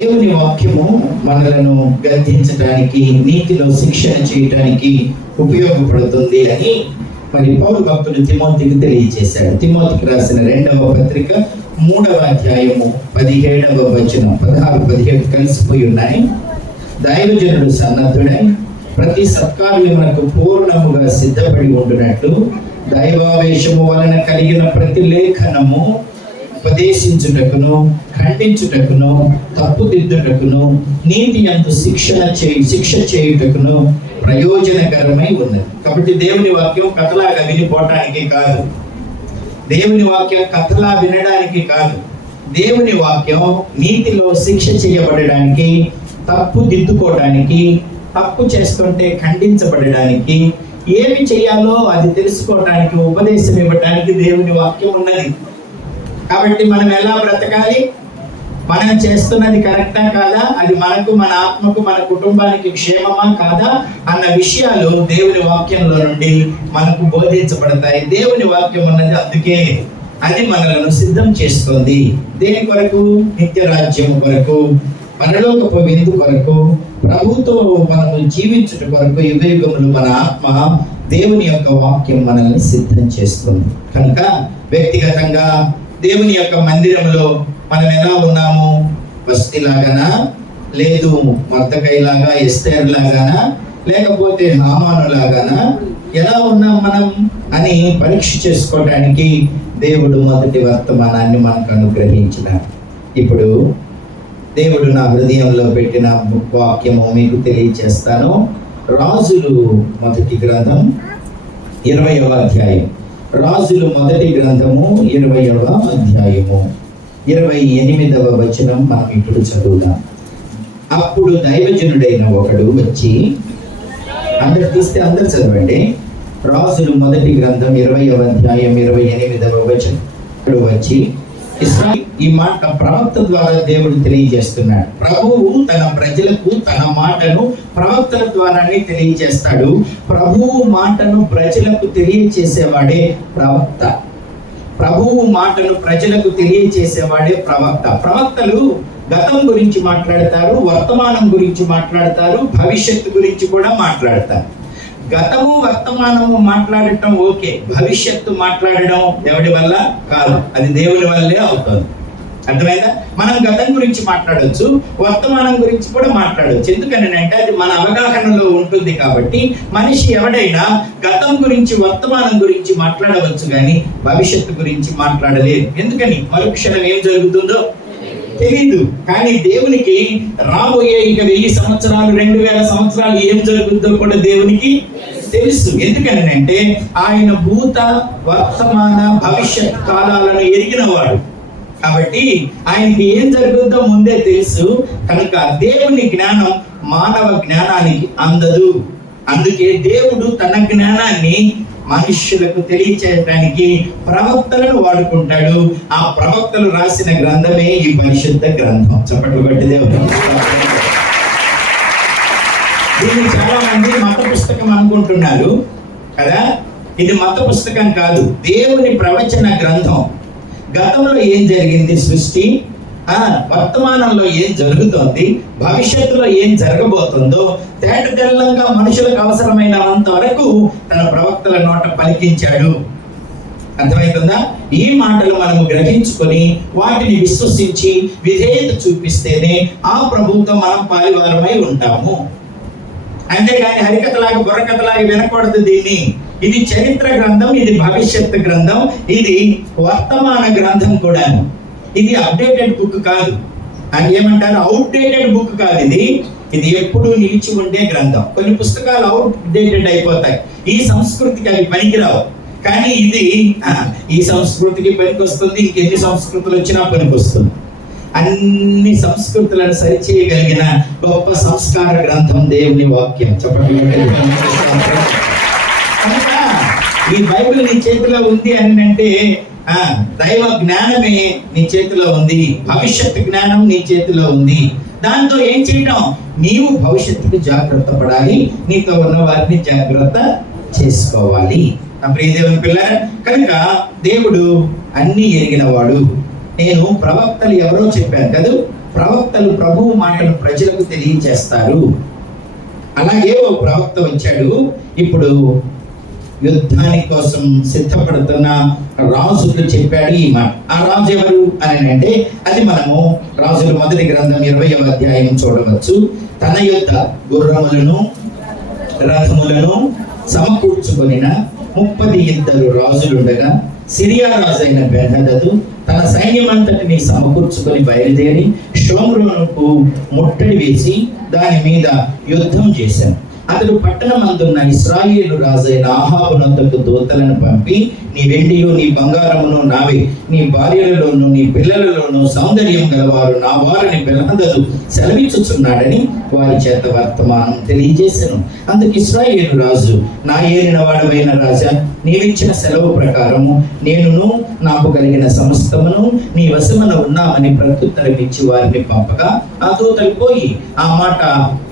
దేవుని వాక్యము మనలను గద్దించడానికి, నీతిలో శిక్షణ చేయడానికి ఉపయోగపడుతుంది అని మరి పౌలు భక్తుడు తిమోతికి తెలియజేశాడు. తిమోతికి రాసిన 2వ పత్రిక 3వ అధ్యాయము 17వ వచనం, 16, 17 కలిసిపోయి ఉన్నాయి. దైవజనుడు సన్నద్ధుడై ప్రతి సత్కార్యమునకు పూర్ణముగా సిద్ధపడి ఉండునట్లు దైవావేశము వలన కలిగిన ప్రతి లేఖనము ఉపదేశించుటకును, ఖండించుటకును, తప్పుదిద్దుటకును, నీతి యందు శిక్ష చేయుటకును ప్రయోజనకరమై ఉన్నది. కాబట్టి దేవుని వాక్యం కథలాగా వినిపోవటానికి కాదు, దేవుని వాక్యం కథలా వినడానికి కాదు. దేవుని వాక్యం నీతిలో శిక్ష చేయబడడానికి, తప్పు దిద్దుకోవడానికి, తప్పు చేస్తుంటే ఖండించబడడానికి, ఏమి చేయాలో అది తెలుసుకోవడానికి, ఉపదేశం ఇవ్వడానికి దేవుని వాక్యం ఉన్నది. కాబట్టి మనం ఎలా బ్రతకాలి, మనం చేస్తున్నది కరెక్టా కాదా, అది మనకు, మన ఆత్మకు, మన కుటుంబానికి క్షేమమా కాదా అన్న విషయాలు దేవుని వాక్యంలో నుండి మనకు బోధించబడతాయి. దేవుని వాక్యం ఉన్నది అందుకే, అది మనలను సిద్ధం చేస్తుంది. దేని కొరకు? నిత్య రాజ్యం కొరకు, పరలోకపు విందు కొరకు, ప్రభుతో మనము జీవించుట కొరకు. యుగయుగములు మన ఆత్మ దేవుని యొక్క వాక్యం మనల్ని సిద్ధం చేస్తుంది. కనుక వ్యక్తిగతంగా దేవుని యొక్క మందిరంలో మనం ఎలా ఉన్నాము? బస్తీలాగానా, లేదు మర్దకైలాగా, ఎస్తేర్ లాగానా, లేకపోతే హామాను లాగానా, ఎలా ఉన్నాం మనం అని పరీక్ష చేసుకోవడానికి దేవుడు మొదటి వర్తమానాన్ని మనకు అనుగ్రహించినాడు. ఇప్పుడు దేవుడు నా హృదయంలో పెట్టిన వాక్యము మీకు తెలియచేస్తాను. రాజులు మొదటి గ్రంథం 20వ అధ్యాయం, రాజులు మొదటి గ్రంథము 20వ అధ్యాయము 28వ వచనం మనం ఇప్పుడు చదువుదాం. అప్పుడు దైవజనుడైన ఒకడు వచ్చి, అందరు తీస్తే అందరు చదవండి. రాజులు మొదటి గ్రంథం 20వ అధ్యాయం 28వ వచనం వచ్చి, ఇశ్రాయేలు, ఈ మాట ప్రవక్త ద్వారా దేవుడు తెలియజేస్తున్నాడు. ప్రభువు తన ప్రజలకు తన మాటను ప్రవక్తల ద్వారానే తెలియజేస్తాడు. ప్రభువు మాటను ప్రజలకు తెలియచేసేవాడే ప్రవక్త. ప్రభువు మాటను ప్రజలకు తెలియచేసేవాడే ప్రవక్త. ప్రవక్తలు గతం గురించి మాట్లాడతారు, వర్తమానం గురించి మాట్లాడతారు, భవిష్యత్తు గురించి కూడా మాట్లాడతారు. గతము వర్తమానము మాట్లాడటం ఓకే, భవిష్యత్తు మాట్లాడడం ఎవడి వల్ల కాదు, అది దేవుని వల్లే అవుతుంది. అర్థమైందా? మనం గతం గురించి మాట్లాడవచ్చు, వర్తమానం గురించి కూడా మాట్లాడవచ్చు. ఎందుకని అంటే అది మన అవగాహనలో ఉంటుంది. కాబట్టి మనిషి ఎవడైనా గతం గురించి, వర్తమానం గురించి మాట్లాడవచ్చు, కానీ భవిష్యత్తు గురించి మాట్లాడలేదు. ఎందుకని? మరుక్షణం ఏం జరుగుతుందో తెలీదు. కానీ దేవునికి రాబోయే ఇక 1000 సంవత్సరాలు, 2000 సంవత్సరాలు ఏం జరుగుతుందో కూడా దేవునికి తెలుసు. ఎందుకని అంటే ఆయన భూత, వర్తమాన, భవిష్యత్ కాలాలను ఎరిగినవాడు. కాబట్టి ఆయనకి ఏం జరుగుతుందో ముందే తెలుసు. కనుక దేవుని జ్ఞానం మానవ జ్ఞానానికి అందదు. అందుకే దేవుడు తన జ్ఞానాన్ని మనుష్యులకు తెలియచేయడానికి ప్రవక్తలను వాడుకుంటాడు. ఆ ప్రవక్తలు రాసిన గ్రంథమే ఈ పరిశుద్ధ గ్రంథం. చప్పట్లు కొట్టి దేవుడు. దీన్ని చాలా మంది మత పుస్తకం అనుకుంటున్నారు కదా. ఇది మత పుస్తకం కాదు, దేవుని ప్రవచన గ్రంథం. గతంలో ఏం జరిగింది సృష్టి, వర్తమానంలో ఏం జరుగుతోంది, భవిష్యత్తులో ఏం జరగబోతుందో తేటతెల్లంగా మనుషులకు అవసరమైనంత వరకు తన ప్రవక్తల నోట పలికించాడు. అర్థమవుతుందా? ఈ మాటలు మనము గ్రహించుకొని వాటిని విశ్వసించి విధేయత చూపిస్తేనే ఆ ప్రభువుతో మనం పాలివారమై ఉంటాము. అంతేగాని హరికథలాగా, బుర్రకథలాగా వినకూడదు దీన్ని. ఇది చరిత్ర గ్రంథం, ఇది భవిష్యత్ గ్రంథం, ఇది వర్తమాన గ్రంథం కూడా. ఇది అప్డేటెడ్ బుక్ కాదు. అని ఏమంటారు? అవుట్డేటెడ్ బుక్ కాదు. ఇది ఎప్పుడూ నిలిచి ఉండే గ్రంథం. కొన్ని పుస్తకాలు అవుట్డేటెడ్ అయిపోతాయి, ఈ సంస్కృతికి అవి పనికిరావు. కానీ ఇది ఈ సంస్కృతికి పనికొస్తుంది, ఇంకెన్ని సంస్కృతులు వచ్చినా పనికొస్తుంది. అన్ని సంస్కృతులను సరిచేయగలిగిన గొప్ప సంస్కార గ్రంథం దేవుని వాక్యం. చెప్పండి. ఈ బైబిల్ నీ చేతిలో ఉంది అని అంటే దైవ జ్ఞానమే నీ చేతిలో ఉంది, భవిష్యత్ జ్ఞానం నీ చేతిలో ఉంది. దాంతో ఏం చేయటం? నీవు భవిష్యత్తుకు జాగ్రత్త పడాలి, నీతో ఉన్న వారిని జాగ్రత్త చేసుకోవాలి. నా ప్రియ దేవుని పిల్లరా, కనుక దేవుడు అన్ని ఎరిగిన వాడు. నేను ప్రవక్తలు ఎవరో చెప్పాను కదా, ప్రవక్తలు ప్రభువు మాటలు ప్రజలకు తెలియజేస్తారు. అలాగే ఓ ప్రవక్త వచ్చాడు. ఇప్పుడు యుద్ధాని కోసం సిద్ధపడుతున్న రాజుకు చెప్పాడు ఈ మాట. ఆ రాజు ఎవరు అని అంటే అది మనము రాజుల మొదటి గ్రంథం 20వ అధ్యాయం చూడవచ్చు. తన యొక్క గుర్రములను రథములను సమకూర్చుకొనిన 32 రాజులుండగా సిరియా రాజైన బెన్హదదు తన సైన్యమంతటిని సమకూర్చుకొని బయలుదేరి షోమ్రోనుకు ముట్టడి వేసి దాని మీద యుద్ధం చేశాను. అతడు పట్టణమందున్న ఇశ్రాయేలు రాజైన ఆహాబు నొద్దకు దూతలను పంపి, నీ వెండియు నీ బంగారమును నావే, నీ భార్యలలోను నీ పిల్లలలోను సౌందర్యం గలవారు నా వారిని బెన్హదదు సెలవిచ్చుచున్నాడని వారి చేత వర్తమానం తెలియజేశాను. అందుకు ఇశ్రాయేలు రాజు, నా ఏలిన వాడవైన రాజా, నీవిచ్చిన సెలవు ప్రకారము నేనును నాకు కలిగిన సమస్తమును నీ వశమున ఉన్నామని ప్రత్యుత్తరం ఇచ్చి వారిని పంపగా ఆ దూతలు పోయి ఆ మాట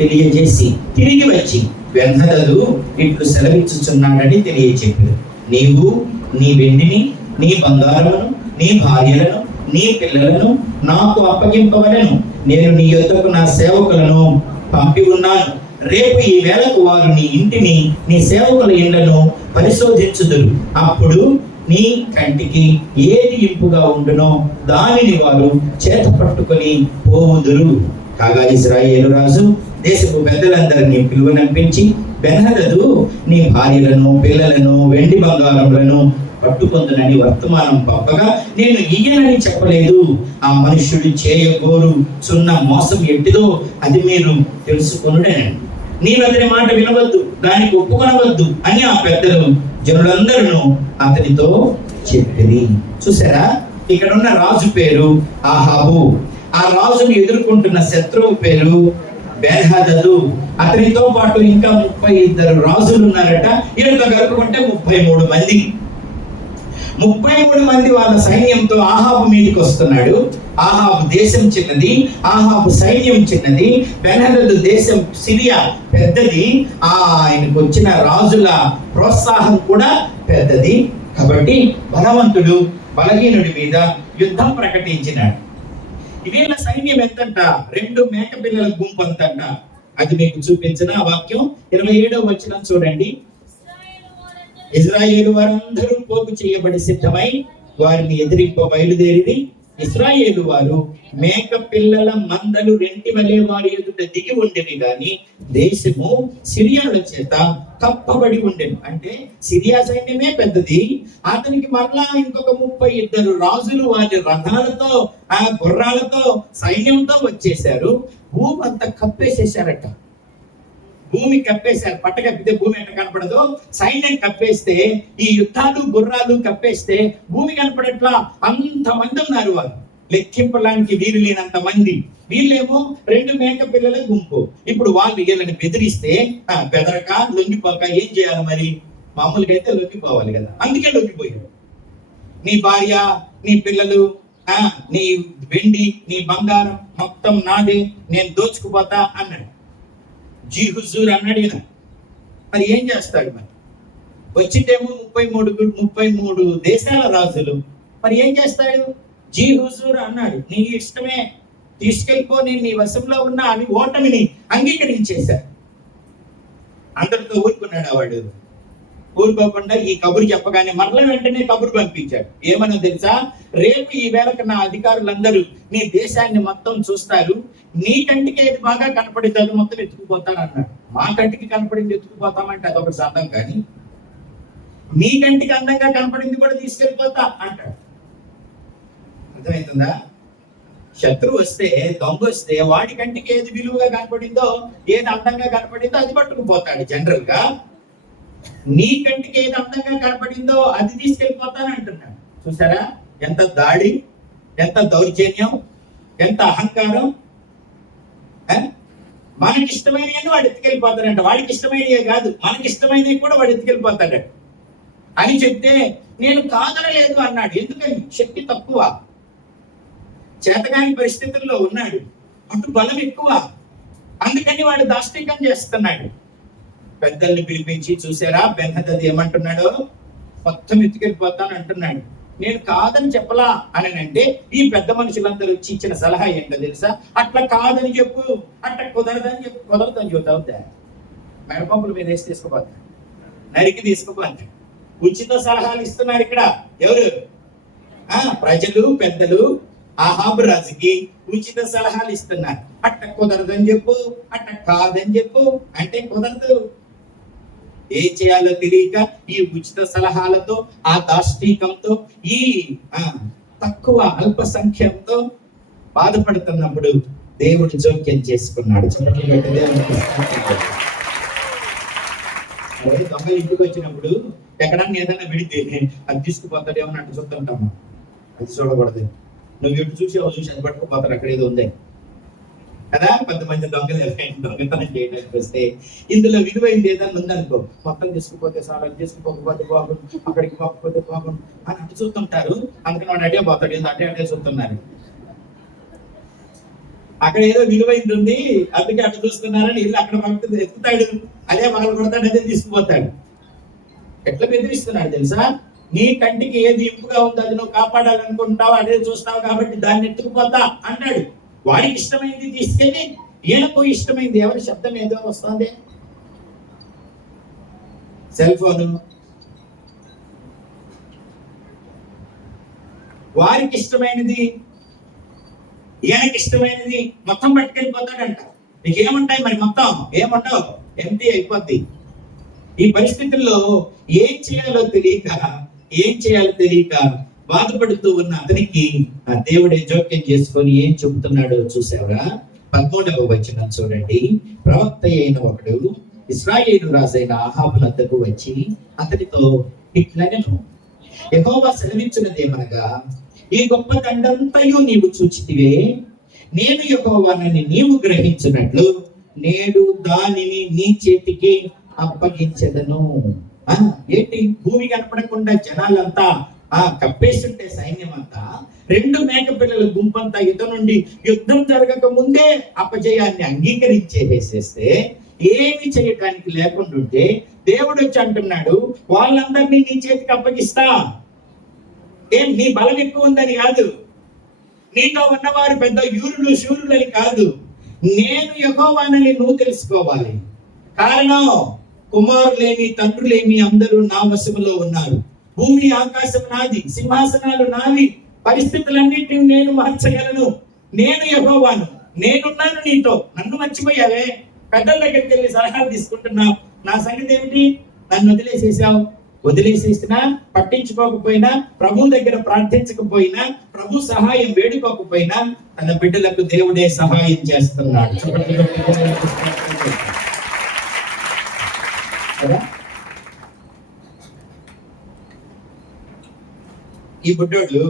తెలియజేసి తిరిగి వచ్చి బెన్హదదు ఇట్లు సెలవిచ్చుచున్నాడని తెలియచెప్పారు. నీవు నీ వెండిని నీ బంగారమును నీ భార్యలను నీ పిల్లలను నాకు అప్పగింపవలెను. నేను నీ యొద్దకు నా సేవకులను పంపి ఉన్నాను. రేపు ఈ వేళకు వారు నీ ఇంటిని నీ సేవకుల ఇండ్లను పరిశోధించుదురు. అప్పుడు నీ కంటికి ఏది ఇంపుగా ఉండునో దానిని వారు చేత పట్టుకొని పోవుదురు. కాగా ఇశ్రాయేలు రాజు దేశపు పెద్దలందరినీ పిలువనంపించి, బెన్హదదు నీ భార్యలను పిల్లలను వెండి బంగారములను పట్టుకొందునని వర్తమానం పంపగా నేను ఇయ్యనని చెప్పలేదు. ఆ మనుష్యుడు చేయగోరు చున్న మోసం ఎట్టిదో అది మీరు తెలుసుకొనుడేనండి. నీవతని మాట వినవద్దు, దానికి ఒప్పుకొనవద్దు అని ఆ పెద్దలు జనులందరూ అతనితో చెప్పిరి. చూసారా, ఇక్కడ ఉన్న రాజు పేరు ఆహాబు. ఆ రాజును ఎదుర్కొంటున్న శత్రువు పేరు బెన్హదదు. అతనితో పాటు ఇంకా 32 రాజులు ఉన్నారట. ఈయనతో కలుపుకుంటే 33 మంది. 33 మంది వాళ్ళ సైన్యంతో ఆహాబు మీదకి వస్తున్నాడు. ఆహాబు దేశం చిన్నది, ఆహాబు సైన్యం చిన్నది. బెన్హదదు దేశం సిరియా పెద్దది. ఆయనకు వచ్చిన రాజుల ప్రోత్సాహం కూడా పెద్దది. కాబట్టి బలవంతుడు బలహీనుడి మీద యుద్ధం ప్రకటించినాడు. వీళ్ళ సైన్యం ఎంతంట? 2 మేక పిల్లల గుంపు అంతంట. అది మీకు చూపించిన వాక్యం 27వ వచనం చూడండి. ఇశ్రాయేలు వారందరూ పోగు చేయబడి సిద్ధమై వారిని ఎదిరింప బయలుదేరి ఇశ్రాయేలు వారు మేక పిల్లల మందలు రెంటి వలె వారి ఎదుట దిగి ఉండేవి గాని దేశము సిరియాల చేత కప్పబడి ఉండేవి. అంటే సిరియా సైన్యమే పెద్దది. అతనికి మరలా ఇంకొక 32 రాజులు వారి రథాలతో ఆ గుర్రాలతో సైన్యంతో వచ్చేసారు. భూమి అంతా కప్పేసేసారట. భూమి కప్పేశారు. పట్ట కప్పితే భూమి ఎట్లా కనపడదో, సైన్యం కప్పేస్తే, ఈ యుద్ధాలు గుర్రాలు కప్పేస్తే భూమి కనపడట్లా. అంతమంది ఉన్నారు వారు, లెక్కింపడానికి వీలు లేనంత మంది. వీళ్ళేమో 2 మేక పిల్లల గుంపు. ఇప్పుడు వాళ్ళు వీళ్ళని బెదిరిస్తే బెదరక లొంగిపోక ఏం చేయాలి మరి? మామూలుగా అయితే లొంగిపోవాలి కదా, అందుకే లొంగిపోయారు. నీ భార్య నీ పిల్లలు నీ వెండి నీ బంగారం మొత్తం నాదే, నేను దోచుకుపోతా అన్నాడు. జీహుజూర్ అన్నాడు ఈయన. మరి ఏం చేస్తాడు? మరి వచ్చిటేమో 33 దేశాల రాజులు. మరి ఏం చేస్తాడు? జీహుజూర్ అన్నాడు, నీ ఇష్టమే, తీసుకెళ్ళిపో, నేను నీ వశంలో ఉన్నా అని ఓటమిని అంగీకరించేశాడు. అందరితో ఊరుకున్నాడు. వాడు ఊరుకోకుండా ఈ కబురు చెప్పగానే మరల వెంటనే కబురు పంపించాడు. ఏమన్నా తెలుసా? రేపు ఈ వేళకు నా అధికారులందరూ నీ దేశాన్ని మొత్తం చూస్తారు. నీ కంటికి ఏది బాగా కనపడింది అది మొత్తం ఎత్తుకుపోతాను అన్నాడు. మా కంటికి కనపడింది ఎత్తుకుపోతామంటే అదొక శాతం, కానీ నీ కంటికి అందంగా కనపడింది కూడా తీసుకెళ్ళిపోతా అంటాడు. అర్థమవుతుందా? శత్రువు వస్తే, దొంగ వస్తే వాడి కంటికి ఏది విలువగా కనపడిందో, ఏది అందంగా కనపడిందో అది పట్టుకుపోతాడు జనరల్ గా. నీ కంటికి ఏది అందంగా కనపడిందో అది తీసుకెళ్ళిపోతాను అంటున్నాడు. చూసారా ఎంత దాడి, ఎంత దౌర్జన్యం, ఎంత అహంకారం. మనకి ఇష్టమైనవి వాడు ఎత్తుకెళ్ళిపోతాడంట. వాడికి ఇష్టమైనవే కాదు, మనకి ఇష్టమైనవి కూడా వాడు ఎత్తుకెళ్ళిపోతాడు అని చెప్తే నేను కాదనలేదు అన్నాడు. ఎందుకని? శక్తి తక్కువ, చేతగాని పరిస్థితుల్లో ఉన్నాడు, అటు బలం ఎక్కువ. అందుకని వాడు దాష్టికం చేస్తున్నాడు. పెద్దల్ని పిలిపించి, చూసారా బెన్హదదు ఏమంటున్నాడో, మొత్తం ఎత్తుకెళ్ళిపోతాను అంటున్నాడు. నేను కాదని చెప్పలా అని అంటే ఈ పెద్ద మనుషులందరూ వచ్చి ఇచ్చిన సలహా ఏంటో తెలుసా? అట్లా కాదని చెప్పు, అట్లా కుదరదని చెప్పు. కుదరదని చెబుతా మెడపంపుల మీద వేసి తీసుకోపోతా, నరికి తీసుకోపోతా. ఉచిత సలహాలు ఇస్తున్నారు ఇక్కడ ఎవరు? ప్రజలు, పెద్దలు ఆహాబు రాజుకి ఉచిత సలహాలు ఇస్తున్నారు. అట్ట కుదరదని చెప్పు, అట్ట కాదని చెప్పు అంటే కుదరదు. ఏం చేయాలో తెలియక ఈ ఉచిత సలహాలతో, ఆ దాష్టీకంతో, ఈ తక్కువ అల్పసంఖ్యంతో బాధపడుతున్నప్పుడు దేవుడు జోక్యం చేసుకున్నాడు. దొంగలు ఇంటికి వచ్చినప్పుడు ఎక్కడన్నా ఏదైనా విడితే అది తీసుకుపోతాడు ఏమన్నా అటు చూస్తుంటాము. అది చూడకూడదు. నువ్వు ఎటు చూసి అది పట్టుకుపోతాడు, అక్కడ ఏదో ఉంది కదా. కొంతమంది దొంగలు దొంగతనం చేయడానికి వస్తే ఇందులో విలువైంది ఏదైనా ఉందనుకో, మొత్తం తీసుకుపోతే సార్, అది తీసుకుపోకపోతే బాగుండు, అక్కడికి పోకపోతే బాగుండు అని అటు చూస్తుంటారు. అందుకని వాడు అటే పోతాడు, ఏదో అటే చూస్తున్నారు. అక్కడ ఏదో విలువైంది ఉంది అందుకే అటు చూస్తున్నారని ఇల్లు అక్కడ పంపుతుంది, ఎత్తుతాడు, అదే పగలు కొడతాడు, అదే తీసుకుపోతాడు. ఎట్లా బెదిరిస్తున్నాడు తెలుసా? నీ కంటికి ఏది ఇంపుగా ఉందో అది నువ్వు కాపాడాలనుకుంటావు, అదే చూస్తావు కాబట్టి దాన్ని ఎత్తుకుపోతా అంటాడు. వాడికి ఇష్టమైంది తీసుకెళ్ళి ఈయనకు ఇష్టమైంది. ఎవరి శబ్దం ఏదో వస్తుంది, సెల్ ఫోను. వారికి ఇష్టమైనది, ఈయనకి ఇష్టమైనది మొత్తం పట్టుకెళ్ళిపోతాడంట. నీకేముంటాయి మరి? మొత్తం ఏముండవు, ఎంటీ అయిపోద్ది. ఈ పరిస్థితుల్లో ఏం చేయాలో తెలియక బాధపడుతూ ఉన్న అతనికి ఆ దేవుడే జోక్యం చేసుకొని ఏం చెబుతున్నాడో చూసావురా? 13వ వచనం చూడండి. ప్రవక్త అయిన ఒకడు ఇశ్రాయేలు రాజైన ఆహాబు వద్దకు వచ్చి అతనితో ఇట్లనెను, యెహోవా సెలవిచ్చినదేమనగా, ఈ గొప్ప దండంతయు నీవు చూచితివే, నేను యెహోవానని నీవు గ్రహించినట్లు నేడు దానిని నీ చేతికి అప్పగించెదను. ఏంటి? భూమి కనపడకుండా జనాలంతా కప్పేస్తుంటే సైన్యం అంతా, 2 మేకపిల్లల గుంపంతా ఇతను నుండి యుద్ధం జరగక ముందే అపజయాన్ని అంగీకరించేసేస్తే, ఏమి చేయటానికి లేకుండా దేవుడు వచ్చి అంటున్నాడు, వాళ్ళందరినీ నీ చేతికి అప్పగిస్తా. ఏం నీ బలం ఎక్కువ ఉందని కాదు, నీతో ఉన్నవారు పెద్ద యూరులు శూరులని కాదు, నేను యెహోవానని నువ్వు తెలుసుకోవాలి. కారణం, కుమారులేమి తండ్రులేమి అందరూ నా వశములో ఉన్నారు. భూమి ఆకాశం నాది, సింహాసనాలు నావి, పరిస్థితులన్నిటిని నేను మార్చగలను. నేను యెహోవాను, నేనున్నాను నీతో. నన్ను మర్చిపోయావే, పెద్దల దగ్గరికి వెళ్ళి సలహాలు తీసుకుంటున్నావు. నా సంగతి ఏమిటి? నన్ను వదిలేసేసినా, పట్టించుకోకపోయినా, ప్రభు దగ్గర ప్రార్థించకపోయినా, ప్రభు సహాయం వేడుకోకపోయినా తన బిడ్డలకు దేవుడే సహాయం చేస్తున్నాడు. ఈ బుడ్డోడు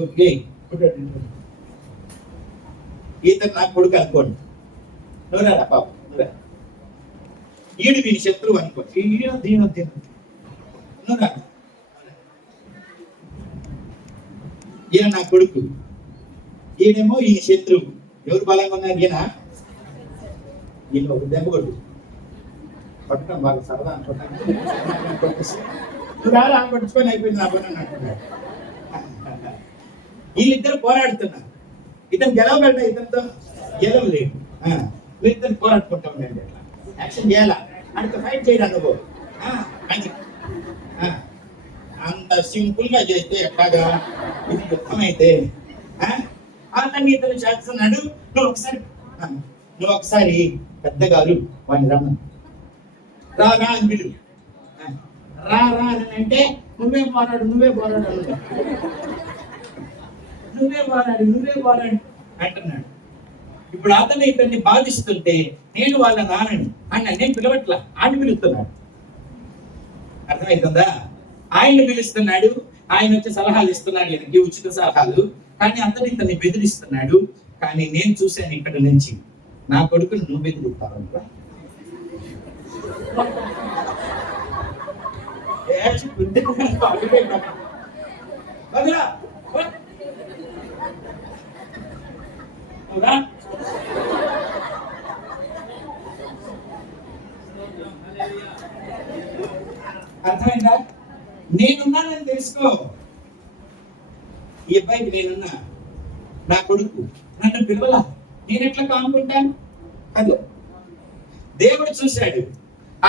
ఈతను నా కొడుకు అనుకోండి, నువ్వురా పాప, నువ్వురా. ఈడు వీని శత్రువు అనుకోండి, నువ్వురా. ఈయన నా కొడుకు, ఈయనేమో ఈయన శత్రువు. ఎవరు బలంగా ఉన్నారు? ఈయన ఒక దెబ్బ కొడు పట్టుకోండి, బాగా సరదా అనుకుంటాను. పట్టుకొని అయిపోయింది నా పని అంటున్నాడు. వీళ్ళిద్దరు పోరాడుతున్నారు. ఇతను గెలవగలడా? ఇతనితో గెలవలేడు. వీళ్ళిద్దరు పోరాడుకుంటా ఉండండి. అట్లా యాక్షన్ చేయాలా? అంటే ఫైట్ చేయరా నువ్వు? అంత సింపుల్ గా చేస్తే ఎట్లాగా? ఇది యుద్ధం అయితే అతన్ని ఇతను చేస్తున్నాడు. నువ్వు ఒకసారి పెద్దగారు వాడిని రమ్మను, రా అని పిలు. రా అని అంటే నువ్వే పోరాడు అంటున్నాడు. ఇప్పుడు అతను ఇతన్ని బాధిస్తుంటే నేను వాళ్ళ నాన్నని నేను పిలవట్లా, ఆయన పిలుస్తున్నాడు. అర్థమవుతుందా? ఆయన్ని పిలుస్తున్నాడు, ఆయన వచ్చి సలహాలు ఇస్తున్నాడు, ఈయనకి ఉచిత సలహాలు. కానీ అతను ఇతన్ని బెదిరిస్తున్నాడు. కానీ నేను చూశాను ఇక్కడ నుంచి, నా కొడుకును నువ్వు బెదిరిస్తావు. అర్థమైందా? నేనున్నానని తెలుసుకో. ఈ అబ్బాయికి నేనున్నా, నా కొడుకు నన్ను పిలవలా, నేను ఎట్లా కానుకుంటాను? అది దేవుడు చూశాడు.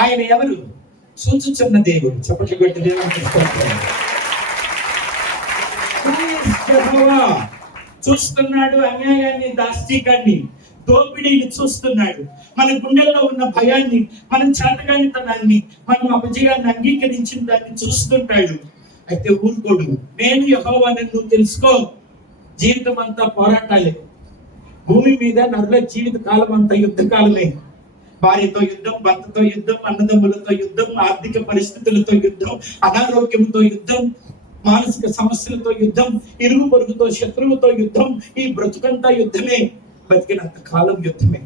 ఆయన ఎవరు? సూచుచున్న దేవుడు. చప్పట్లు కొట్టి దేవుడు చూస్తున్నాడు. అన్యాయాన్ని, దాష్టికాన్ని, దోపిడీని చూస్తున్నాడు. మన గుండెల్లో ఉన్న భయాన్ని, మనం చేతగానితనాన్ని, మనం అపజయాన్ని అంగీకరించిన దాన్ని చూస్తుంటాడు. అయితే ఊరుకోడు. నేను యెహోవాను నువ్వు తెలుసుకో. జీవితం అంతా పోరాటాలే. భూమి మీద నరుల జీవిత కాలం అంతా యుద్ధ కాలమే. భార్యతో యుద్ధం, భర్తతో యుద్ధం, అన్నదమ్ములతో యుద్ధం, ఆర్థిక పరిస్థితులతో యుద్ధం, అనారోగ్యంతో యుద్ధం, మానసిక సమస్యలతో యుద్ధం, ఇరుగు పొరుగుతో, శత్రువుతో యుద్ధం. ఈ బ్రతుకంతా యుద్ధమే. బతికినంత కాలం యుద్ధమే.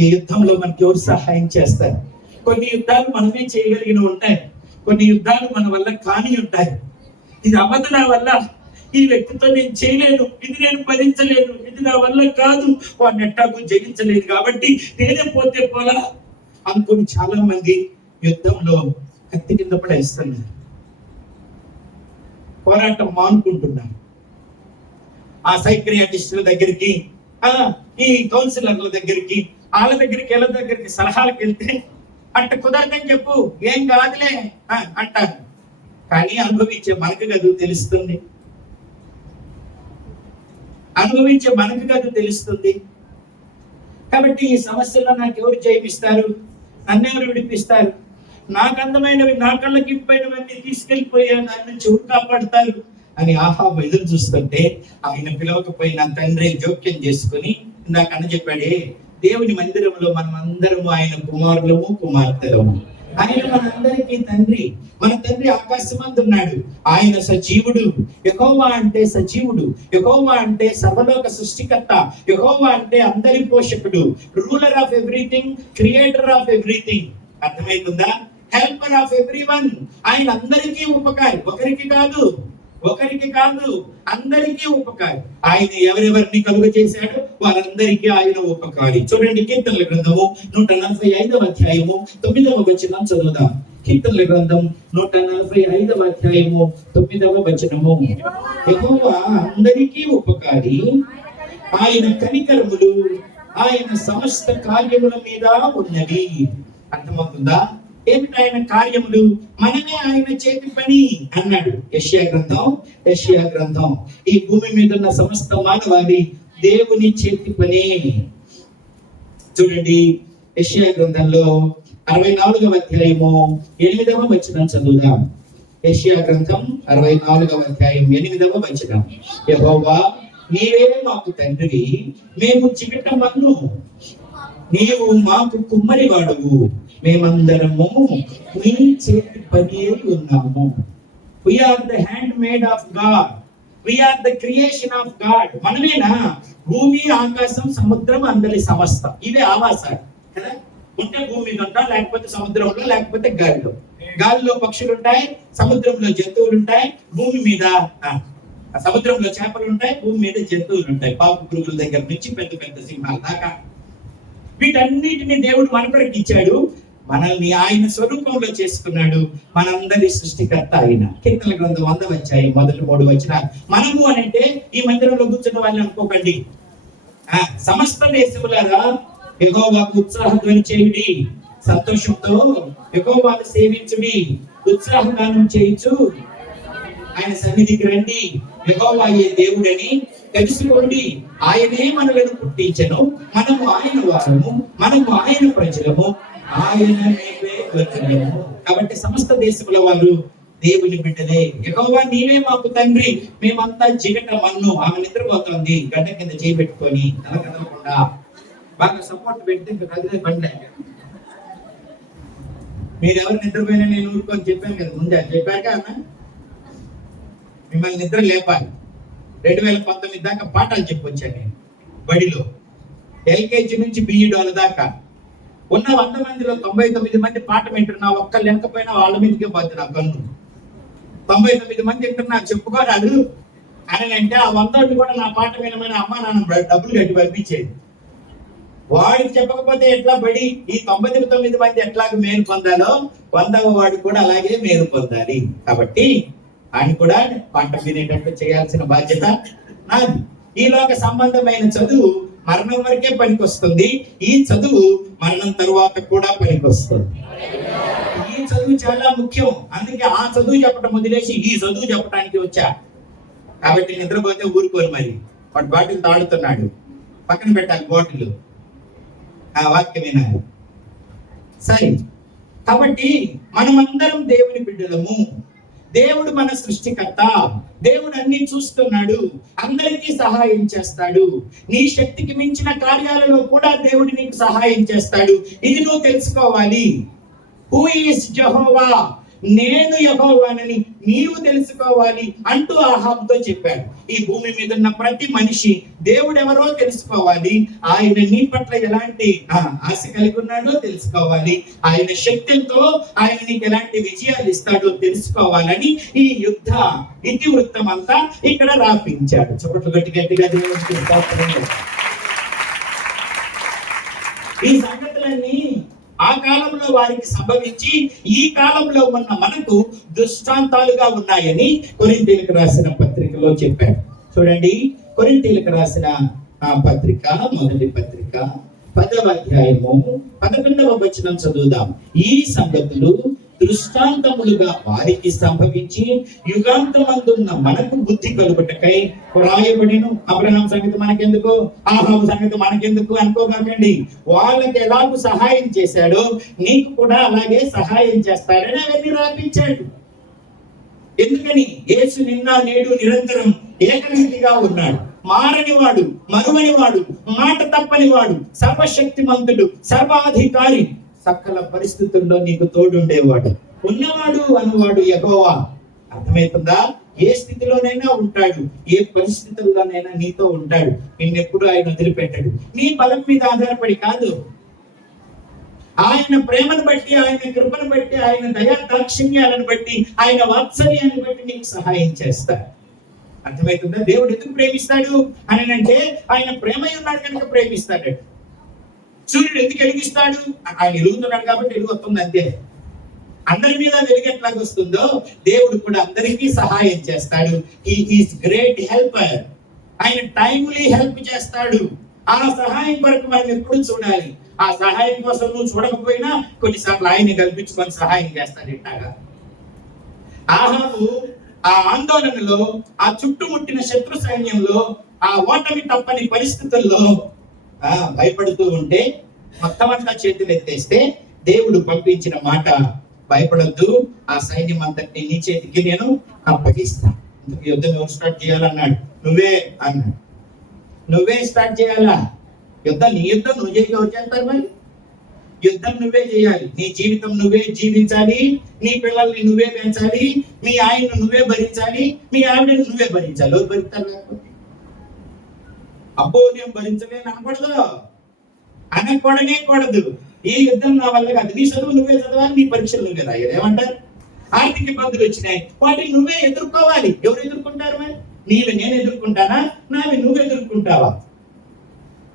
ఈ యుద్ధంలో మనకి ఎవరు సహాయం చేస్తారు? కొన్ని యుద్ధాలు మనమే చేయగలిగిన ఉంటాయి, కొన్ని యుద్ధాలు మన వల్ల కాని ఉంటాయి. ఇది అవ్వదు నా వల్ల, ఈ వ్యక్తితో నేను చేయలేను, ఇది నేను భరించలేను, ఇది నా వల్ల కాదు, వాడిని ఎట్టాకు జయించలేదు కాబట్టి నేనే పోతే పోలా అనుకుని చాలా మంది యుద్ధంలో కత్తి కింద పడేస్తున్నారు. పోరాటం మానుకుంటున్నారు. ఆ సైక్రియాటిస్టుల దగ్గరికి, ఈ కౌన్సిలర్ల దగ్గరికి, వాళ్ళ దగ్గరికి, వీళ్ళ దగ్గరికి సలహాలకు వెళ్తే అట్ట కుదరదని చెప్పు, ఏం కాదులే అంటారు. కానీ అనుభవించే మనకు కదా తెలుస్తుంది. అనుభవించే మనకు కదా తెలుస్తుంది. కాబట్టి ఈ సమస్యలో నాకు ఎవరు జయిస్తారు? నన్నెవరు విడిపిస్తారు? నాకు అందమైనవి, నా కళ్ళకి ఇంపైనవన్నీ తీసుకెళ్లిపోయా, దాని నుంచి ఎవరు కాపాడుతారు అని ఆహాబు ఎదురు చూస్తుంటే, ఆయన పిలవకపోయిన తండ్రి జోక్యం చేసుకుని, ఇందాక అన్న చెప్పాడే, దేవుని మందిరంలో మనం అందరము ఆయన కుమారులము, కుమార్తెలము. ఆయన మనందరికీ తండ్రి. మన తండ్రి ఆకాశమందు ఉన్నాడు. ఆయన సజీవుడు. యెహోవా అంటే సజీవుడు. యెహోవా అంటే సర్వలోక సృష్టికర్త. యెహోవా అంటే అందరి పోషకుడు, ruler of everything, creator of everything. అర్థమవుతుందా? Helper of everyone. ఆయన అందరికీ ఉపకారి. ఒకరికి కాదు, అందరికీ ఉపకారి. ఆయన ఎవరెవరిని కలుగ చేశాడు వారందరికీ ఆయన ఉపకారి. చూడండి, కీర్తనల గ్రంథము 145వ అధ్యాయము 9వ వచనం చదువుదాం. కీర్తనల గ్రంథం 145వ అధ్యాయము 9వ వచనము. యెహోవా అందరికీ ఉపకారి, ఆయన కనికరములు ఆయన సమస్త కార్యముల మీద ఉన్నవి. అర్థమవుతుందా? ఏమిటి ఆయన కార్యములు? మనమే ఆయన చేతి పని అన్నాడు యెషయా గ్రంథం. ఈ భూమి మీద ఉన్న సమస్త మానవాళి దేవుని చేతి పని. చూడండి, యెషయా గ్రంథంలో 64వ అధ్యాయము 8వ వచనం చదువుదాం. యెషయా గ్రంథం 64వ అధ్యాయం 8వ వచనం. యెహోవా నీవే మాకు తండ్రి, మేము చికిట మన్ను, నీవు మాకు కుమ్మరి వాడువు, మేమందరము నీ చేతి పని ఉన్నాము. We are the handmaid of God. We are the creation of God. మనమేనా? భూమి, ఆకాశం, సముద్రం, అందరి సమస్త ఇవే ఆవాసాలు కదా. ఉంటే భూమి మీద ఉంటాం, లేకపోతే సముద్రంలో, లేకపోతే గాలిలో పక్షులు ఉంటాయి, సముద్రంలో జంతువులు ఉంటాయి, భూమి మీద సముద్రంలో చేపలు ఉంటాయి, భూమి మీద జంతువులు ఉంటాయి, పాపు పురుగుల దగ్గర నుంచి పెద్ద పెద్ద సింహాల దాకా. వీటన్నిటిని దేవుడు మన కొరకు ఇచ్చాడు. మనల్ని ఆయన స్వరూపంలో చేసుకున్నాడు. మనందరి సృష్టికర్త ఆయన. కీర్తనల గ్రంథం 100వ అధ్యాయం మొదటి 3 వచనాలు. మనము అనంటే ఈ మందిరంలో కూర్చున్న వాళ్ళని అనుకోకండి. సమస్త దేశములారా యెహోవాకు ఉత్సాహధ్వని చేయుడి, సంతోషంతో యెహోవాను సేవించుడి, ఉత్సాహగానం చేయించు ఆయన సన్నిధికి రండి. యెహోవాయే దేవుడని తెలుసుకోండి. ఆయనే మనలను పుట్టించెను, మనము ఆయన వారము, మనము ఆయన ప్రజలము, ఆయన కాబట్టి సమస్త దేశముల వారు దేవుని బిడ్డలే. యెహోవా నీవే మాకు తండ్రి, మేమంతా జిగట మన్ను. ఆమె నిద్రపోతుంది గడ్డ కింద చేయి పెట్టుకొని, తల కదలకుండా. బాగా సపోర్ట్ పెడితే ఇంకా కదిలే బండి. మీరు ఎవరు నిద్రపోయినా నేను ఊరుకొని చెప్పాను కదా ముందే, చెప్పాక అన్న మిమ్మల్ని నిద్ర లేపాలి. 2019 దాకా పాఠాలు చెప్పొచ్చాను నేను బడిలో, ఎల్కేజీ నుంచి బిఈడోల దాకా. ఉన్న 100 మందిలో 99 మంది పాఠం వింటున్నా, ఒక్కళ్ళు వెనకపోయినా వాళ్ళ మీదకే పోతుంది నా కన్ను. 99 మంది వింటున్నా, చెప్పుకోరాదు అని అంటే ఆ 100 కూడా నా పాఠం వినమని అమ్మ నాన్న డబ్బులు కట్టి పంపించేది. వాడికి చెప్పకపోతే ఎట్లా బడి? ఈ 99 మంది ఎట్లాగ మేలు పొందాలో 100వ వాడికి కూడా అలాగే మేలు పొందాలి. కాబట్టి ఆయన కూడా పంట వినేటట్టు చేయాల్సిన బాధ్యత నాది. ఈ లోక సంబంధమైన చదువు మరణం వరకే పనికొస్తుంది. ఈ చదువు మరణం తరువాత కూడా పనికొస్తుంది. ఈ చదువు చాలా ముఖ్యం. అందుకే ఆ చదువు చెప్పడం వదిలేసి ఈ చదువు చెప్పడానికి వచ్చా. కాబట్టి నిద్రపోతే ఊరుకోరు. మరి వాడు బాటిల్ తాడుతున్నాడు, పక్కన పెట్టాలి బాటిల్. ఆ వాక్యం వినాలి. సరే, కాబట్టి మనమందరం దేవుని బిడ్డలము. దేవుడు మన సృష్టికర్త. దేవుడు అన్ని చూస్తున్నాడు, అందరికీ సహాయం చేస్తాడు. నీ శక్తికి మించిన కార్యాలలో కూడా దేవుడు నీకు సహాయం చేస్తాడు. ఇది నువ్వు తెలుసుకోవాలి. హూ ఈస్ యెహోవా, నేను యెహోవానని నీవు తెలుసుకోవాలి అంటూ ఆహాబుతో చెప్పాడు. ఈ భూమి మీద ఉన్న ప్రతి మనిషి దేవుడు ఎవరో తెలుసుకోవాలి. ఆయన నీ పట్ల ఎలాంటి ఆశ కలిగి ఉన్నాడో తెలుసుకోవాలి. ఆయన శక్తితో ఆయన నీకు ఎలాంటి విజయాలు ఇస్తాడో తెలుసుకోవాలని ఈ యుద్ధ ఇతివృత్తం అంతా ఇక్కడ రాపించాడు. చప్పట్లు గట్టి గట్టిగా దేవుడికి స్తోత్రం. ఈ సంగతులన్నీ ఆ కాలంలో వారికి సంభవించి ఈ కాలంలో ఉన్న మనకు దృష్టాంతాలుగా ఉన్నాయని కొరింథీయులకు రాసిన పత్రికలో చెప్పాడు. చూడండి, కొరింథీయులకు రాసిన పత్రిక, మొదటి పత్రిక 10వ అధ్యాయము 11వ వచనం చదువుదాం. ఈ సంగతులు దృష్టాంతములుగా వారికి సంభవించి యుగాంతమందున్న మనకు బుద్ధి కలుగుటకై వ్రాయబడిను. అబ్రహాం సంగతి మనకెందుకు, ఆహాబు సంగతి మనకెందుకు అనుకోకండి. వాళ్ళకి ఎలాగూ సహాయం చేశాడో నీకు కూడా అలాగే సహాయం చేస్తాడని అవన్నీ రాపించాడు. ఎందుకని? యేసు నిన్న నేడు నిరంతరం ఏకరీతిగా ఉన్నాడు. మారని వాడు, మరువని వాడు, మాట తప్పని వాడు, సర్వశక్తిమంతుడు, సర్వాధికారి, సకల పరిస్థితుల్లో నీకు తోడుండేవాడు, ఉన్నవాడు అన్నవాడు యెహోవా. అర్థమవుతుందా? ఏ స్థితిలోనైనా ఉంటాడు, ఏ పరిస్థితుల్లోనైనా నీతో ఉంటాడు. నిన్నెప్పుడు ఆయన వదిలిపెట్టాడు. నీ బలం మీద ఆధారపడి కాదు, ఆయన ప్రేమను బట్టి, ఆయన కృపను బట్టి, ఆయన దయా దాక్షిణ్యాలను బట్టి, ఆయన వాత్సల్యాన్ని బట్టి నీకు సహాయం చేస్తాడు. అర్థమవుతుందా? దేవుడు ఎందుకు ప్రేమిస్తాడు అని అంటే ఆయన ప్రేమై ఉన్నాడు కనుక ప్రేమిస్తాడు. సూర్యుడు ఎందుకు వెలిగిస్తాడు? ఆయన వెలుగుతున్నాడు కాబట్టి వెలుగు వస్తుంది అంతే. అందరి మీద వెలుగు ఎట్లాగ వస్తుందో దేవుడు కూడా అందరికీ సహాయం చేస్తాడు. He is great helper. ఆయన టైమ్లీ హెల్ప్ చేస్తాడు. ఆ సహాయం కొరకు మనం ఎప్పుడు చూడాలి. ఆ సహాయం కోసం నువ్వు చూడకపోయినా కొన్నిసార్లు ఆయన్ని కల్పించుకొని సహాయం చేస్తాడు. ఇట్లాగా ఆహాబు ఆ ఆందోళనలో, ఆ చుట్టుముట్టిన శత్రు సైన్యంలో, ఆ ఓటమి తప్పని పరిస్థితుల్లో భయపడుతూ ఉంటే, మొత్తం అంతా చేతులు ఎత్తేస్తే దేవుడు పంపించిన మాట, భయపడొద్దు, ఆ సైన్యం అంతటి నీ చేతికి నేను అప్పగిస్తాను. ఇందుకు యుద్ధం ఎవరు స్టార్ట్ చేయాలన్నాడు? నువ్వే అన్నాడు. నువ్వే స్టార్ట్ చేయాలా యుద్ధం? నీ యుద్ధం నువ్వు చేయక ఎవరు చేస్తారు? మరి యుద్ధం నువ్వే చేయాలి. నీ జీవితం నువ్వే జీవించాలి. నీ పిల్లల్ని నువ్వే పెంచాలి. మీ ఆయన్ను నువ్వే భరించాలి. మీ ఆవిడని నువ్వే భరించాలి. ఎవరు భరిస్తారు? లేకపోతే అబ్బో నేను భరించలేను అనకూడనే కూడదు. ఈ యుద్ధం నా వల్ల కాదు. నీ చదువు నువ్వే చదవాలి, నీ పరీక్షలు నువ్వే రాయాలి. ఏమంటారు? ఆర్థిక ఇబ్బందులు వచ్చినాయి, వాటిని నువ్వే ఎదుర్కోవాలి. ఎవరు ఎదుర్కొంటారు? మరి నీవి నేను ఎదుర్కొంటానా? నావి నువ్వు ఎదుర్కొంటావా?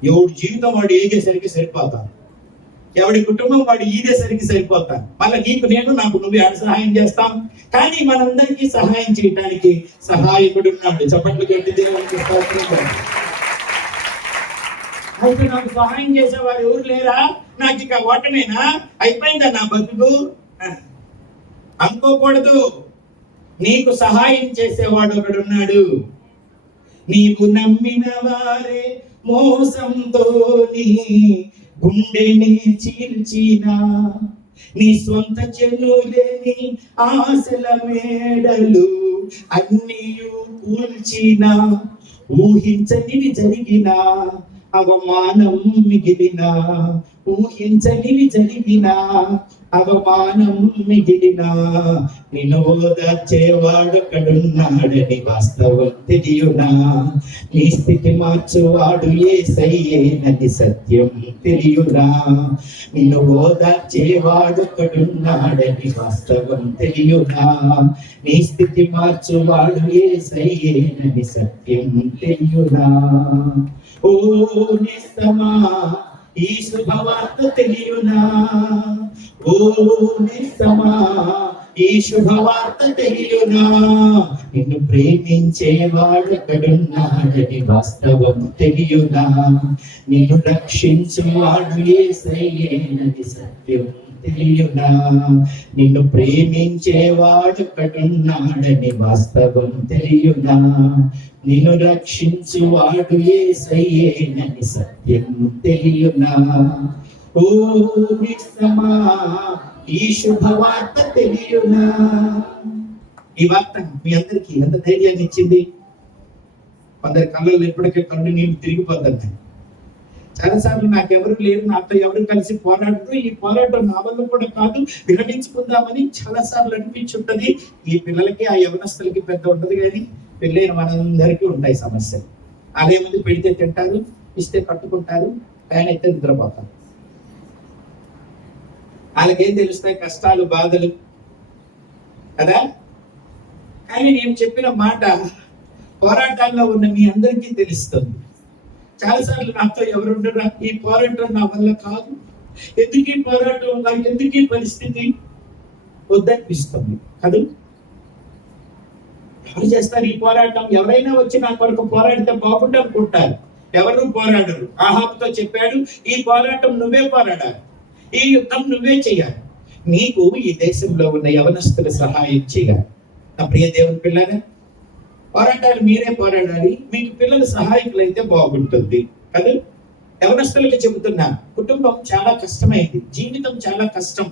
ఎవడి జీవితం వాడు ఏగేసరికి సరిపోతాను, ఎవడి కుటుంబం వాడు ఈదేసరికి సరిపోతాను. మళ్ళీ నీకు నేను, నాకు నువ్వు ఆడ సహాయం చేస్తాం. కానీ మనందరికీ సహాయం చేయడానికి సహాయకుడు ఉన్నాడు. చప్పట్లు కొట్టి దేవునికి స్తోత్రం. అయితే నాకు సహాయం చేసేవారు ఎవరు లేరా? నాకు ఇక ఓటమేనా? అయిపోయిందా నా బతుకు అనుకోకూడదు. నీకు సహాయం చేసేవాడు ఒకడున్నాడు. నీవు నమ్మిన వారే మోసంతో నీ గుండెని చీల్చిన, నీ సొంత జనులేని ఆశల మేడలు అన్నీ కూల్చిన, ఊహించనివి జరిగిన అవమానం మిగిలిన, ఊహించనివి జరిగిన అవమానం మిగిలిన, నిన్ను ఓదార్చేవాడొకడున్నాడని వాస్తవం తెలియునా? నీ స్థితి మార్చువాడు యేసయ్యేనని సత్యం తెలియునా? నిన్ను ఓదార్చేవాడొకడున్నాడని వాస్తవం తెలియునా? నీ స్థితి మార్చువాడు యేసయ్యేనని సత్యం తెలియునా? ఓ నిస్తమా ఈ శుభవార్త తెలియునా? ఓ నిస్తమా ఈ శుభవార్త తెలియునా, నిన్ను ప్రేమించేవాడొకడున్నాడని వాస్తవం తెలియునా, నిన్ను రక్షించువాడు యేసయ్యేనని సత్యం తెలియునా, నిన్ను ప్రేమించేవాడొకడున్నాడని వాస్తవం తెలియునా, నిన్ను రక్షించువాడు యేసయ్యేనని సత్యం తెలియునా. ఓ నిస్సమా ఈ శుభవార్త తెలియునా. ఈ వార్త మీ అందరికీ ఎంత ధైర్యాన్ని ఇచ్చింది. కొందరి కళ్ళల్లో ఎప్పటికే కళ్ళు నీళ్ళు తిరిగిపోతున్నాయి. చాలాసార్లు నాకెవరు లేరు, నాతో ఎవరు కలిసి పోరాడరు, ఈ పోరాటం నా వల్ల కూడా కాదు, విరమించుకుందామని చాలాసార్లు అనిపించుంటది. ఈ పిల్లలకి ఆ యవనస్తులకి పెద్ద ఉంటది, కానీ పెళ్ళైన మనందరికీ ఉంటాయి సమస్యలు. అదే ముందు పెడితే తింటారు, ఇస్తే కట్టుకుంటారు, ఫ్యాన్ అయితే నిద్రపోతారు. వాళ్ళకేం తెలుస్తాయి కష్టాలు బాధలు కదా. కానీ నేను చెప్పిన మాట పోరాటాల్లో ఉన్న మీ అందరికీ తెలుస్తుంది. చాలాసార్లు నాతో ఎవరు ఉండరా, ఈ పోరాటం నా వల్ల కాదు, ఎందుకు ఈ పోరాటం, నాకు ఎందుకు ఈ పరిస్థితి వద్దనిపిస్తుంది కదా. ఎవరు చేస్తారు ఈ పోరాటం? ఎవరైనా వచ్చి నా కొరకు పోరాడితే బాగుండు అనుకుంటారు. ఎవరు పోరాడరు. ఆహాబుతో చెప్పాడు, ఈ పోరాటం నువ్వే పోరాడాలి, ఈ యుద్ధం నువ్వే చేయాలి, నీకు ఈ దేశంలో ఉన్న యవనస్తులు సహాయం చేయాలి. నా ప్రియ దేవుని పిల్లలు, పోరాటాలు మీరే పోరాడాలి, మీకు పిల్లలు సహాయకులు అయితే బాగుంటుంది కదా. యవనస్తులకు చెబుతున్నా, కుటుంబం చాలా కష్టమైంది, జీవితం చాలా కష్టం.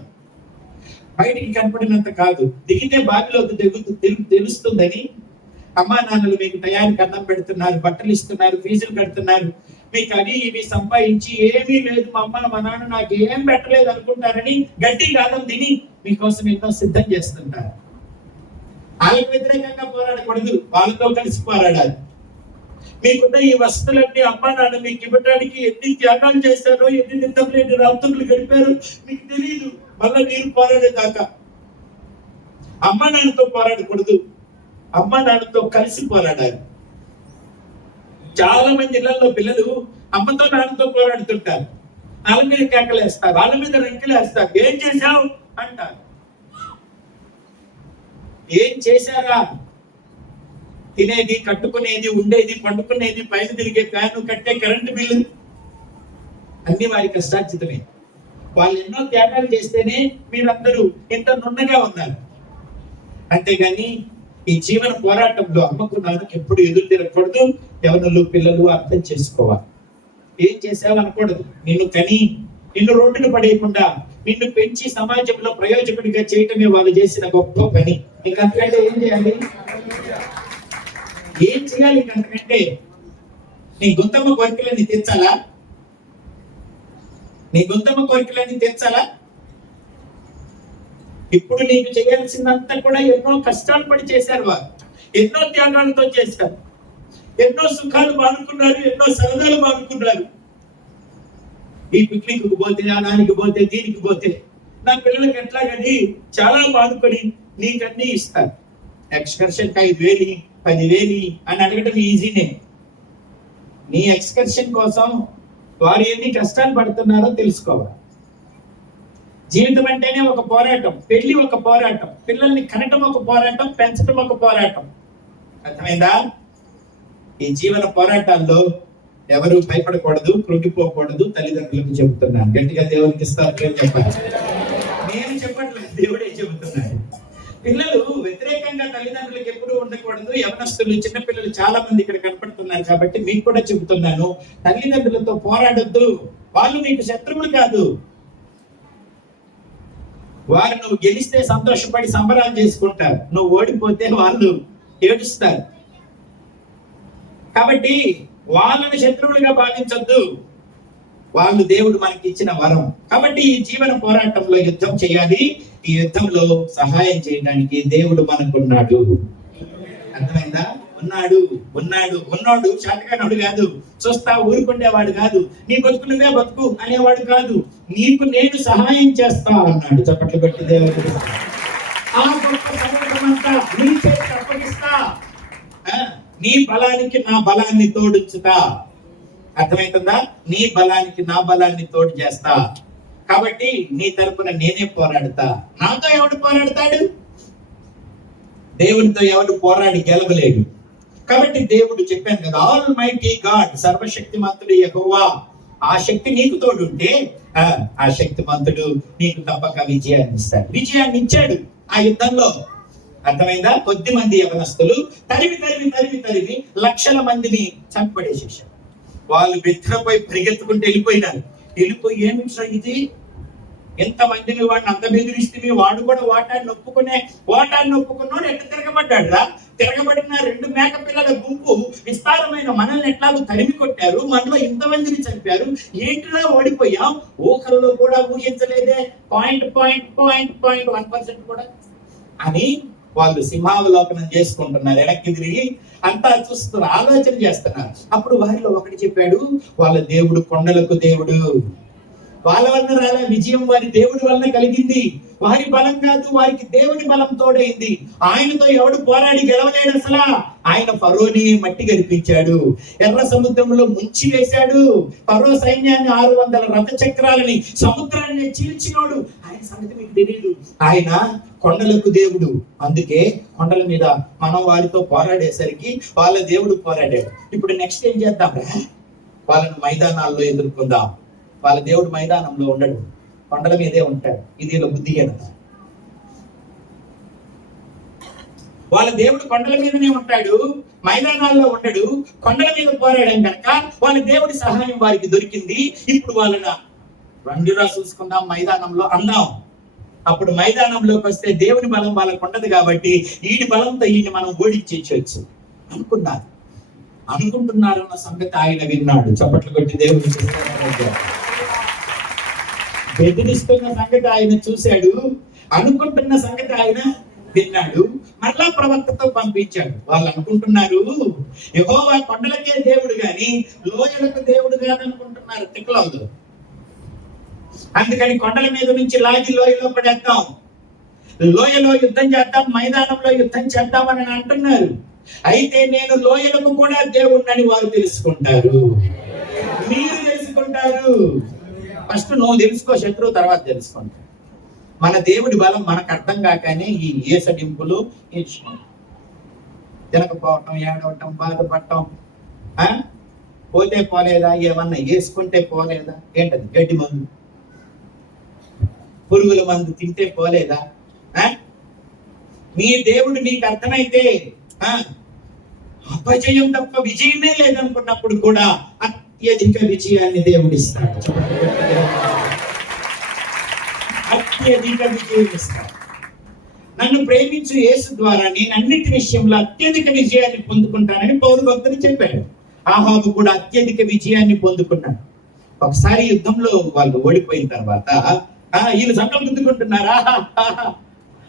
బయటికి కనపడినంత కాదు, దిగితే బావిలో తెలుస్తుందని అమ్మా నాన్నలు మీకు టయానికి అన్నం పెడుతున్నారు, బట్టలు ఇస్తున్నారు, ఫీజులు కడుతున్నారు, మీకు అది ఇవి సంపాదించి ఏమీ లేదు మా అమ్మ మా నాన్న నాకు ఏం పెట్టలేదు అనుకుంటారని గట్టి గాలం తిని మీకోసం ఎన్నో సిద్ధం చేస్తుంటారు. వాళ్ళకి వ్యతిరేకంగా పోరాడకూడదు, వాళ్ళతో కలిసి పోరాడాలి. మీకున్న ఈ వస్తువులన్నీ అమ్మా నాన్న మీకు ఇవ్వడానికి ఎన్ని త్యాగాలు చేశారో, ఎన్ని నిద్రలేని రాత్రులు గడిపారో మీకు తెలియదు. మళ్ళీ మీరు పోరాడేదాకా అమ్మా నాన్నతో పోరాడకూడదు, అమ్మా నాన్నతో కలిసి పోరాడాలి. చాలా మంది ఇళ్లలో పిల్లలు అమ్మతో నాన్నతో పోరాడుతుంటారు, వాళ్ళ మీద కేకలేస్తారు, వాళ్ళ మీద రెంకలేస్తారు, ఏం చేశావు అంటారు. ఏం చేశారా? తినేది, కట్టుకునేది, ఉండేది, పండుకునేది, పైన తిరిగే ఫ్యాను, కట్టే కరెంటు బిల్లు అన్ని వారి కష్టార్జితమే. వాళ్ళు ఎన్నో త్యాగాలు చేస్తేనే మీరందరూ ఇంత నున్నగా ఉన్నారు. అంతేగాని ఈ జీవన పోరాటంలో అమ్మకు నాన్నకు ఎప్పుడు ఎదురు తిరగకూడదు. యవనులు పిల్లలు అర్థం చేసుకోవాలి. ఏం చేసావు అనకూడదు. నిన్ను కని నిన్ను రోడ్డును పడేయకుండా నిన్ను పెంచి సమాజంలో ప్రయోజకుడిగా చేయటమే వాళ్ళు చేసిన గొప్ప పని. ఇంకంతకంటే ఏం చేయాలి? ఏం చేయాలి ఇంకంతకంటే? నీ గుంతమ్మ కోరికలని తీర్చాలా? నీ గుంతమ్మ కోరికలని తీర్చాలా? ఇప్పుడు నీకు చేయాల్సిందంతా కూడా ఎన్నో కష్టాలు పడి చేశారు వారు, ఎన్నో త్యాగాలతో చేశారు, ఎన్నో సుఖాలు మానుకున్నారు, ఎన్నో సరదాలు మానుకున్నారు. ఈ పిక్నిక్ పోతే, ఆ దానికి పోతే, దీనికి పోతే, నా పిల్లలకి ఎట్లాగని చాలా మానుకొని నీకన్నీ ఇస్తారు. ఎక్స్కర్షన్ 5,000 10,000 అని అడగడం ఈజీనే. నీ ఎక్స్కర్షన్ కోసం వారు ఎన్ని కష్టాలు పడుతున్నారో తెలుసుకోవాలి. జీవితం అంటేనే ఒక పోరాటం. పెళ్లి ఒక పోరాటం, పిల్లల్ని కనటం ఒక పోరాటం, పెంచడం ఒక పోరాటం. అర్థమైందా? ఈ జీవన పోరాటాల్లో ఎవరు భయపడకూడదు, కృంగిపోకూడదు. తల్లిదండ్రులకు చెబుతున్నాను, గట్టిగా దేవునికి స్తోత్రం చెప్పాలి. నేను చెప్పట్లేదు, దేవుడే చెబుతున్నాడు. పిల్లలు వ్యతిరేకంగా తల్లిదండ్రులకు ఎప్పుడు ఉండకూడదు. యవనస్తులు, చిన్నపిల్లలు చాలా మంది ఇక్కడ కనపడుతున్నారు కాబట్టి మీకు కూడా చెబుతున్నాను, తల్లిదండ్రులతో పోరాడొద్దు. వాళ్ళు మీకు శత్రువులు కాదు. వారు నువ్వు గెలిస్తే సంతోషపడి సంబరాలు చేసుకుంటారు, నువ్వు ఓడిపోతే వాళ్ళు ఏడుస్తారు. కాబట్టి వాళ్ళని శత్రువులుగా భావించొద్దు. వాళ్ళు దేవుడు మనకి ఇచ్చిన వరం. కాబట్టి ఈ జీవన పోరాటంలో యుద్ధం చేయాలి. ఈ యుద్ధంలో సహాయం చేయడానికి దేవుడు మనకున్నాడు. అర్థమైందా? ఉన్నాడు ఉన్నాడు ఉన్నాడు. శాతకానుడు కాదు, చూస్తా ఊరుకుండేవాడు కాదు, నీ బతుకు నువ్వే బతుకు అనేవాడు కాదు. నీకు నేను సహాయం చేస్తా అన్నాడు. చప్పట్లు పెట్టి దేవుడు ఆ గొప్ప సముద్రమంతా నీ చేతికి అప్పగిస్తా, నీ బలానికి నా బలాన్ని తోడుచుతా. అర్థమవుతుందా? నీ బలానికి నా బలాన్ని తోడు చేస్తా. కాబట్టి నీ తరపున నేనే పోరాడతా. నాతో ఎవడు పోరాడతాడు? దేవునితో ఎవడు పోరాడి గెలవలేడు. కాబట్టి దేవుడు చెప్పాను కదా, ఆల్ మైటీ గాడ్, సర్వశక్తిమంతుడు యెహోవా, ఆ శక్తి నీకు తోడుంటే ఆ శక్తిమంతుడు నీకు తప్పక విజయాన్ని ఇస్తాడు. విజయాన్ని ఇచ్చాడు ఆ యుద్ధంలో. అర్థమైందా? కొద్ది మంది యవనస్తులు తరిమి లక్షల మందిని చంపడేసేసారు. వాళ్ళు బెత్తరపోయి పరిగెత్తుకుంటూ వెళ్ళిపోయి ఏమి ఇది, ఎంతమందిని వాడిని అంత బెదిరిస్తే వాడు కూడా వాటాన్ని ఒప్పుకున్నాడు. ఎట్లా తిరగబడ్డాడు రా? తిరగబడిన 2 మేక పిల్లల గుంపు విస్తారమైన మనల్ని ఎట్లాగో తరిమి కొట్టారు, మనలో ఇంతమందిని చంపారు, ఏంటిలా ఓడిపోయాం, ఊహల్లో కూడా ఊహించలేదే, 0.1% కూడా అని వాళ్ళు సింహావలోకనం చేసుకుంటున్నారు. వెనక్కి తిరిగి అంతా చూస్తున్నారు, ఆలోచన చేస్తున్నారు. అప్పుడు వారిలో ఒకటి చెప్పాడు, వాళ్ళ దేవుడు కొండలకు దేవుడు. వాళ్ళ వల్ల రాలే విజయం, వారి దేవుడి వల్ల కలిగింది. వారి బలం కాదు, వారికి దేవుడి బలం తోడైంది. ఆయనతో ఎవడు పోరాడి గెలవలేడు అసలు. ఆయన ఫరోని మట్టి గరిపించాడు, ఎర్ర సముద్రంలో ముంచి వేశాడు. ఫరో సైన్యాన్ని 600 రథ చక్రాలని సముద్రాన్ని చీల్చినోడు. ఆయన సంగతి మీకు తెలియదు. ఆయన కొండలకు దేవుడు. అందుకే కొండల మీద మనం వారితో పోరాడేసరికి వాళ్ళ దేవుడు పోరాడాడు. ఇప్పుడు నెక్స్ట్ ఏం చేద్దాం? వాళ్ళను మైదానాల్లో ఎదుర్కొందాం. వాళ్ళ దేవుడు మైదానంలో ఉండడు, కొండల మీదే ఉంటాడు. ఇది బుద్ధి అనమాట. వాళ్ళ దేవుడు కొండల మీదనే ఉంటాడు, మైదానాల్లో ఉండడు. కొండల మీద పోరాడడం కనుక వాళ్ళ దేవుడి సహాయం వారికి దొరికింది. ఇప్పుడు వాళ్ళని రండిరా చూసుకుందాం మైదానంలో అందాం. అప్పుడు మైదానంలోకి వస్తే దేవుని బలం వాళ్ళకు ఉండదు కాబట్టి ఈడి బలంతో ఈయన మనం ఓడించవచ్చు అనుకుంటున్నారు అన్న సంగతి ఆయన విన్నాడు. చప్పట్లు కొట్టి దేవుడు బెదిరిస్తున్న సంగతి ఆయన చూశాడు, అనుకుంటున్న సంగతి ఆయన విన్నాడు. మరలా ప్రవక్తతో పంపించాడు. వాళ్ళు అనుకుంటున్నారు యెహోవా కొండలకే దేవుడు గాని లోయలకు దేవుడు కాదనుకుంటున్నారు తిక్కలోళ్ళు. అందుకని కొండల మీద నుంచి లాగి లోయలో పడేద్దాం, లోయలో యుద్ధం చేద్దాం, మైదానంలో యుద్ధం చేద్దామని అంటున్నారు. అయితే నేను లోయలకు కూడా దేవుడిని వారు తెలుసుకుంటారు, మీరు తెలుసుకుంటారు. ఫస్ట్ నువ్వు తెలుసుకో, శత్రువు తర్వాత తెలుసుకుంటా. మన దేవుడి బలం మనకు అర్థం కాకనే ఈ ఏసడింపులు తినకపోవటం, ఏడవటం, బాధపడటం, పోతే పోలేదా, ఏమన్నా వేసుకుంటే పోలేదా, ఏంటది గడ్డి మందు, పురుగుల మందు తింటే పోలేదా? మీ దేవుడు నీకు అర్థమైతే అపజయం తప్ప విజయమే లేదనుకున్నప్పుడు కూడా అత్యధిక విజయాన్ని దేవుడిస్తాడు. అత్యధిక విజయం ఇస్తాడు. నన్ను ప్రేమించు యేసు ద్వారా నేను అన్నిటి విషయంలో అత్యధిక విజయాన్ని పొందుకుంటానని పౌలు భక్తుడు చెప్పాడు. ఆహాబు కూడా అత్యధిక విజయాన్ని పొందుకున్నాడు. ఒకసారి యుద్ధంలో వాళ్ళు ఓడిపోయిన తర్వాత వీళ్ళు సంకల్పం గుద్దుకుంటున్నారా,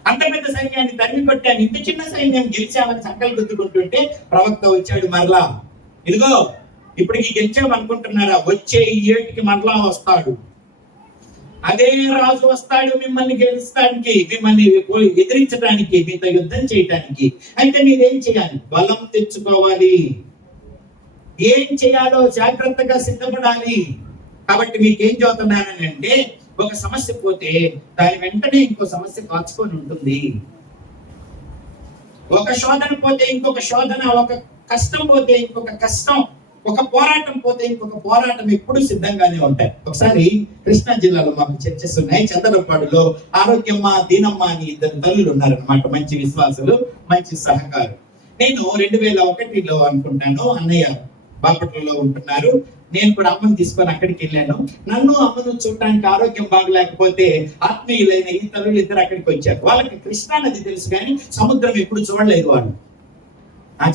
అంత పెద్ద సైన్యాన్ని తరిమి కొట్టాను, ఇంత చిన్న సైన్యం గెలిచామని సంకల్పం గుద్దుకుంటుంటే ప్రవక్త వచ్చాడు. మరలా ఇదిగో ఇప్పటికి గెలిచాం అనుకుంటున్నారా, వచ్చే ఈ ఏటికి మరలా వస్తాడు, అదే రాజు వస్తాడు మిమ్మల్ని గెలుస్తానికి, మిమ్మల్ని ఎదిరించడానికి, మీతో యుద్ధం చేయడానికి. అయితే మీరేం చేయాలి? బలం తెచ్చుకోవాలి. ఏం చేయాలో జాగ్రత్తగా సిద్ధపడాలి. కాబట్టి మీకేం చదువుతున్నానని అంటే, ఒక సమస్య పోతే దాని వెంటనే ఇంకో సమస్య కాచుకొని ఉంటుంది. ఒక శోధన పోతే ఇంకొక శోధన, ఒక కష్టం పోతే ఇంకొక కష్టం, ఒక పోరాటం పోతే ఇంకొక పోరాటం ఎప్పుడు సిద్ధంగానే ఉంటాయి. ఒకసారి కృష్ణా జిల్లాలో మాకు చర్చస్ ఉన్నాయి. చందనపాడులో ఆరోగ్యమ్మ, దీనమ్మ అని 2 తల్లులు ఉన్నారనమాట. మంచి విశ్వాసులు, మంచి సహకారం. నేను 2001లో అనుకుంటాను అన్నయ్య బాపట్లలో ఉంటున్నారు. నేను కూడా అమ్మను తీసుకొని అక్కడికి వెళ్ళాను. నన్ను అమ్మను చూడటానికి ఆరోగ్యం బాగలేకపోతే ఆత్మీయులైన ఈ తల్లులు 2 అక్కడికి వచ్చారు. వాళ్ళకి కృష్ణా నది తెలుసు కానీ సముద్రం ఎప్పుడు చూడలేదు వాళ్ళు.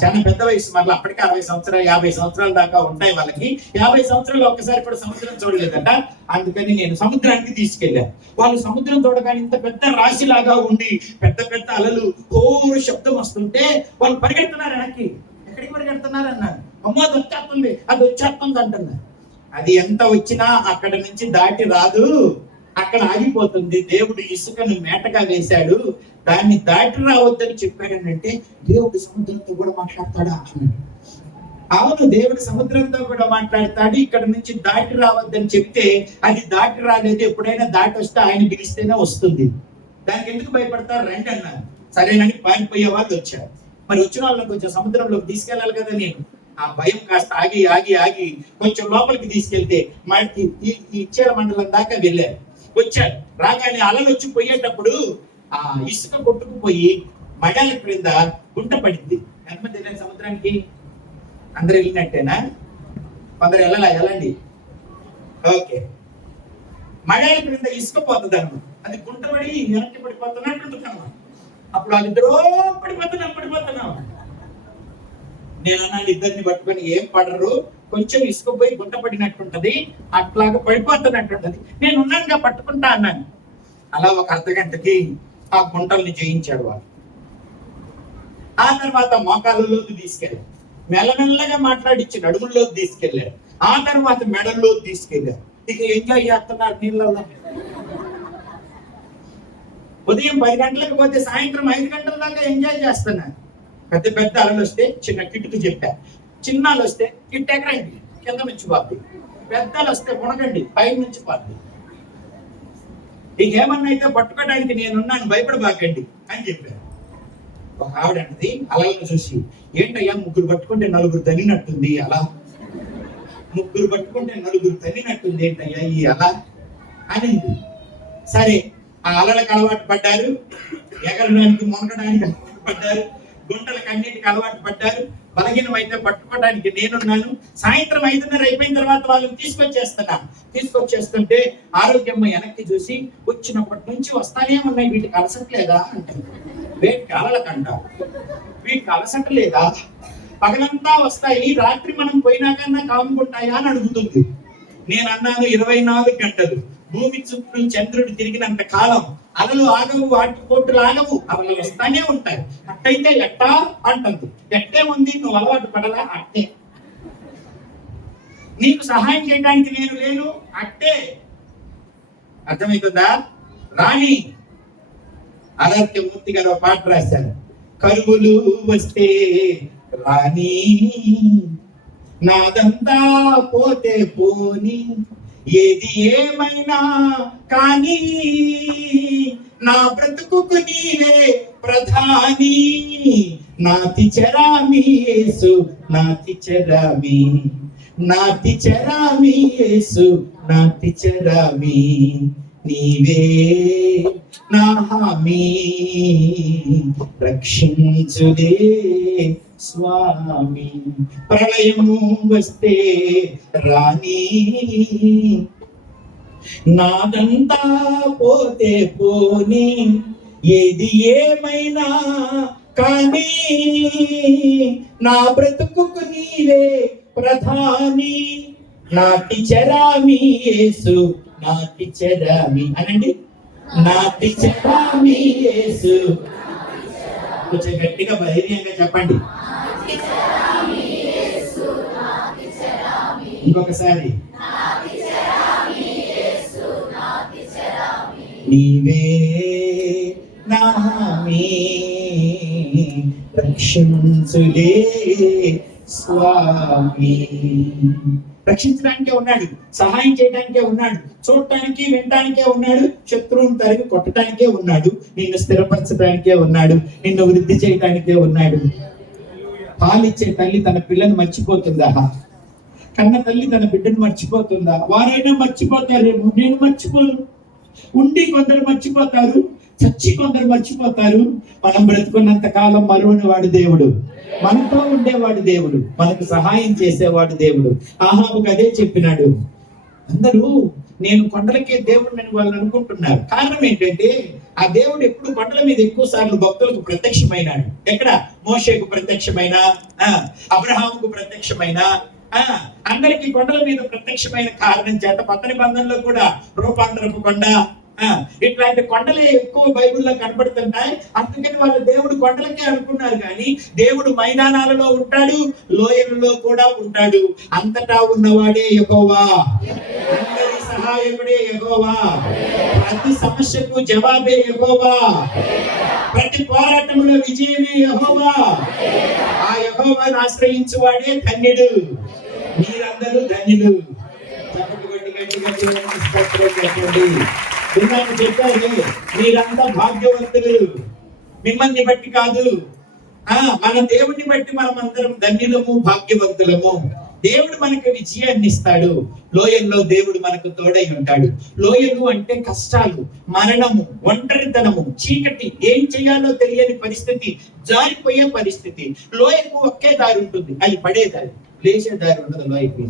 చాలా పెద్ద వయసు, మళ్ళీ అప్పటికే 60 సంవత్సరాలు 50 సంవత్సరాల దాకా ఉంటాయి వాళ్ళకి. 50 సంవత్సరాలు ఒక్కసారి కూడా సముద్రం చూడలేదట. అందుకని నేను సముద్రానికి తీసుకెళ్ళాను. వాళ్ళు సముద్రం చూడగానే ఇంత పెద్ద రాశిలాగా ఉండి పెద్ద పెద్ద అలలు హోరు శబ్దం వస్తుంటే వాళ్ళు పరిగెడుతున్నారు. వెనక్కి ఎక్కడికి పరిగెడుతున్నారు అన్నారు. అమ్మో అది వచ్చేస్తుంది, అది వచ్చేస్తుంది అంటున్నారు. అది ఎంత వచ్చినా అక్కడ నుంచి దాటి రాదు, అక్కడ ఆగిపోతుంది. దేవుడు ఇసుకను మేటగా వేశాడు, దాన్ని దాటి రావద్దని చెప్పాడనంటే దేవుడు సముద్రంతో కూడా మాట్లాడతాడా అన్నాడు. అవును, దేవుడు సముద్రంతో కూడా మాట్లాడతాడు. ఇక్కడ నుంచి దాటి రావద్దని చెప్తే అది దాటి రాలేదు. ఎప్పుడైనా దాటి వస్తే ఆయన పిలిస్తేనే వస్తుంది. దానికి ఎందుకు భయపడతారు? రండి అన్నారు. సరేనని పారిపోయే వాళ్ళు వచ్చారు. మరి వచ్చిన వాళ్ళని కొంచెం సముద్రంలోకి తీసుకెళ్ళాలి కదా. నేను ఆ భయం కాస్త ఆగి ఆగి ఆగి కొంచెం లోపలికి తీసుకెళ్తే ఈ ఇచ్చేల మండలం దాకా వెళ్ళారు. వచ్చారు, రాగానే అలలు వచ్చి పోయేటప్పుడు ఆ ఇసుక కొట్టుకుపోయి మడాల క్రింద గుంట పడింది. ఎంతమంది వెళ్ళారు సముద్రానికి? అందరు వెళ్ళినట్టేనా? కొందరు వెళ్ళండి. ఓకే, మడాల క్రింద ఇసుక పోతుంది అన్నమాట. అది గుంట పడి వెనక్కి పడిపోతున్నట్టు ఉంటుంది అన్నమాట. అప్పుడు వాళ్ళిద్దరూ పడిపోతున్నాం. నేను అన్నాను, ఇద్దరిని పట్టుకొని ఏం పడరు, కొంచెం ఇసుక పోయి గుంట పడినట్టుంటది, అట్లాగా పడిపోతున్నట్టుంటది, నేను ఉన్నానుగా పట్టుకుంటా అన్నాను. అలా ఒక అర్ధగంటకి ఆ గుంటల్ని జయించాడు వాళ్ళు. ఆ తర్వాత మోకాళ్ళలోకి తీసుకెళ్ళారు, మెల్లమెల్లగా మాట్లాడించి నడుముల్లోకి తీసుకెళ్లారు, ఆ తర్వాత మెడల్లోకి తీసుకెళ్లారు. ఇక ఎంజాయ్ చేస్తున్నారు నీళ్ళలో. ఉదయం 10 గంటలకు పోతే సాయంత్రం 5 గంటల దాకా ఎంజాయ్ చేస్తున్నారు. పెద్ద పెద్ద అలలు వస్తే చిన్న కిట్టుకు చెప్పా, చిన్నాలు వస్తే కిట్టెకరండి కింద నుంచి పోద్ది, పెద్దలు వస్తే మునగండి పై నుంచి పోద్ది. ఇంకేమన్నా అయితే పట్టుకోవడానికి నేనున్నాను, భయపడబాకండి అని చెప్పారు. ఒక ఆవిడ అంటది అలలను చూసి, ఏంటయ్యా ముగ్గురు పట్టుకుంటే నలుగురు తనినట్టుంది అలా, ముగ్గురు పట్టుకుంటే నలుగురు తనినట్టుంది ఏంటయ్యా ఈ అలా అనింది. సరే, ఆ అలలకు అలవాటు పడ్డారు, ఎగరడానికి మునగడానికి అలవాటు పడ్డారు, గుంటలకు అన్నిటికి అలవాటు పడ్డారు. బలహీనం అయితే పట్టుకోవడానికి నేనున్నాను. సాయంత్రం 5:30 అయిపోయిన తర్వాత వాళ్ళని తీసుకొచ్చేస్తుంటే ఆరోగ్యమ్మ వెనక్కి చూసి, వచ్చినప్పటి నుంచి వస్తానే ఉన్నాయి, వీటికి అలసట్లేదా అంటారు. వీటికి అలలకంట, వీటికి అలసట్లేదా? పగలంతా వస్తాయి, రాత్రి మనం పోయినాకన్నా కాముకుంటాయా అని అడుగుతుంది. నేను అన్నాను, 24 గంటలు భూమి చుట్టూ చంద్రుడు తిరిగినంత కాలం అలలు ఆగవు, వాటి పోటులు ఆగవు, అలలు వస్తానే ఉంటాయి. అట్టయితే ఎట్టా అంటుంది. ఎట్టే ఉంది, నువ్వు అలవాటు పడలా? అట్టే. నీకు సహాయం చేయడానికి నేను లేను, అట్టే. అర్థమవుతుందా? రాణి అలర్త్యమూర్తి గారు పాట రాశారు, కరువులు వస్తే రాణి నాదంతా పోతే పోని, ఏది ఏమైనా కానీ నా బ్రతుకుకు నీవే ప్రధాని, నాతి చరామి యేసు నాతి చరామి, నాతి చరామి యేసు నాతి చరామి, నీవే నా హామీ రక్షించుదే స్వామి. ప్రళయము వస్తే రాణి నాదంతా పోతే పోని, ఏది ఏమైనా కానీ నా బ్రతుకుకు నీవే ప్రధాని, నాటి చరామి యేసు నాటి చరామి అనండి, నాటి చరామి యేసు. కొంచెం గట్టిగా ధైర్యంగా చెప్పండి. ఇంకొకసారి, నీవే నా హామీ రక్షించులే స్వామి. రక్షించడానికే ఉన్నాడు, సహాయం చేయడానికే ఉన్నాడు, చూడటానికి వినటానికే ఉన్నాడు, శత్రువుని తరిగి కొట్టడానికే ఉన్నాడు, నిన్ను స్థిరపరచడానికే ఉన్నాడు, నిన్ను వృద్ధి చేయడానికే ఉన్నాడు. పాలిచ్చే తల్లి తన పిల్లని మర్చిపోతుందా? కన్న తల్లి తన బిడ్డను మర్చిపోతుందా? వారైనా మర్చిపోతారేమో, నేను మర్చిపోను. ఉండి కొందరు మర్చిపోతారు, చచ్చి కొందరు మర్చిపోతారు. మనం బ్రతుకున్నంత కాలం మరువని వాడు దేవుడు, మనతో ఉండేవాడు దేవుడు, మనకు సహాయం చేసేవాడు దేవుడు. ఆహాబుకు అదే చెప్పినాడు. అందరూ నేను కొండలకే దేవుడిని వాళ్ళు అనుకుంటున్నారు. కారణం ఏంటంటే ఆ దేవుడు ఎప్పుడు కొండల మీద ఎక్కువ సార్లు భక్తులకు ప్రత్యక్షమైనాడు. ఎక్కడ? మోషేకు ప్రత్యక్షమైన, అబ్రహాముకు ప్రత్యక్షమైన, అందరికి కొండల మీద ప్రత్యక్షమైన కారణం చేత కొత్త నిబంధనలో కూడా రూపాంతరపు కొండ, ఇట్లాంటి కొండలే ఎక్కువ బైబిల్లో కనబడుతుంటాయి. అందుకని వాళ్ళు దేవుడు కొండలకే అనుకున్నారు. కానీ దేవుడు మైదానాలలో ఉంటాడు, లోయలలో కూడా ఉంటాడు. అంతటా ఉన్నవాడే యెహోవా, అందరి సహాయకుడే యెహోవా, ప్రతి సమస్యకు జవాబే యెహోవా, ప్రతి పోరాటంలో విజయమే యెహోవా. ఆ యెహోవాను ఆశ్రయించువాడే ధన్యుడు. మీరందరూ ధన్యులు. చెప్పండి, విన్నాను చెప్పారు, మీరంతా భాగ్యవంతులు. మిమ్మల్ని బట్టి కాదు, మన దేవుడిని బట్టి మనం అందరం ధన్యులము, భాగ్యవంతులము. దేవుడు మనకు విజయాన్ని ఇస్తాడు. లోయల్లో దేవుడు మనకు తోడై ఉంటాడు. లోయలు అంటే కష్టాలు, మరణము, ఒంటరితనము, చీకటి, ఏం చేయాలో తెలియని పరిస్థితి, జారిపోయే పరిస్థితి. లోయకు ఒకే దారి ఉంటుంది, అది పడే దారి, లేచే దారి ఉండదు లోయకి.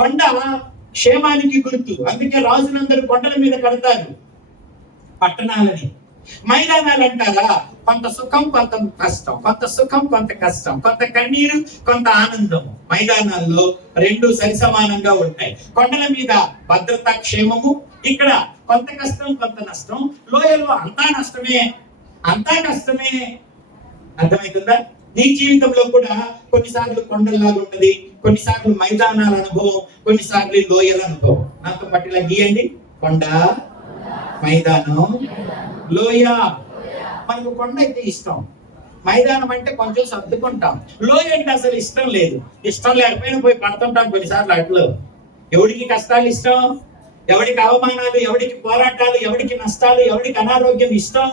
కొండ క్షేమానికి గుర్తు, అందుకే రాజులందరూ కొండల మీద కడతారు పట్టణాలని. మైదానాలు అంటారా, కొంత సుఖం కొంత కష్టం, కొంత సుఖం కొంత కష్టం, కొంత కన్నీరు కొంత ఆనందము. మైదానాల్లో రెండు సరిసమానంగా ఉంటాయి. కొండల మీద భద్రత, క్షేమము, ఇక్కడ కొంత కష్టం కొంత నష్టం. లోయల్లో అంతా నష్టమే, అంతా కష్టమే. అర్థమవుతుందా? నీ జీవితంలో కూడా కొన్నిసార్లు కొండల్లాగా ఉంటది, కొన్నిసార్లు మైదానాల అనుభవం, కొన్నిసార్లు లోయల అనుభవం. నాతో పట్టిలా గీయండి, కొండ, మైదానం, లోయ. మనకు కొండ అయితే ఇష్టం, మైదానం అంటే కొంచెం సర్దుకుంటాం, లోయ అంటే అసలు ఇష్టం లేదు. ఇష్టం లేకపోయినా పోయి పడుతుంటాం కొన్నిసార్లు అట్లు. ఎవడికి కష్టాలు ఇష్టం, ఎవడికి అవమానాలు, ఎవడికి పోరాటాలు, ఎవడికి నష్టాలు, ఎవడికి అనారోగ్యం ఇష్టం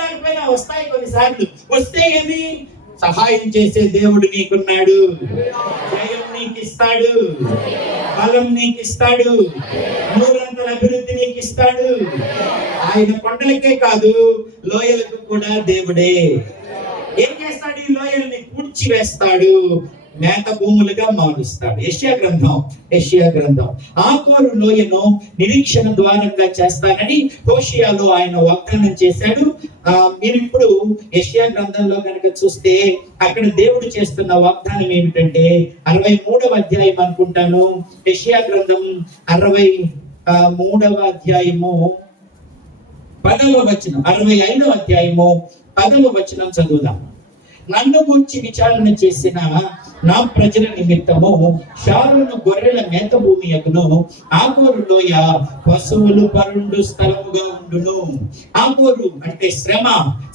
లేకపోయినా వస్తాయి కొన్నిసార్లు. వస్తే ఏమి, సహాయం చేసే దేవుడు నీకున్నాడు, జయం నీకు ఇస్తాడు, బలం నీకు ఇస్తాడు, నూరంతల అభివృద్ధి నీకు ఇస్తాడు. ఆయన కొండలకే కాదు లోయలకు కూడా దేవుడే. ఏం చేస్తాడు? ఈ లోయల్ని పూడ్చి వేస్తాడు, మేత భూములుగా మారుస్తాడు. యెషయా గ్రంథం ఆకోరు లోయను నిరీక్షణ ద్వారంగా చేస్తానని హోషేయలో ఆయన వాగ్దానం చేశాడు. మీరు ఇప్పుడు యెషయా గ్రంథంలో కనుక చూస్తే అక్కడ దేవుడు చేస్తున్న వాగ్దానం ఏమిటంటే 63వ అధ్యాయం అనుకుంటాను. యెషయా గ్రంథం 63వ అధ్యాయము 10వ వచనం, 65వ అధ్యాయము 10వ వచనం చదువుదాం. నన్ను గురించి విచారణ చేసిన నా ప్రజల నిమిత్తము షారోను గొర్రెల మేత భూమి యగును, ఆకోరు లోయ పశువులు పరుండు స్థలముగా ఉండును. ఆకోరు అంటే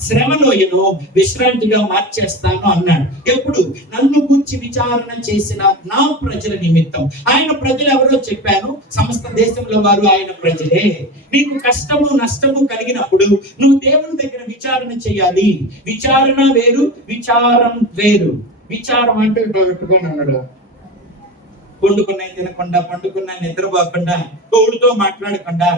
శ్రమ లోయను విశ్రాంతిగా మార్చేస్తాను అన్నాడు. ఎప్పుడు? నన్ను గురించి విచారణ చేసిన నా ప్రజల నిమిత్తం. ఆయన ప్రజలు ఎవరో చెప్పాను, సమస్త దేశంలో వారు ఆయన ప్రజలే. నీకు కష్టము నష్టము కలిగినప్పుడు నువ్వు దేవుని దగ్గర విచారణ చేయాలి. విచారణ వేరు, విచారం వేరు. విచారం అంటే పెట్టుకొని అన్నాడు, వండుకున్నాయి తినకుండా, పండుకున్నా నిద్రపోకుండా, తోడుతో మాట్లాడకుండా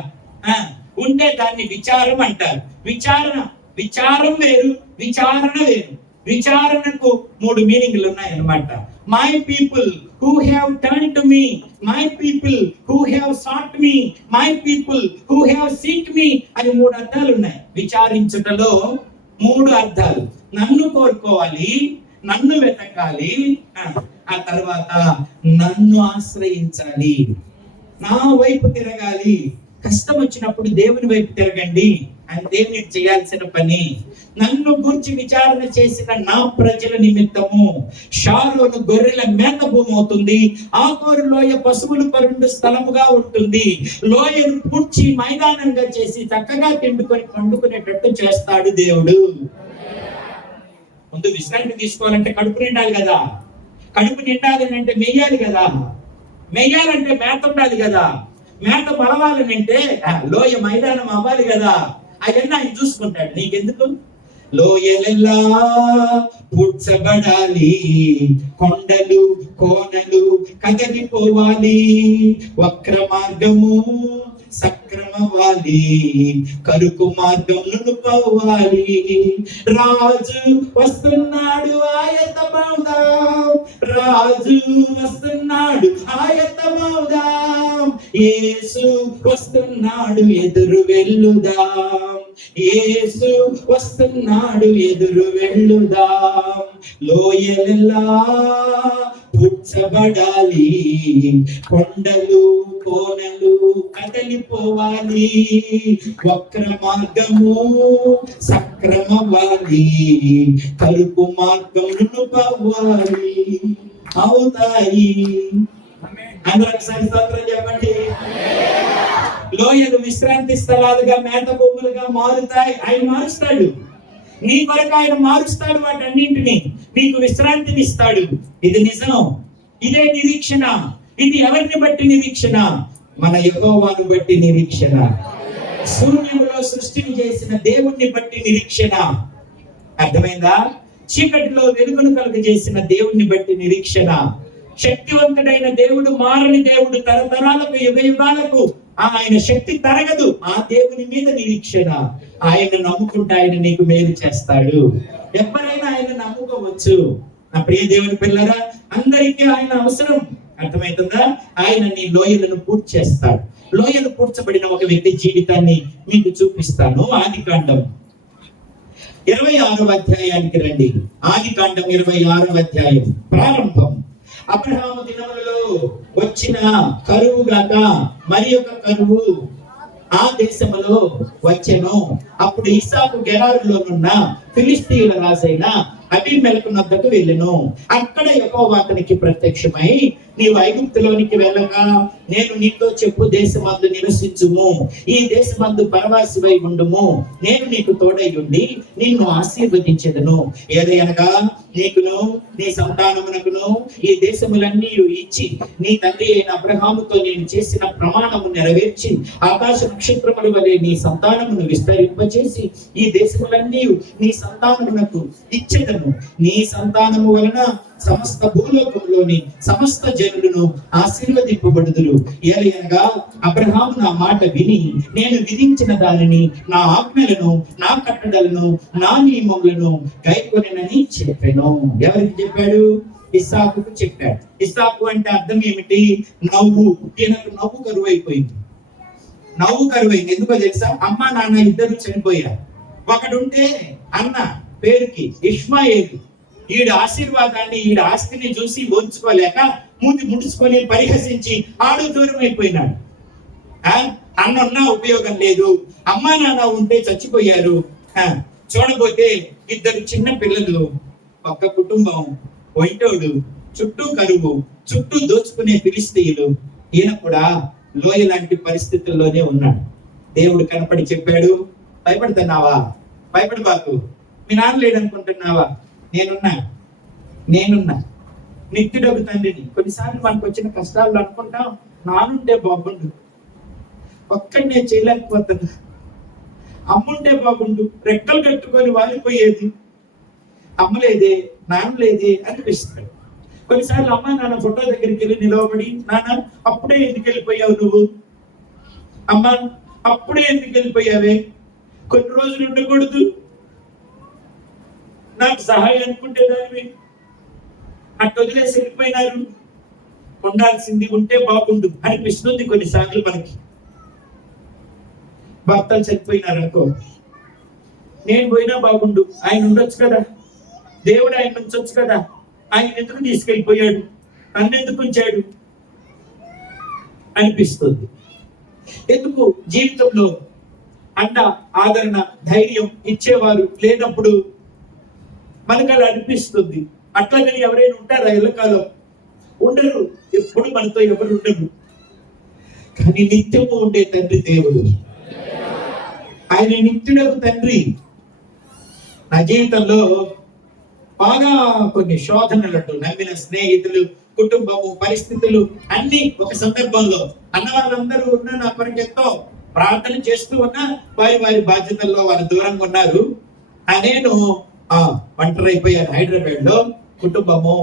ఉంటే దాన్ని విచారం అంటారు. విచారం వేరు, విచారణ వేరు. విచారణకు 3 మీనింగ్లు ఉన్నాయన్నమాట. My people who have turned to me, my people who have sought me, my people who have seek me అని 3 అర్థాలు ఉన్నాయి. విచారించుటలో 3 అర్థాలు. నన్ను కోరుకోవాలి, నన్ను వెతకాలి, ఆ తర్వాత నన్ను ఆశ్రయించాలి, నా వైపు తిరగాలి. కష్టం వచ్చినప్పుడు దేవుని వైపు తిరగండి, అంతే మీరు చేయాల్సిన పని. నన్ను గురించి విచారణ చేసిన నా ప్రజల నిమిత్తము షారోను గొర్రెల మేత భూమి అవుతుంది, ఆకోరు లోయ పశువులు పరుండు స్థలముగా ఉంటుంది. లోయను పూడ్చి మైదానంగా చేసి చక్కగా తిండుకొని పండుకునేటట్టు చేస్తాడు దేవుడు. ముందు విశ్రాంతి తీసుకోవాలంటే కడుపు నిండాలి కదా, కడుపు నిండాలి అంటే మెయ్యాలి కదా, మెయ్యాలంటే మేత ఉండాలి కదా, మేత బలవాలని అంటే లోయ మైదానం అవ్వాలి కదా. అవన్నీ ఆయన చూసుకుంటాడు. నీకెందుకు? లోయలెల్లా పుడ్చబడాలి, కొండలు కోనలు కదలిపోవాలి, వక్ర మార్గము సక్రమవాలి, కరుకు మార్గములను పోవాలి. రాజు వస్తున్నాడు ఆయత్తమవుదాం, రాజు వస్తున్నాడు ఆయత్తమవుదాం, యేసు వస్తున్నాడు ఎదురు వెళ్ళుదాం, యేసు వస్తున్నాడు ఎదురు వెళ్ళుదాం. లోయలెల్లా పుడ్చబడాలి, కొండలు కోనలు కదలిపోవాలి, వక్ర మార్గము సక్రమవాలి, కరుపు మార్గమును పోవాలి. అవుతాయి. అందరూ ఒకసారి స్తోత్రం చెప్పండి. లోయలు విశ్రాంతి స్థలాలుగా మేత భూములుగా మారుతాయి. ఆయన మారుస్తాడు, నీ కొరకు ఆయన మారుస్తాడు వాటన్నింటినీ. నీకు విశ్రాంతిని ఇస్తాడు. ఇది నిజం, ఇదే నిరీక్షణ. ఇది ఎవరిని బట్టి నిరీక్షణ? మన యెహోవాను బట్టి నిరీక్షణ. శూన్యములో సృష్టిని చేసిన దేవుణ్ణి బట్టి నిరీక్షణ. అర్థమైందా? చీకటిలో వెలుగును కలుగజేసిన దేవుణ్ణి బట్టి నిరీక్షణ. శక్తివంతుడైన దేవుడు, మారని దేవుడు, తరతరాలకు యుగ యుగాలకు ఆయన శక్తి తరగదు. ఆ దేవుని మీద నిరీక్షణ. ఆయన నమ్ముకుంటే ఆయన నీకు మేలు చేస్తాడు. ఎవరైనా ఆయన నమ్ముకోవచ్చు. నా ప్రియ దేవుని పిల్లరా, అందరికీ ఆయన అవసరం. అర్థమవుతుందా? ఆయన నీ లోయలను పూర్తి చేస్తాడు. లోయలు పూడ్చబడిన ఒక వ్యక్తి జీవితాన్ని మీకు చూపిస్తాను. ఆదికాండం 26వ అధ్యాయానికి రండి. ఆదికాండం 26వ అధ్యాయం ప్రారంభం. అబ్రహాము దినములలో వచ్చిన కరువు గాక మరి ఒక కరువు ఆ దేశములో వచ్చెను. అప్పుడు ఇస్సాకు గెరారులోనున్న ఫిలిష్తీయుల రాజైన అబీమెలెకు నద్దకు వెళ్ళెను. అక్కడ యెహోవా అతనికి ప్రత్యక్షమై, నీవు ఐగుప్తులోనికి వెళ్ళక నేను నీతో చెప్పు దేశమందు నివసించుము, ఈ దేశమందు పరవాసివై ఉండుము, నేను నీకు తోడై ఉండి నిన్ను ఆశీర్వదించెదను. ఏదైనగా నీకును నీ సంతానమునకును ఈ దేశములన్నీ ఇచ్చి నీ తండ్రి అయిన అబ్రహాముతో నేను చేసిన ప్రమాణము నెరవేర్చి ఆకాశ నక్షత్రముల వలె నీ సంతానమును విస్తరింపచేసి ఈ దేశములన్నీ నీ సంతానమునకు ఇచ్చెదను. నీ సంతానము వలన సమస్త భూలోకంలోని సమస్త జనులను ఆశీర్వదింపబడుదురు. ఏలయనగా అబ్రహాము నా మాట విని నేను విధించిన దానిని, నా ఆజ్ఞలను, నా కట్టడలను, నా నియమములను గైకొనెనని చెప్పాను. ఎవరికి చెప్పాడు? ఇస్సాకుకు చెప్పాడు. ఇస్సాకు అంటే అర్థం ఏమిటి? నవ్వు. ఈయనకు నవ్వు కరువు అయిపోయింది. నవ్వు కరువైంది. ఎందుకో తెలుసా? అమ్మ నాన్న ఇద్దరు చనిపోయారు. ఒకడుంటే అన్న పేరుకి ఇష్మాయేలు. ఈడు ఆశీర్వాదాన్ని, ఈడు ఆస్తిని చూసి ఓర్చుకోలేక మూతి ముడుచుకొని పరిహసించి ఆడు దూరం అయిపోయినాడు. అన్న ఉన్నా ఉపయోగం లేదు, అమ్మా నాన్న ఉంటే చచ్చిపోయారు. చూడబోతే ఇద్దరు చిన్న పిల్లలు, ఒక్క కుటుంబం, ఒంటోడు, చుట్టూ కరువు, చుట్టూ దోచుకునే ఫిలిష్తీయులు. ఈయన కూడా లోయ లాంటి పరిస్థితుల్లోనే ఉన్నాడు. దేవుడు కనపడి చెప్పాడు, భయపడుతున్నావా? భయపడబాకు. మీ నాన్న లేడనుకుంటున్నావా? నేనున్నా నిత్యుడగు తండ్రిని. కొన్నిసార్లు మనకు వచ్చిన కష్టాలు అనుకుంటాం, నానుంటే బాగుండు, ఒక్కడినే చేయలేకపోతున్నా, అమ్ముంటే బాగుండు, రెక్కలు కట్టుకొని వాలిపోయేది, అమ్మలేదే, నాన్న లేదే అనిపిస్తాడు. కొన్నిసార్లు అమ్మ నాన్న ఫోటో దగ్గరికి వెళ్ళి నిలవబడి, నాన్న అప్పుడే ఎందుకు వెళ్ళిపోయావు నువ్వు? అమ్మ అప్పుడే ఎందుకు వెళ్ళిపోయావే? కొన్ని రోజులు ఉండకూడదు, నాకు సహాయం అనుకుంటే దానివి, అట్టు వదిలేసి వెళ్ళిపోయినారు, ఉండాల్సింది ఉంటే బాగుండు అనిపిస్తుంది కొన్నిసార్లు మనకి. భర్తలు చనిపోయినారు అనుకో, నేను పోయినా బాగుండు, ఆయన ఉండొచ్చు కదా, దేవుడు ఆయన ఉంచొచ్చు కదా, ఆయన ఎందుకు తీసుకెళ్ళిపోయాడు, నన్ను ఎందుకు ఉంచాడు అనిపిస్తుంది. ఎందుకు జీవితంలో అండ, ఆదరణ, ధైర్యం ఇచ్చేవారు లేనప్పుడు మనకు అలా అనిపిస్తుంది. అట్లాగని ఎవరైనా ఉంటారా? ఎల్లకాలం ఉండరు. ఎప్పుడు మనతో ఎవరు ఉండరు. కానీ నిత్యము ఉండే తండ్రి దేవుడు. ఆయన నిత్యుడకు తండ్రి. నా జీవితంలో బాగా కొన్ని శోధనలు, నమ్మిన స్నేహితులు, కుటుంబము, పరిస్థితులు అన్ని ఒక సందర్భంలో అన్నవాళ్ళందరూ ఉన్న నా కొరకు ఎంతో ప్రార్థన చేస్తూ ఉన్నా, వారి వారి బాధ్యతల్లో వారు దూరంగా ఉన్నారు. నేను ఒంటరి అయిపోయాను. హైదరాబాద్ లో కుటుంబము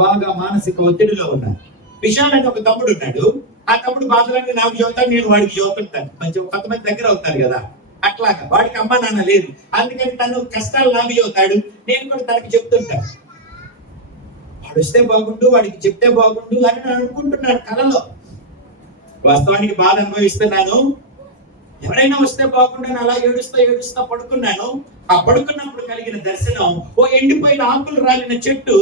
బాగా మానసిక ఒత్తిడిలో ఉన్నాను. విశాల్ అని ఒక తమ్ముడు ఉన్నాడు. ఆ తమ్ముడు బాధలన్నీ నాకు చదువుతాను, నేను వాడికి చదువుతుంటాను. మంచి కొంతమంది దగ్గర అవుతారు కదా, అట్లాగా. వాడికి అమ్మ నాన్న లేదు, అందుకని తను కష్టాలు నాకు చదువుతాడు, నేను కూడా తనకి చెప్తుంటాను. వాడు వస్తే బాగుండు, వాడికి చెప్తే బాగుండు అని నేను అనుకుంటున్నాను కలలో. వాస్తవానికి బాధ అనుభవిస్తున్నాను. ఎవరైనా వస్తే బాగుండని అలా ఏడుస్తా పడుకున్నాను. ఆ పడుకున్నప్పుడు కలిగిన దర్శనం, ఓ ఎండిపోయిన ఆకులు రాలిన చెట్టు,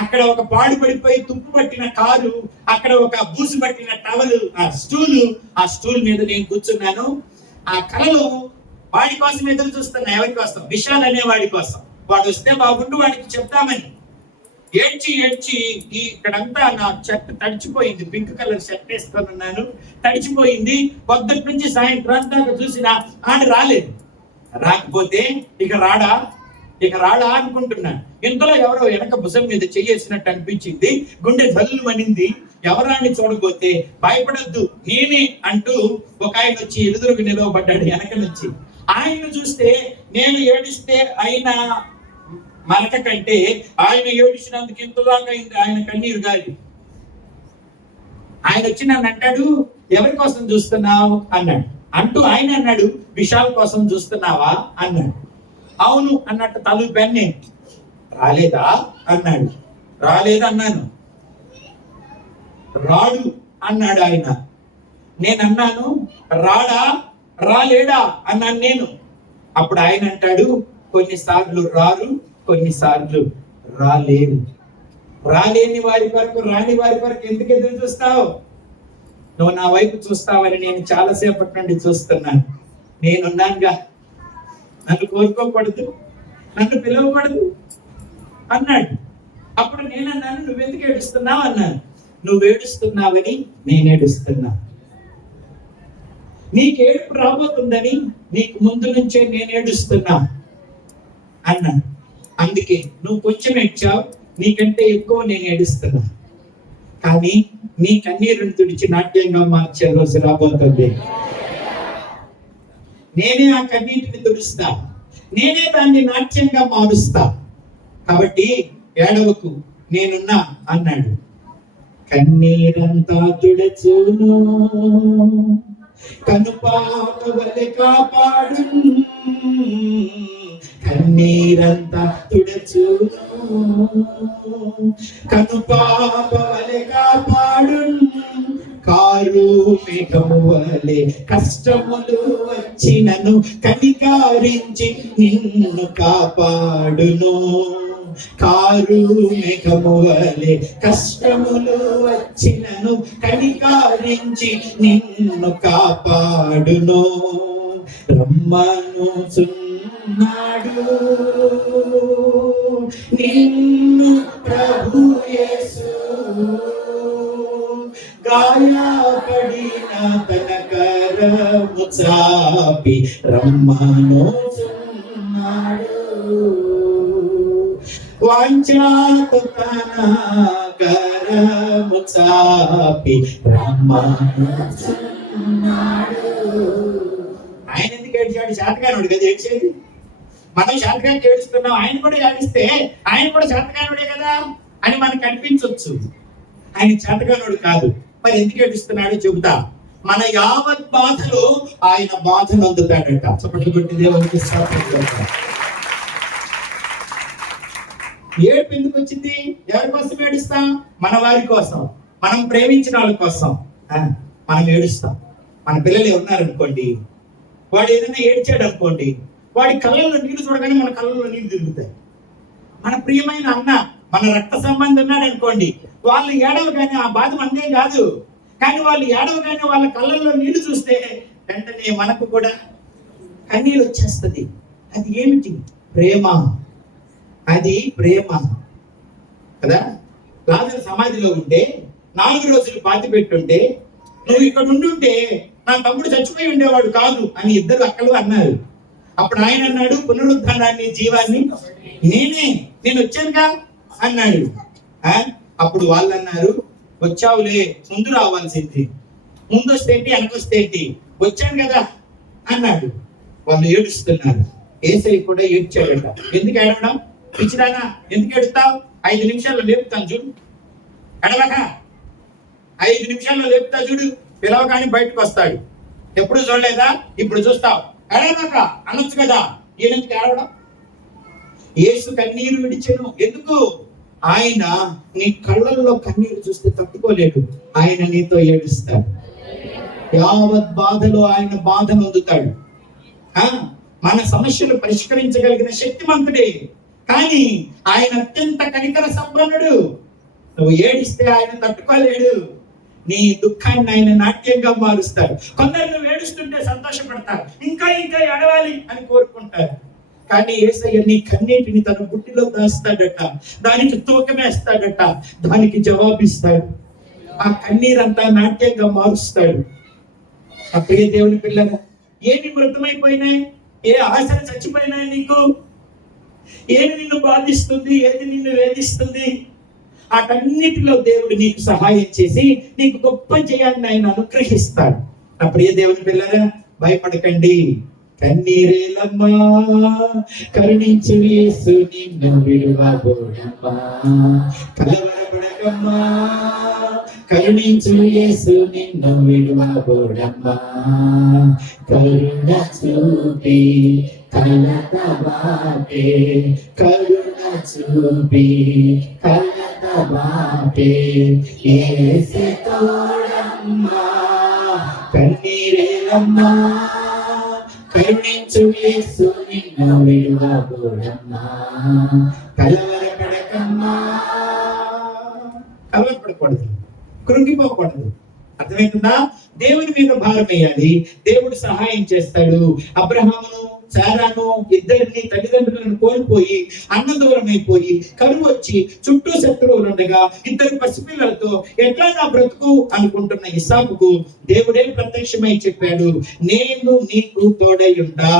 అక్కడ ఒక పాడు పడిపోయి తుప్పు పట్టిన కారు, అక్కడ ఒక బూసు పట్టిన టవలు, ఆ స్టూల్ మీద నేను కూర్చున్నాను. ఆ కళలో వాడి కోసం ఎదురు చూస్తున్నా. ఎవరి కోసం? విశాల్ అనే వాడి కోసం. వాడు వస్తే బాగుండు, వాడికి చెప్తామని ఏడ్చి ఇక్కడంతా నా షర్ట్ తడిచిపోయింది. పింక్ కలర్ షర్ట్ వేసుకొని ఉన్నాను, తడిచిపోయింది. పొద్దుటి నుంచి సాయంత్రం దాకా చూసిన ఆడ రాలేదు. రాకపోతే ఇక రాడా? ఇక రాడా అనుకుంటున్నాను. ఇంతలో ఎవరో వెనక భుజం మీద చెయ్యేసినట్టు అనిపించింది. గుండె జల్లు మనింది. ఎవరాన్ని చూడబోతే భయపడద్దు నేనే అంటూ ఒక ఆయన వచ్చి ఎదురుకు నిలవబడ్డాడు వెనక నుంచి. ఆయన్ను చూస్తే నేను ఏడిస్తే ఆయన మరక కంటే ఆయన ఏడిచినందుకు ఇంతదాకా అయింది ఆయన కన్నీరు గాలి. ఆయన వచ్చి నన్ను అంటాడు, ఎవరి కోసం చూస్తున్నావు అన్నాడు. అంటూ ఆయన అన్నాడు, విశాల్ కోసం చూస్తున్నావా అన్నాడు. అవును అన్నట్టు తలుపాను. రాలేదా అన్నాడు. రాలేదన్నాను. రాడు అన్నాడు ఆయన. నేను అన్నాను, రాడా రాలేడా అన్నాను నేను. అప్పుడు ఆయన అంటాడు, కొన్నిసార్లు రారు, కొన్నిసార్లు రాలేరు. రాలేని వారి వరకు, రాని వారి వరకు ఎందుకు ఎదురు చూస్తావు? నువ్వు నా వైపు చూస్తావని నేను చాలాసేపటి నుండి చూస్తున్నాను. నేనున్నానుగా, నన్ను కోరుకోకూడదు, నన్ను పిలవకూడదు అన్నాడు. అప్పుడు నేనన్నాను, నువ్వెందుకు ఏడుస్తున్నావు అన్నాను. నువ్వు ఏడుస్తున్నావని నేను ఏడుస్తున్నా. నీకు ఏడుపు రాబోతుందని నీకు ముందు నుంచే నేను ఏడుస్తున్నా అన్నాను. అందుకే నువ్వు కొంచెం ఏడ్చావు, నీకంటే ఎక్కువ నేను ఏడుస్తున్నా. కానీ నీ కన్నీరుని తుడిచి నాట్యంగా మార్చే రోజు రాబోతుంది. నేనే ఆ కన్నీటిని తుడుస్తా, నేనే దాన్ని నాట్యంగా మారుస్తా. కాబట్టి ఏడవకు, నేనున్నా అన్నాడు. కన్నీరంతా తుడచును, కనుపాప వలె కాపాడు. కన్నీరంతా తుడచును, కనుపాప వలె కాపాడు. కారు మేఘము వలె కష్టములు వచ్చినను కనికారించి నిన్ను కాపాడును. కారు మేఘము వలె కష్టములు వచ్చినను కనికారించి నిన్ను కాపాడును. రమ్మనుచున్నాడు నిన్ను ప్రభు యేసు, గాయపడిన తన కరము చాపి రమ్మనుచున్నాడు. వాంఛతో తన కరము చాపి రమ్మనుచున్నాడు. ఆయన ఎందుకు ఏడ్చాడు? శాతకానుడు కదా ఏడ్చేది. మనం శాతకానికి ఏడుస్తున్నాం, ఆయన కూడా ఏడిస్తే ఆయన కూడా శాతకానుడే కదా అని మనకు అనిపించవచ్చు. ఆయన శాతకానుడు కాదు. మరి ఎందుకు ఏడుస్తున్నాడో చెబుతా. మన యావత్ బాధలో ఆయన బాధను అందుతాడట. చప్పట్లు కొట్టి దేవునికి స్తోత్రం. ఏడుపు ఎందుకు వచ్చింది? ఎవరి కోసం ఏడుస్తాం? మన వారి కోసం, మనం ప్రేమించిన వాళ్ళ కోసం మనం ఏడుస్తాం. మన పిల్లలు ఉన్నారనుకోండి, వాడు ఏదైనా ఏడ్చాడు అనుకోండి, వాడి కళ్ళల్లో నీళ్లు చూడగానే మన కళ్ళల్లో నీళ్లు తిరుగుతాయి. మన ప్రియమైన అన్న, మన రక్త సంబంధం ఉన్నాడు అనుకోండి, వాళ్ళు ఏడవగానే ఆ బాధ మనదే కాదు, కానీ వాళ్ళు ఏడవగానే వాళ్ళ కళ్ళల్లో నీళ్లు చూస్తే వెంటనే మనకు కూడా కన్నీళ్ళు వచ్చేస్తుంది. అది ఏమిటి? ప్రేమ. అది ప్రేమ కదా. లాజరు సమాధిలో ఉంటే 4 రోజులు పాతి పెట్టుంటే, నువ్వు ఇక్కడ ఉండుంటే నా తమ్ముడు చచ్చిపోయి ఉండేవాడు కాదు అని ఇద్దరు అక్కలు అన్నారు. అప్పుడు ఆయన అన్నాడు, పునరుద్ధానాన్ని జీవాన్ని నేను వచ్చానుగా అన్నాడు. అప్పుడు వాళ్ళు అన్నారు, వచ్చావులే, ముందు రావాల్సింది, ముందు వస్తే ఏంటి వెనకొస్తే ఏంటి, వచ్చాను కదా అన్నాడు. వాళ్ళు ఏడుస్తున్నారు. యేసయ్య కూడా ఏడ్చాడట. ఎందుకు ఏడవడం? పిచ్చిదానా, ఎందుకు ఏడుస్తావు? 5 నిమిషాల్లో లేపుతాను చూడు. ఎడవక 5 నిమిషాల్లో లేపుతా చూడు. పిలవగానే బయటకు వస్తాడు. ఎప్పుడు చూడలేదా? ఇప్పుడు చూస్తావు. ఎడవక అనొచ్చు కదా, ఈయనెందుకు ఏడవడం? యేసు కన్నీరు విడిచెను. ఎందుకు? ఆయన నీ కళ్ళల్లో కన్నీరు చూస్తే తట్టుకోలేడు. ఆయన నీతో ఏడుస్తాడు. యావత్ బాధలో ఆయన బాధను అందుతాడు. మన సమస్యలు పరిష్కరించగలిగిన శక్తిమంతుడే, కానీ ఆయన అత్యంత కనికర సంపన్నుడు. నువ్వు ఏడిస్తే ఆయన తట్టుకోలేడు. నీ దుఃఖాన్ని ఆయన నాట్యంగా మారుస్తాడు. కొందరు నువ్వు ఏడుస్తుంటే సంతోషపడతారు, ఇంకా ఇంకా ఏడవాలి అని కోరుకుంటారు. కానీ యేసయ్య నీ కన్నీటిని తన బుట్టిలో దాస్తాడట, దానికి తూకమేస్తాడట, దానికి జవాబిస్తాడు. ఆ కన్నీరంతా నాట్యంగా మారుస్తాడు. ఆ ప్రియ దేవుని పిల్లలు, ఏమి మృతమైపోయినాయి? ఏ ఆశలు చచ్చిపోయినాయి నీకు? ఏది నిన్ను బాధిస్తుంది, ఏది నిన్ను వేధిస్తుంది, వాటన్నిటిలో దేవుడు నీకు సహాయం చేసి నీకు గొప్ప జయాన్ని ఆయన అనుగ్రహిస్తాడు. నా ప్రియ దేవుని పిల్లరా, భయపడకండి. కన్నీరేలమ్మా, కరుణించు యేసు నిన్ను విడువబోడమ్మా. కలవరపడకమ్మా, కరుణించు యేసు నిన్ను విడువబోడమ్మా. కరుణ చూపి కలత బాపే, కరుణ చూపి కలత బాపే, యేసు తోడమ్మా. కన్నీరేలమ్మా, కరుణించు యేసు నిన్ను విడువబోడమ్మా. కలవరపడకమ్మా, కలవరపడకూడదు, కృంగిపోకూడదు. అర్థమవుతుందా? దేవుని మీద భారం వేయాలి, దేవుడు సహాయం చేస్తాడు. అబ్రహామును శారాను ఇద్దరిని తల్లిదండ్రులను కోల్పోయి అన్నదూరం అయిపోయి కరువు వచ్చి చుట్టూ శత్రువులు ఉండగా ఇద్దరు పసిపిల్లలతో ఎట్లా నా బ్రతుకు అనుకుంటున్న ఇస్సాకుకు దేవుడే ప్రత్యక్షమై చెప్పాడు, నేను నీకు తోడై ఉంటా.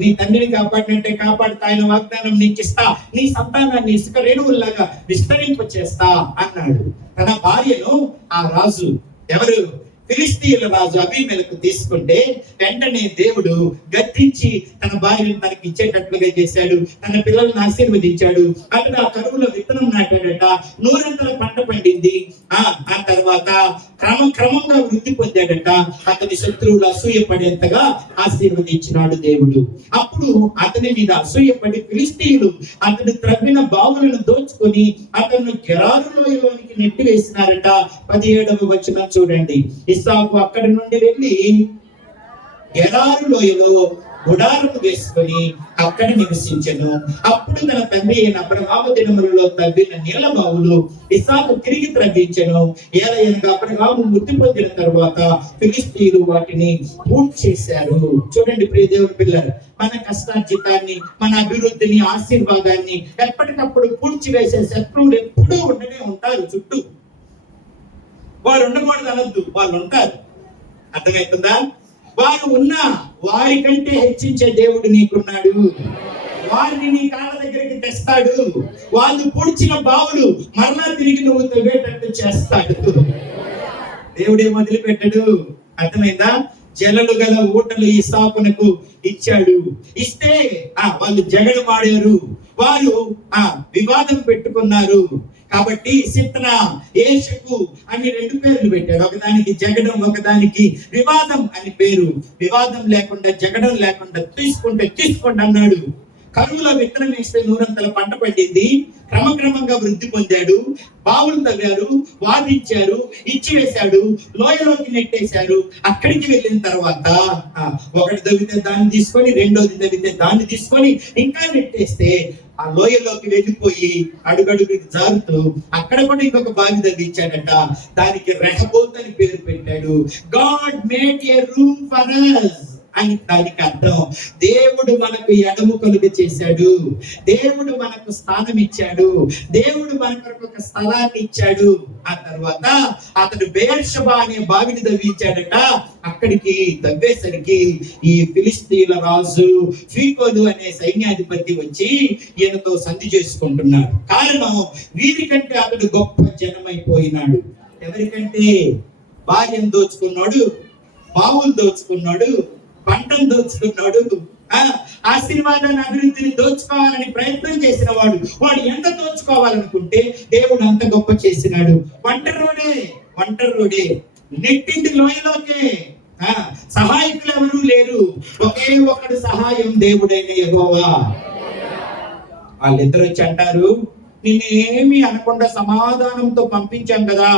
నీ తండ్రిని కాపాడినట్టే కాపాడుతా, ఆయన వాగ్దానం నీకు ఇస్తా, నీ సంతానాన్ని ఇసుక రేణువుల్లాగా విస్తరింప చేస్తా అన్నాడు. తన భార్యను ఆ రాజు, ఎవరు, ఫిలిష్తీయుల రాజు అబీమెలెకు తీసుకుంటే వెంటనే దేవుడు గద్దించి తన భార్యను తనకి ఇచ్చేటట్లుగా చేశాడు. తన పిల్లలను ఆశీర్వదించాడు. అతడు ఆ కరువులో విత్తనం నాటాడట, 100 పంట పండింది. ఆ తర్వాత క్రమంగా వృద్ధి పొందాడట. అతని శత్రువులు అసూయపడేంతగా ఆశీర్వదించినాడు దేవుడు. అప్పుడు అతని మీద అసూయపడి ఫిలిష్తీయులు అతడు త్రవ్విన బావులను దోచుకొని అతను గెరారు లోయలోనికి నెట్టివేసినారట. 17వ వచనం చూడండి. ఇస్సాకు అక్కడి నుండి వెళ్ళి గెరారు లోయలో గుడారము వేసుకొని అక్కడ నివసించెను. అప్పుడు తన తండ్రి అయిన అబ్రహాము దినములలో తవ్విన నీళ్ల బావులు ఇస్సాకు తిరిగి త్రవ్వించెను. ఏలయనగా అబ్రహాము మృతి పొందిన తరువాత ఫిలిష్తీయులు వాటిని పూర్తి చేశారు. చూడండి ప్రియ దేవుని పిల్లలు, మన కష్టార్జితాన్ని, మన అభివృద్ధిని, ఆశీర్వాదాన్ని ఎప్పటికప్పుడు పూడ్చి వేసే శత్రువులు ఎప్పుడూ ఉండనే ఉంటారు చుట్టూ. వారు ఉండకూడదు అనొద్దు, వాళ్ళు ఉంటారు. అర్థమవుతుందా? వారు ఉన్నా వారి కంటే హెచ్చించే దేవుడు నీకున్నాడు. వారిని నీ కాళ్ళ దగ్గరికి తెస్తాడు. వాళ్ళు పూడ్చిన బావులు మరలా తిరిగి నువ్వు తవ్వేటట్టు చేస్తాడు. దేవుడే వదిలిపెట్టడు. అర్థమైందా? జలలు గల ఊటలు ఇస్సాకునకు ఇచ్చాడు. ఇస్తే వాళ్ళు జగడు వాడారు, వారు వివాదం పెట్టుకున్నారు. కాబట్టి సిత్న, ఏషకు అని 2 పేర్లు పెట్టాడు. ఒకదానికి జగడం, ఒకదానికి వివాదం అని పేరు. వివాదం లేకుండా, జగడం లేకుండా తీసుకోండి అన్నాడు. కరువులో విత్తనం వేస్తే 100 పంట పండింది. క్రమక్రమంగా వృద్ధి పొందాడు. బావులు తవ్వారు, వాదించారు, ఇచ్చివేశాడు, లోయలోకి నెట్టేశారు. అక్కడికి వెళ్ళిన తర్వాత ఒకటి తవ్వితే దాన్ని తీసుకొని, రెండోది తవ్వితే దాన్ని తీసుకొని ఇంకా నెట్టేస్తే ఆ లోయలోకి వెళ్ళిపోయి అడుగడుగుకి జారుతూ అక్కడ కూడా ఇంకొక బావి తవ్వించాడట. దానికి రెహబోత్ అని పేరు పెట్టాడు. God made A room for us అని దానికి అర్థం. దేవుడు మనకు ఎడముకలుగా చేశాడు, దేవుడు మనకు స్థానం ఇచ్చాడు, దేవుడు మనకు ఒక స్థలాన్ని ఇచ్చాడు. ఆ తర్వాత అతడు బెయేర్షెబా అనే బావిని తవ్వించాడట. అక్కడికి తవ్వేసరికి ఈ ఫిలిష్తీయుల రాజు ఫీకోలు అనే సైన్యాధిపతి వచ్చి ఈయనతో సంధి చేసుకుంటున్నాడు. కారణం, వీరికంటే అతడు గొప్ప జనమైపోయినాడు. ఎవరికంటే? భార్యను దోచుకున్నాడు, బావులు దోచుకున్నాడు, పంటను దోచుకున్నాడు, ఆశీర్వాదాన్ని, అభివృద్ధిని దోచుకోవాలని ప్రయత్నం చేసిన వాడు ఎంత దోచుకోవాలనుకుంటే దేవుడు అంత గొప్ప చేసినాడు. ఒంటరిలోడే నెట్టింది లోయలోకే. సహాయకులు ఎవరూ లేరు, ఒకే ఒకడు సహాయం, దేవుడైన యెహోవా. వాళ్ళిద్దరు వచ్చి అంటారు, నిన్నేమి అనకుండా సమాధానంతో పంపించాం కదా,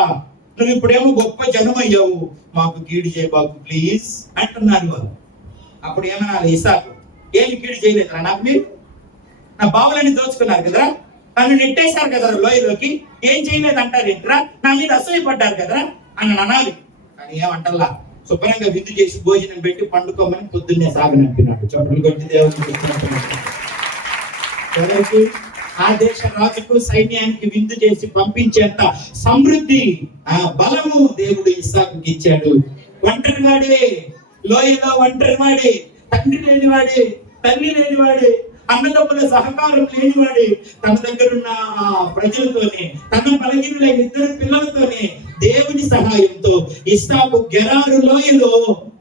నువ్వు ఇప్పుడేమో గొప్ప జనం అయ్యావు, మాకు కీడు చేయబాకు ప్లీజ్ అంటున్నారు వాళ్ళు. అప్పుడు ఏమనాలి ఇస్సాకు, ఏమి కీడు చేయలేదురా నాకు? మీరు నా బావులని దోచుకున్నారు కదరా, నన్ను నెట్టేశారు కదరా లోయలోకి, ఏం చేయలేదు అంటారు ఏంట్రా, నా మీద అసూయపడ్డారు కదరా అని అనాలి. కానీ ఏమంటల్లా, శుభ్రంగా విందు చేసి భోజనం పెట్టి పండుకోమని పొద్దున్నే సాగనంపినాడు. చప్పట్లు కొట్టి దేవుడికి ఆ దేశ రాజుకు, సైన్యానికి విందు చేసి పంపించేంత సమృద్ధి, బలము దేవుడు ఇస్సాకుకి ఇచ్చాడు. ఒంటరివాడే, లోయలో ఒంటరివాడే, తండ్రి లేనివాడే, తల్లి లేనివాడే, అన్నదమ్ముల సహకారం లేనివాడే తన దగ్గరున్న ఆ ప్రజలతోనే, తన బలహీనులైన ఇద్దరు పిల్లలతోనే దేవుని సహాయంతో ఇస్సాకు గెరారు లోయలో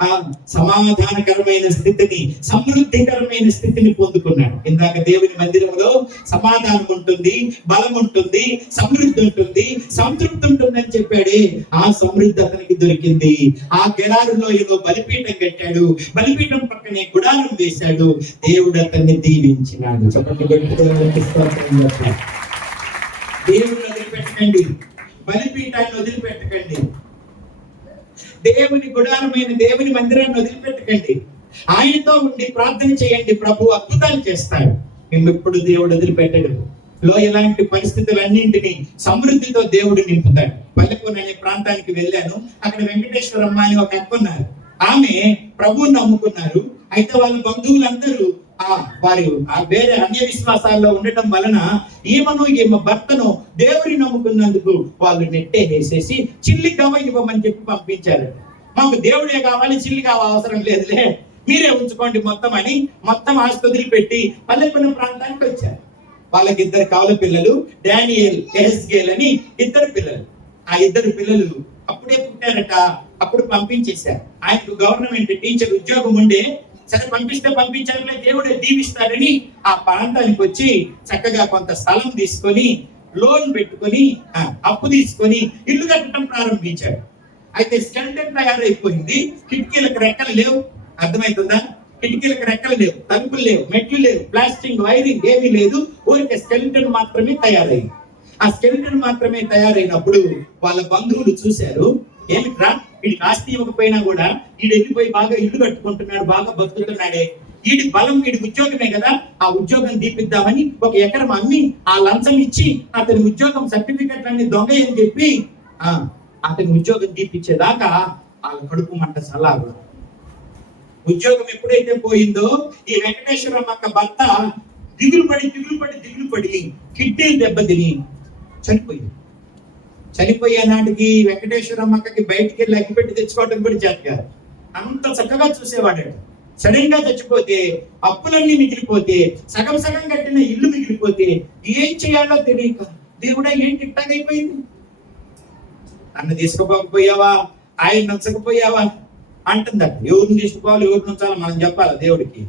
ఆ సమాధానకరమైన స్థితిని, సమృద్ధికరమైన స్థితిని పొందుకున్నాడు. ఇందాక దేవుని మందిరంలో సమాధానం ఉంటుంది, బలం ఉంటుంది, సమృద్ధి ఉంటుంది, సంతృప్తి ఉంటుంది అని చెప్పాడే. ఆ సమృద్ధి అతనికి దొరికింది. ఆ గెరారు లోయలో బలిపీఠం కట్టాడు, బలిపీఠం పక్కనే గుడారం వేశాడు. దేవుడు అతన్ని దీవించినాడు. చెప్పండి దేవుడిని వదిలిపెట్టకండి, బలిపీఠాన్ని వదిలిపెట్టకండి, దేవుని గుడారమైన దేవుని మందిరాన్ని వదిలిపెట్టకండి. ఆయనతో ఉండి ప్రార్థన చేయండి, ప్రభు అద్భుతాలు చేస్తాడు. మేము ఎప్పుడు దేవుడు వదిలిపెట్టడు. ఎలాంటి పరిస్థితులన్నింటినీ సమృద్ధితో దేవుడు నింపుతాడు. పల్లెకూరు అనే ప్రాంతానికి వెళ్ళాను. అక్కడ వెంకటేశ్వరమ్మ అని ఒక అక్క ఉన్నారు. ఆమె ప్రభువుని నమ్ముకున్నారు. అయితే వాళ్ళ బంధువులందరూ వారు వేరే అన్య విశ్వాసాల్లో ఉండటం వలన ఈమె భర్తను దేవుని నమ్ముకున్నందుకు వాళ్ళు నెట్టేసేసి చిల్లి గవ్వ ఇవ్వమని చెప్పి పంపించారు. మాకు దేవుడే కావాలి, చిల్లి గవ్వ అవసరం లేదులే, మీరే ఉంచుకోండి మొత్తం అని మొత్తం ఆస్తి వదిలిపెట్టి పల్లెపల్లి ప్రాంతానికి వచ్చారు. వాళ్ళకి ఇద్దరు కవల పిల్లలు, డానియల్, ఎహెజ్కేల్ అని ఇద్దరు పిల్లలు. ఆ ఇద్దరు పిల్లలు అప్పుడే పుట్టారట. అప్పుడు పంపించేశారు. ఆయనకు గవర్నమెంట్ టీచర్ ఉద్యోగం ఉండే. సరే పంపిస్తే పంపించారులే, దేవుడే దీవిస్తారని ఆ ప్రాంతానికి వచ్చి చక్కగా కొంత స్థలం తీసుకొని లోన్ పెట్టుకొని అప్పు తీసుకొని ఇల్లు కట్టడం ప్రారంభించాడు. అయితే స్కెల్టన్ తయారైపోయింది. కిటికీలకు రెక్కలు లేవు. అర్థమవుతుందా? కిటికీలకు రెక్కలు లేవు, తలుపులు లేవు, మెట్లు లేవు, ప్లాస్టింగ్ వైరింగ్ ఏమీ లేదు. ఊరికే స్కెల్టన్ మాత్రమే తయారైంది. ఆ స్కెల్టన్ మాత్రమే తయారైనప్పుడు వాళ్ళ బంధువులు చూశారు. ఏమిట్రా, వీడికి ఆస్తి ఇవ్వకపోయినా కూడా వీడు వెళ్ళిపోయి బాగా ఇల్లు కట్టుకుంటున్నాడు, బాగా బతుకుతున్నాడే, వీడి బలం వీడి ఉద్యోగమే కదా, ఆ ఉద్యోగం దీపిద్దామని 1 ఎకరం అమ్మి ఆ లంచం ఇచ్చి అతని ఉద్యోగం సర్టిఫికెట్ అన్ని దొంగ అని చెప్పి అతని ఉద్యోగం దీపించేదాకా వాళ్ళ కడుపు మంట చల్లారు. ఉద్యోగం ఎప్పుడైతే పోయిందో ఈ వెంకటేశ్వరమ్మ భర్త దిగులు పడి కిడ్నీలు దెబ్బతిని చనిపోయింది. చనిపోయే నాటికి వెంకటేశ్వరమ్మకి బయటికి వెళ్ళి అగ్గిపెట్టి తెచ్చుకోవడం కూడా చేత కాదు. అంత చక్కగా చూసేవాడు. సడన్ గా చచ్చిపోతే, అప్పులన్నీ మిగిలిపోతే, సగం సగం కట్టిన ఇల్లు మిగిలిపోతే ఏం చేయాలో తెలియక దేవుడా ఏంటి ఇట్టగైపోయింది, నన్ను తీసుకుపోకపోయావా, ఆయన నచ్చకపోయావా అంటుందట. ఎవరిని తీసుకోవాలి, ఎవరిని ఉంచాలో మనం చెప్పాలి దేవుడికి.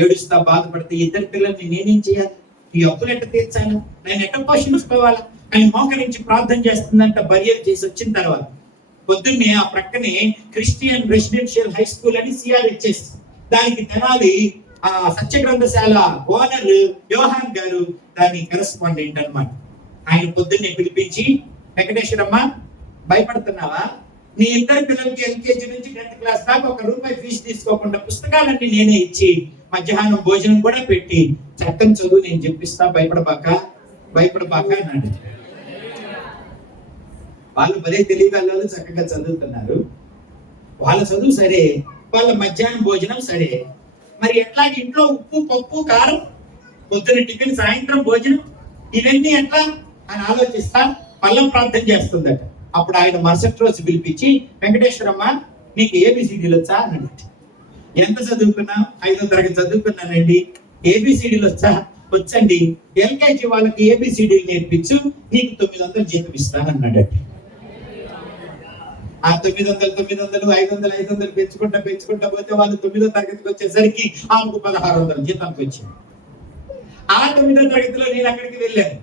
ఏడుస్తా బాధపడితే ఇద్దరు పిల్లల్ని నేనేం చేయాలి, ఈ అప్పులు ఎట్ట తీర్చాలి, నేను ఎట్ట పోషించుకోవాలా అని మోకరించి ప్రార్థన చేస్తుందంట. బరియర్ చేసి వచ్చిన తర్వాత పొద్దున్నే ఆ ప్రక్కనే క్రిస్టియన్ రెసిడెన్షియల్ హై స్కూల్ అని సిఆర్హెచ్ఎస్, దానికి తెనాలి సత్య గ్రంథశాల ఓనర్ యోహాన్ గారు దాని కరెస్పాండెంట్ అన్నమాట. ఆయన పొద్దున్నే పిలిపించి, వెంకటేశ్వరమ్మ భయపడుతున్నావా, నీ ఇద్దరు పిల్లలకి ఎల్కేజీ నుంచి 10th క్లాస్ దాకా ₹1 ఫీజు తీసుకోకుండా పుస్తకాలన్నీ నేనే ఇచ్చి మధ్యాహ్నం భోజనం కూడా పెట్టి చక్కని చదువు నేను చెప్పిస్తా, భయపడబాక అన్నాడు. వాళ్ళు భలే తెలియగలరు, చక్కగా చదువుతున్నారు. వాళ్ళ చదువు సరే, వాళ్ళ మధ్యాహ్నం భోజనం సరే, మరి ఎట్లా ఇంట్లో ఉప్పు పప్పు కారం, పొద్దున టిఫిన్, సాయంత్రం భోజనం, ఇవన్నీ ఎట్లా అని ఆలోచిస్తా మళ్ళీ ప్రార్థన చేస్తుందట. అప్పుడు ఆయన మరుసటి రోజు పిలిపించి, వెంకటేశ్వరమ్మ నీకు ఏబిసిడీలు వచ్చా అన్నాడు. ఎంత చదువుకున్నా? 5వ తరగతి చదువుకున్నానండి. ఏబిసిడీలు వచ్చండి. ఎల్కేజీ వాళ్ళకి ఏబిసిడీలు నేర్పించు, నీకు 900 జీతం ఇస్తానన్నాడు. ఆ 900 500 పెంచుకుంటా పోతే వాళ్ళు 9వ తరగతికి వచ్చేసరికి ఆమెకు 1600 జీతానికి వచ్చింది. ఆ 9వ తరగతిలో నేను అక్కడికి వెళ్ళాను.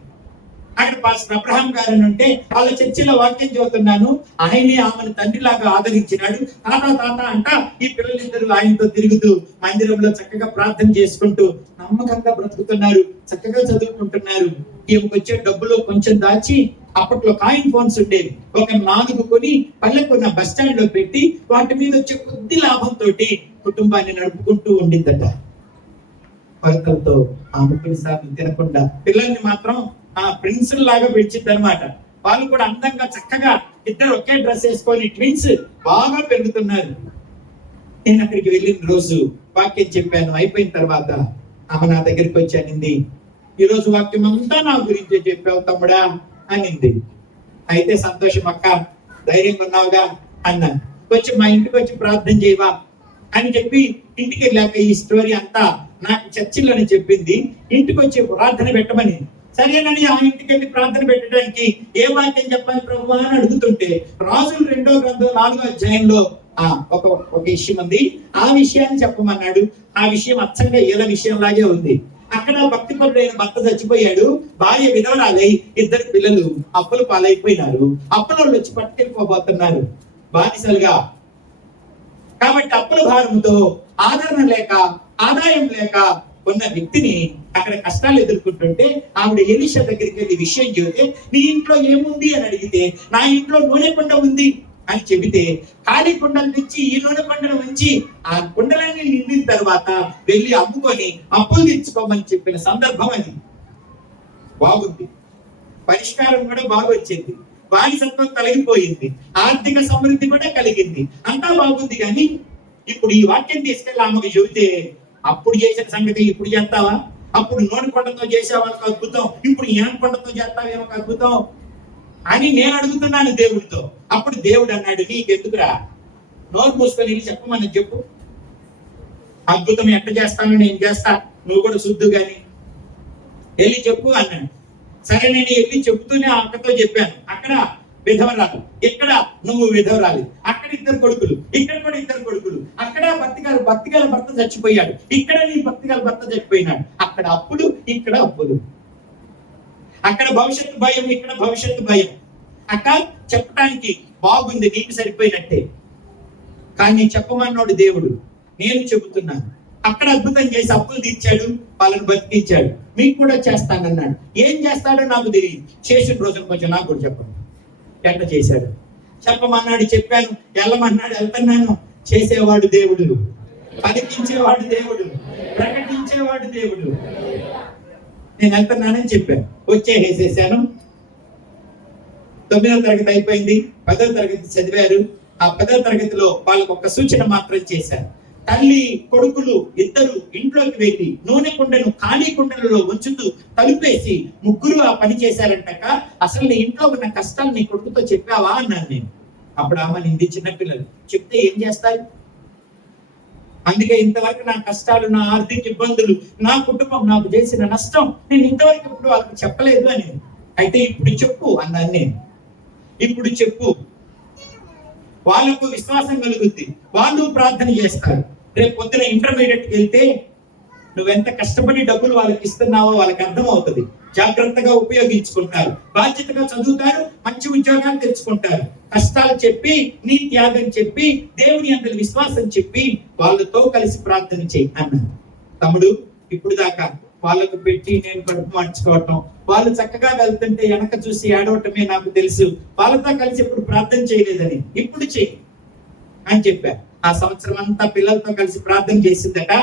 అక్కడ పాస్టర్ అబ్రహాం గారు ఉంటే వాళ్ళ చర్చిలో వాక్యం చదువుతున్నాను. ఆయనే ఆమెను తండ్రిలాగా ఆదరించినాడు. తాత అంట ఈ పిల్లలిద్దరు ఆయనతో తిరుగుతూ మందిరంలో చక్కగా ప్రార్థన చేసుకుంటూ నమ్మకంగా బ్రతుకుతున్నారు, చక్కగా చదువుకుంటున్నారు. ఈమెకొచ్చే డబ్బులో కొంచెం దాచి, అప్పట్లో కాయిన్ ఫోన్స్ ఉండేవి, ఒక 4 కొని పల్లెకున్న బస్ స్టాండ్ లో పెట్టి వాటి మీద వచ్చే కొద్ది లాభంతో కుటుంబాన్ని నడుపుకుంటూ ఉండిందట. కొలతలతో ఆమె కొన్నిసార్లు తినకుండా పిల్లల్ని మాత్రం ప్రిన్సుల్ లాగా పెంచింది అనమాట. వాళ్ళు కూడా అందంగా చక్కగా ఇద్దరు ఒకే డ్రెస్ వేసుకొని ట్విన్స్ బాగా పెరుగుతున్నారు. నేను అక్కడికి వెళ్ళిన రోజు వాక్యం చెప్పాను. అయిపోయిన తర్వాత ఆమె నా దగ్గరికి వచ్చి అనింది, ఈరోజు వాక్యం అంతా నా గురించే చెప్పావు తమ్ముడా అనింది. అయితే సంతోషం అక్క, ధైర్యంగా ఉన్నావుగా అన్నాను. వచ్చి మా ఇంటికి వచ్చి ప్రార్థన చేయవా అని చెప్పి ఇంటికి వెళ్ళాక ఈ స్టోరీ అంతా నాకు చర్చిలోనే చెప్పింది. ఇంటికి వచ్చి ప్రార్థన పెట్టమని. సరేనని ఆ ఇంటికి వెళ్ళి ప్రార్థన పెట్టడానికి ఏ వాక్యం చెప్పాలి ప్రభు అని అడుగుతుంటే రాజులు 2వ గ్రంథం 4వ అధ్యాయంలో ఒక విషయం ఉంది. ఆ విషయాన్ని చెప్పమన్నాడు. ఆ విషయం అచ్చంగా ఏల విషయంలాగే ఉంది. అక్కడ భక్తిపరుడైన భర్త చచ్చిపోయాడు, భార్య విధవరాలై 2 పిల్లలు అప్పుల పాలైపోయినారు. అప్పుల వాళ్ళు వచ్చి పట్టుకెళ్ళిపోబోతున్నారు బానిసలుగా. కాబట్టి అప్పుల భారంతో ఆదరణ లేక ఆదాయం లేక ఉన్న వ్యక్తిని అక్కడ కష్టాలు ఎదుర్కొంటుంటే ఆవిడ ఎలీషా దగ్గరికి వెళ్ళి విషయం చెబితే, నీ ఇంట్లో ఏముంది అని అడిగితే, నా ఇంట్లో నూనె కుండ ఉంది అని చెబితే, ఖాళీ కుండలు తెచ్చి ఈ నూనె కుండను ఉంచి ఆ కుండలన్నీ నిండిన తర్వాత వెళ్ళి అమ్ముకొని అప్పులు తెచ్చుకోమని చెప్పిన సందర్భం అది. బాగుంది, పరిష్కారం కూడా బాగా వచ్చింది, బానిసత్వం కలిగిపోయింది, ఆర్థిక సమృద్ధి కూడా కలిగింది, అంతా బాగుంది. కానీ ఇప్పుడు ఈ వాక్యం తీసుకెళ్ళి ఆమెకు చెబితే, అప్పుడు చేసిన సంగతి ఇప్పుడు చేస్తావా? అప్పుడు నూనె కొండతో చేసేవాళ్ళకి అద్భుతం, ఇప్పుడు ఏం కొండతో చేస్తావేమో అద్భుతం అని నేను అడుగుతున్నాను దేవుడితో. అప్పుడు దేవుడు అన్నాడు, నీకెందుకురా, నోరు మూసుకొని చెప్పమని చెప్పు, అద్భుతం ఎట్ట చేస్తానో నేను చేస్తా, నువ్వు కూడా శుద్ధు గాని వెళ్ళి చెప్పు అన్నాడు. సరే నేను వెళ్ళి చెప్తూనే అక్కతో చెప్పాను. అక్కడ విధవరాలు, ఇక్కడ నువ్వు విధవరాలి, అక్కడ 2 కొడుకులు, ఇక్కడ కూడా 2 కొడుకులు, అక్కడ భక్తిగల భర్త చచ్చిపోయాడు, ఇక్కడ నీ భక్తిగల భర్త చచ్చిపోయినాడు, అక్కడ అప్పులు ఇక్కడ అప్పులు, అక్కడ భవిష్యత్తు భయం ఇక్కడ భవిష్యత్తు భయం. అక్క చెప్పడానికి బాగుంది, నీకు సరిపోయినట్టే, కానీ చెప్పమన్నాడు దేవుడు. నేను చెబుతున్నాను, అక్కడ అద్భుతం చేసి అప్పులు తీర్చాడు, వాళ్ళని బతికించాడు, మీకు కూడా చేస్తానన్నాడు. ఏం చేస్తాడో నాకు తెలియదు, చేసిన రోజున కొంచెం నాకు కూడా చెప్పండి ఎట్ట చేశాడు. చెప్పమన్నాడు, చెప్పాను, వెళ్ళమన్నాడు, వెళ్తున్నాను. చేసేవాడు దేవుడు, పలికించేవాడు దేవుడు, ప్రకటించేవాడు దేవుడు. నేను వెళ్తున్నానని చెప్పాను, వచ్చేసేసాను. 9వ తరగతి అయిపోయింది, 10వ తరగతి చదివారు. ఆ 10వ తరగతిలో వాళ్ళకు ఒక సూచన మాత్రం చేశారు. తల్లి కొడుకులు 2 ఇంట్లోకి వెళ్ళి నూనె కుండను ఖాళీ కుండలలో ఉంచుతూ తలుపేసి 3 ఆ పని చేశారంటక. అసలు నీ ఇంట్లో ఉన్న కష్టాలు నీ కొడుకుతో చెప్పావా అన్నాను నేను. అప్పుడు ఆమె నింది, చిన్నపిల్లలు చెప్తే ఏం చేస్తాయి, అందుకే ఇంతవరకు నా కష్టాలు, నా ఆర్థిక ఇబ్బందులు, నా కుటుంబం నాకు చేసిన నష్టం నేను ఇంతవరకు ఇప్పుడు వాళ్ళకి చెప్పలేదు అని. అయితే ఇప్పుడు చెప్పు అన్నాను నేను. ఇప్పుడు చెప్పు, వాళ్ళకు విశ్వాసం కలుగుద్ది, వాళ్ళు ప్రార్థన చేస్తారు. రేపు పొద్దున ఇంటర్మీడియట్కి వెళ్తే నువ్వెంత కష్టపడి డబ్బులు వాళ్ళకి ఇస్తున్నావో వాళ్ళకి అర్థం అవుతుంది. జాగ్రత్తగా ఉపయోగించుకుంటారు, బాధ్యతగా చదువుతారు, మంచి ఉద్యోగాలు తెచ్చుకుంటారు. కష్టాలు చెప్పి, నీ త్యాగం చెప్పి, దేవుని అందరి విశ్వాసం చెప్పి వాళ్ళతో కలిసి ప్రార్థన చేయి అన్నాను. తమ్ముడు, ఇప్పుడు దాకా వాళ్ళకు పెట్టి నేను కడుపు మార్చుకోవటం, వాళ్ళు చక్కగా వెళ్తుంటే వెనక చూసి ఏడవటమే నాకు తెలుసు, వాళ్ళతో కలిసి ఇప్పుడు ప్రార్థన చేయలేదని, ఇప్పుడు చెయ్యి అని చెప్పారు. ఆ సంవత్సరం అంతా పిల్లలతో కలిసి ప్రార్థన చేసిందట.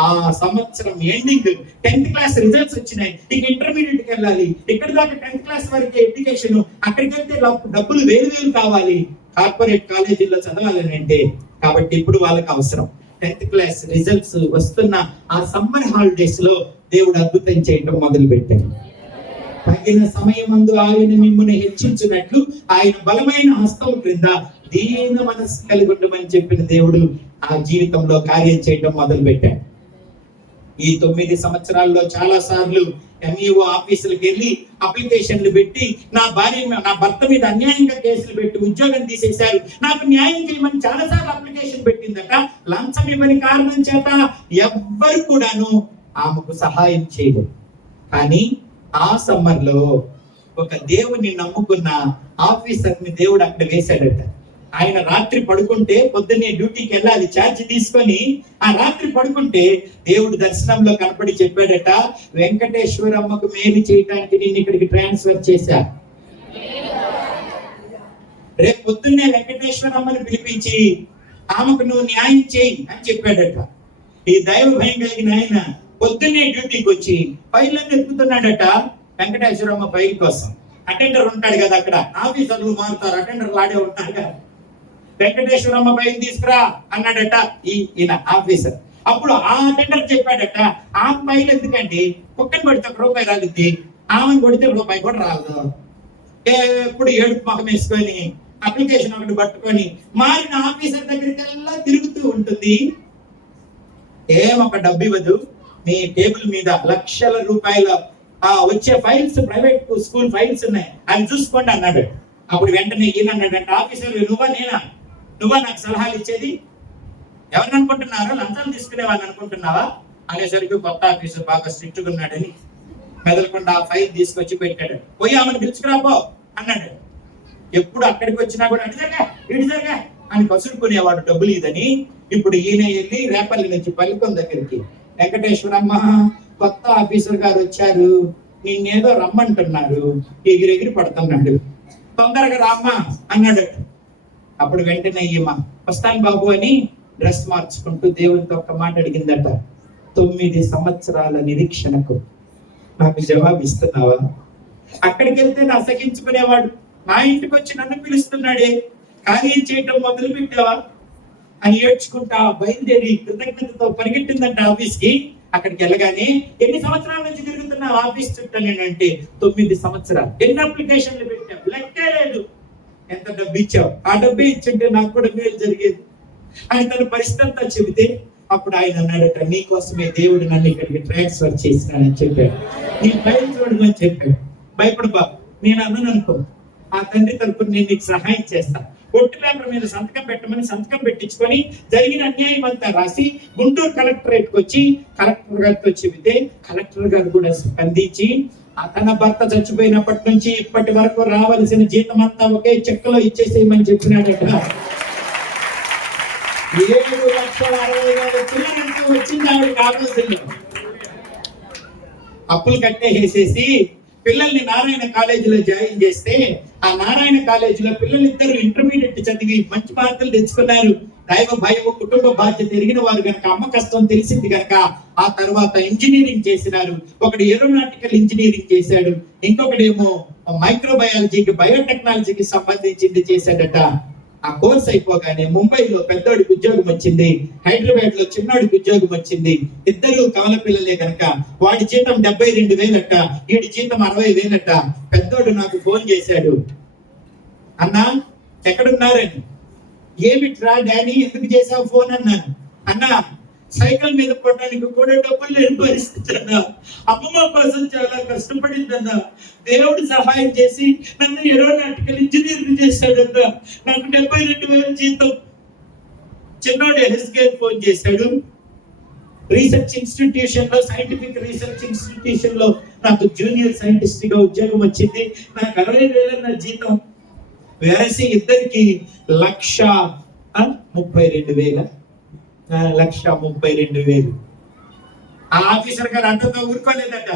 ఆ సంవత్సరం ఎండింగ్ 10th క్లాస్ రిజల్ట్స్ వచ్చినాయి. ఇక ఇంటర్మీడియట్కి వెళ్ళాలి, ఇక్కడ దాకా 10th క్లాస్ వరకే ఎడ్యుకేషన్, అక్కడికి వెళ్తే డబ్బులు 1000 కావాలి, కార్పొరేట్ కాలేజీల్లో చదవాలని అంటే. కాబట్టి ఇప్పుడు వాళ్ళకి అవసరం. 10th క్లాస్ రిజల్ట్స్ వస్తున్న ఆ సమ్మర్ హాలిడేస్ లో దేవుడు అద్భుతం చేయటం మొదలు పెట్టాడు. తగిన సమయమందు ఆయన మిమ్మల్ని హెచ్చించినట్లు ఆయన బలమైన హస్తం క్రింద దీన మనస్సు కలిగి ఉండమని చెప్పిన దేవుడు ఆ జీవితంలో కార్యం చేయటం మొదలు పెట్టాడు. ఈ 9 సంవత్సరాల్లో చాలా సార్లు ఎంఈఓ ఆఫీసులకు వెళ్ళి అప్లికేషన్లు పెట్టి, నా భర్త మీద అన్యాయంగా కేసులు పెట్టి ఉద్యోగం తీసేశారు, నాకు న్యాయం చేయమని చాలా సార్లు అప్లికేషన్ పెట్టిందట. లంచం ఇవ్వని కారణం చేత ఎవ్వరు కూడాను ఆమెకు సహాయం చేయలేదు. కానీ ఆ సమ్మర్ లో ఒక దేవుని నమ్ముకున్న ఆఫీసర్ని దేవుడు అక్కడ వేశాడట. ఆయన రాత్రి పడుకుంటే పొద్దున్నే డ్యూటీకి వెళ్ళాలి ఛార్జ్ తీసుకొని. ఆ రాత్రి పడుకుంటే దేవుడు దర్శనంలో కనపడి చెప్పాడట, వెంకటేశ్వరమ్మకు మేలు చేయడానికి నేను ఇక్కడికి ట్రాన్స్ఫర్ చేశా, రేపు పొద్దున్నే వెంకటేశ్వరమ్మని పిలిపించి ఆమెకు నువ్వు న్యాయం చేయి అని చెప్పాడట. ఈ దైవ భయం కలిగిన ఆయన పొద్దున్నే డ్యూటీకి వచ్చి ఫైళ్ళని ఎత్తుకుతున్నాడట. వెంకటేశ్వరమ్మ ఫైల్ కోసం అటెండర్ ఉంటాడు కదా, అక్కడ ఆఫీసర్లు మారుతారు, అటెండర్లు ఆడే ఉంటారు కదా. వెంకటేశ్వరమ్మ ఫైల్ తీసుకురా అన్నాడట ఈయన ఆఫీసర్. అప్పుడు ఆ అటెండర్ చెప్పాడట, ఆ ఫైల్ ఎందుకండి, కుక్కని కొడితే ₹1 రాలిద్ది, ఆమెను కొడితే ₹1 కూడా రాదు. ఎప్పుడు ఏడుపు మొహం వేసుకొని అప్లికేషన్ ఒకటి పట్టుకొని మారిన ఆఫీసర్ దగ్గరికి వెళ్ళా తిరుగుతూ ఉంటుంది. ఒక డబ్బు ఇవ్వదు. మీ టేబుల్ మీద లక్షల రూపాయల వచ్చే ఫైల్స్, ప్రైవేట్ స్కూల్ ఫైల్స్ ఉన్నాయి, అవి చూసుకోండి అన్నాడు. అప్పుడు వెంటనే ఈయన అన్నాడంటే, ఆఫీసర్ నువ్వా నాకు సలహాలు ఇచ్చేది? ఎవరిని అనుకుంటున్నారు? లంచాలు తీసుకునే వాళ్ళని అనుకుంటున్నావా అనేసరికి కొత్త ఆఫీసర్ బాగా స్ట్రిక్ట్ గా ఉన్నాడని మెదలకుండా ఆ ఫైల్ తీసుకొచ్చి పెట్టాడు. పోయి ఆమెను పిలుచుకురాపో అన్నాడు. ఎప్పుడు అక్కడికి వచ్చినా కూడా ఇడిసరిగా అని కసురుకునేవాడు డబ్బులు ఇదని. ఇప్పుడు ఈయన వెళ్ళి రేపల్లి నుంచి పల్లికొండ దగ్గరికి, వెంకటేశ్వరమ్మ కొత్త ఆఫీసర్ గారు వచ్చారు, నిన్నేదో రమ్మంటున్నారు, ఎగిరెగిరి పడుతున్నాడు, తొందరగా రామ్మా అన్నాడు. అప్పుడు వెంటనే ఈమ వస్తాను బాబు అని డ్రెస్ మార్చుకుంటూ దేవునితో ఒక్క మాట అడిగిందట, 9 సంవత్సరాల నిరీక్షణకు నాకు జవాబు ఇస్తున్నావా? అక్కడికి వెళ్తే అసహించుకునేవాడు, నా ఇంటికి వచ్చి నన్ను పిలుస్తున్నాడే, కార్యం చేయటం మొదలు పెట్టావా అని ఏడ్చుకుంటా బయలుదేరి కృతజ్ఞతతో పరిగెట్టిందంట ఆఫీస్ కి. అక్కడికి వెళ్ళగానే, ఎన్ని సంవత్సరాల నుంచి తిరుగుతున్నా ఆఫీస్ చుట్టూ నేనంటే 9 సంవత్సరాలు. ఎన్ని అప్లికేషన్లు పెట్టావు, లెక్కే లేదు. ఎంత డబ్బు ఇచ్చావు? ఆ డబ్బే ఇచ్చింటే నాకు కూడా మేలు జరిగేది అని తన పరిస్థితి అంతా చెబితే, అప్పుడు ఆయన అన్నాడట, నీకోసమే దేవుడు నన్ను ఇక్కడికి ట్రాన్స్ఫర్ చేసినానని చెప్పాడు, నీ ఫైల్ చూడమని చెప్పాడు. భయపడు బాబు, నేను అన్నాను అనుకో, ఆ తండ్రి తరపున నేను నీకు సహాయం చేస్తా. ఒట్టు పేపర్ మీద సంతకం పెట్టమని సంతకం పెట్టించుకొని జరిగిన అన్యాయం అంతా రాసి గుంటూరు కలెక్టరేట్కి వచ్చి కలెక్టర్ గారితో చెబితే, కలెక్టర్ గారు కూడా స్పందించి తన భర్త చచ్చిపోయినప్పటి నుంచి ఇప్పటి వరకు రావాల్సిన జీతం అంతా ఒకే చెక్కులో ఇచ్చేసేయమని చెప్పినాడట. 7,60,000 పిల్లలంతా వచ్చింది ఆవిడకి ఆలోచనలో. అప్పులు కట్టేసేసి పిల్లల్ని నారాయణ కాలేజీలో జాయిన్ చేస్తే, ఆ నారాయణ కాలేజీలో పిల్లలిద్దరు ఇంటర్మీడియట్ చదివి మంచి మార్కులు తెచ్చుకున్నారు. దైవ భయము, కుటుంబ బాధ్యత ఎరిగిన వారు గనక, అమ్మ కష్టం తెలిసింది గనక ఆ తర్వాత ఇంజనీరింగ్ చేసినారు. ఒకడు ఏరోనాటికల్ ఇంజనీరింగ్ చేశాడు, ఇంకొకడేమో మైక్రోబయాలజీకి, బయోటెక్నాలజీకి సంబంధించింది చేశాడట. ఆ కోర్స్ అయిపోగానే ముంబైలో పెద్దోడికి ఉద్యోగం వచ్చింది, హైదరాబాద్ లో చిన్నోడికి ఉద్యోగం వచ్చింది. ఇద్దరు కవల పిల్లలే గనక వాడి జీతం 72,000 అట, వీడి జీతం 60,000 అట. పెద్దోడు నాకు ఫోన్ చేశాడు, అన్నా ఎక్కడున్నారని. ఏమిట్రా డాడీ ఎందుకు చేసావు ఫోన్ అన్నాను. అన్నా సైకిల్ మీద పోవడానికి కూడా డబ్బులు లేని పరిస్థితి అన్నా, అమ్మమ్మ కోసం చాలా కష్టపడిందన్నా, దేవుడు సహాయం చేసి నన్ను ఏరోనాటికల్ ఇంజనీరింగ్ చేశాడన్నా, నాకు 72,000 జీతం. చిన్నోడు ఎస్కేర్ ఫోన్ చేశాడు, రీసెర్చ్ ఇన్స్టిట్యూషన్ లో, సైంటిఫిక్ రీసెర్చ్ ఇన్స్టిట్యూషన్ లో నాకు జూనియర్ సైంటిస్ట్ గా ఉద్యోగం వచ్చింది, నాకు 60,000 నా జీతం. వేరేసి ఇద్దరికి 1,32,000. 1,32,000. ఆ ఆఫీసర్ గారు అంతతో ఊరుకోలేదట,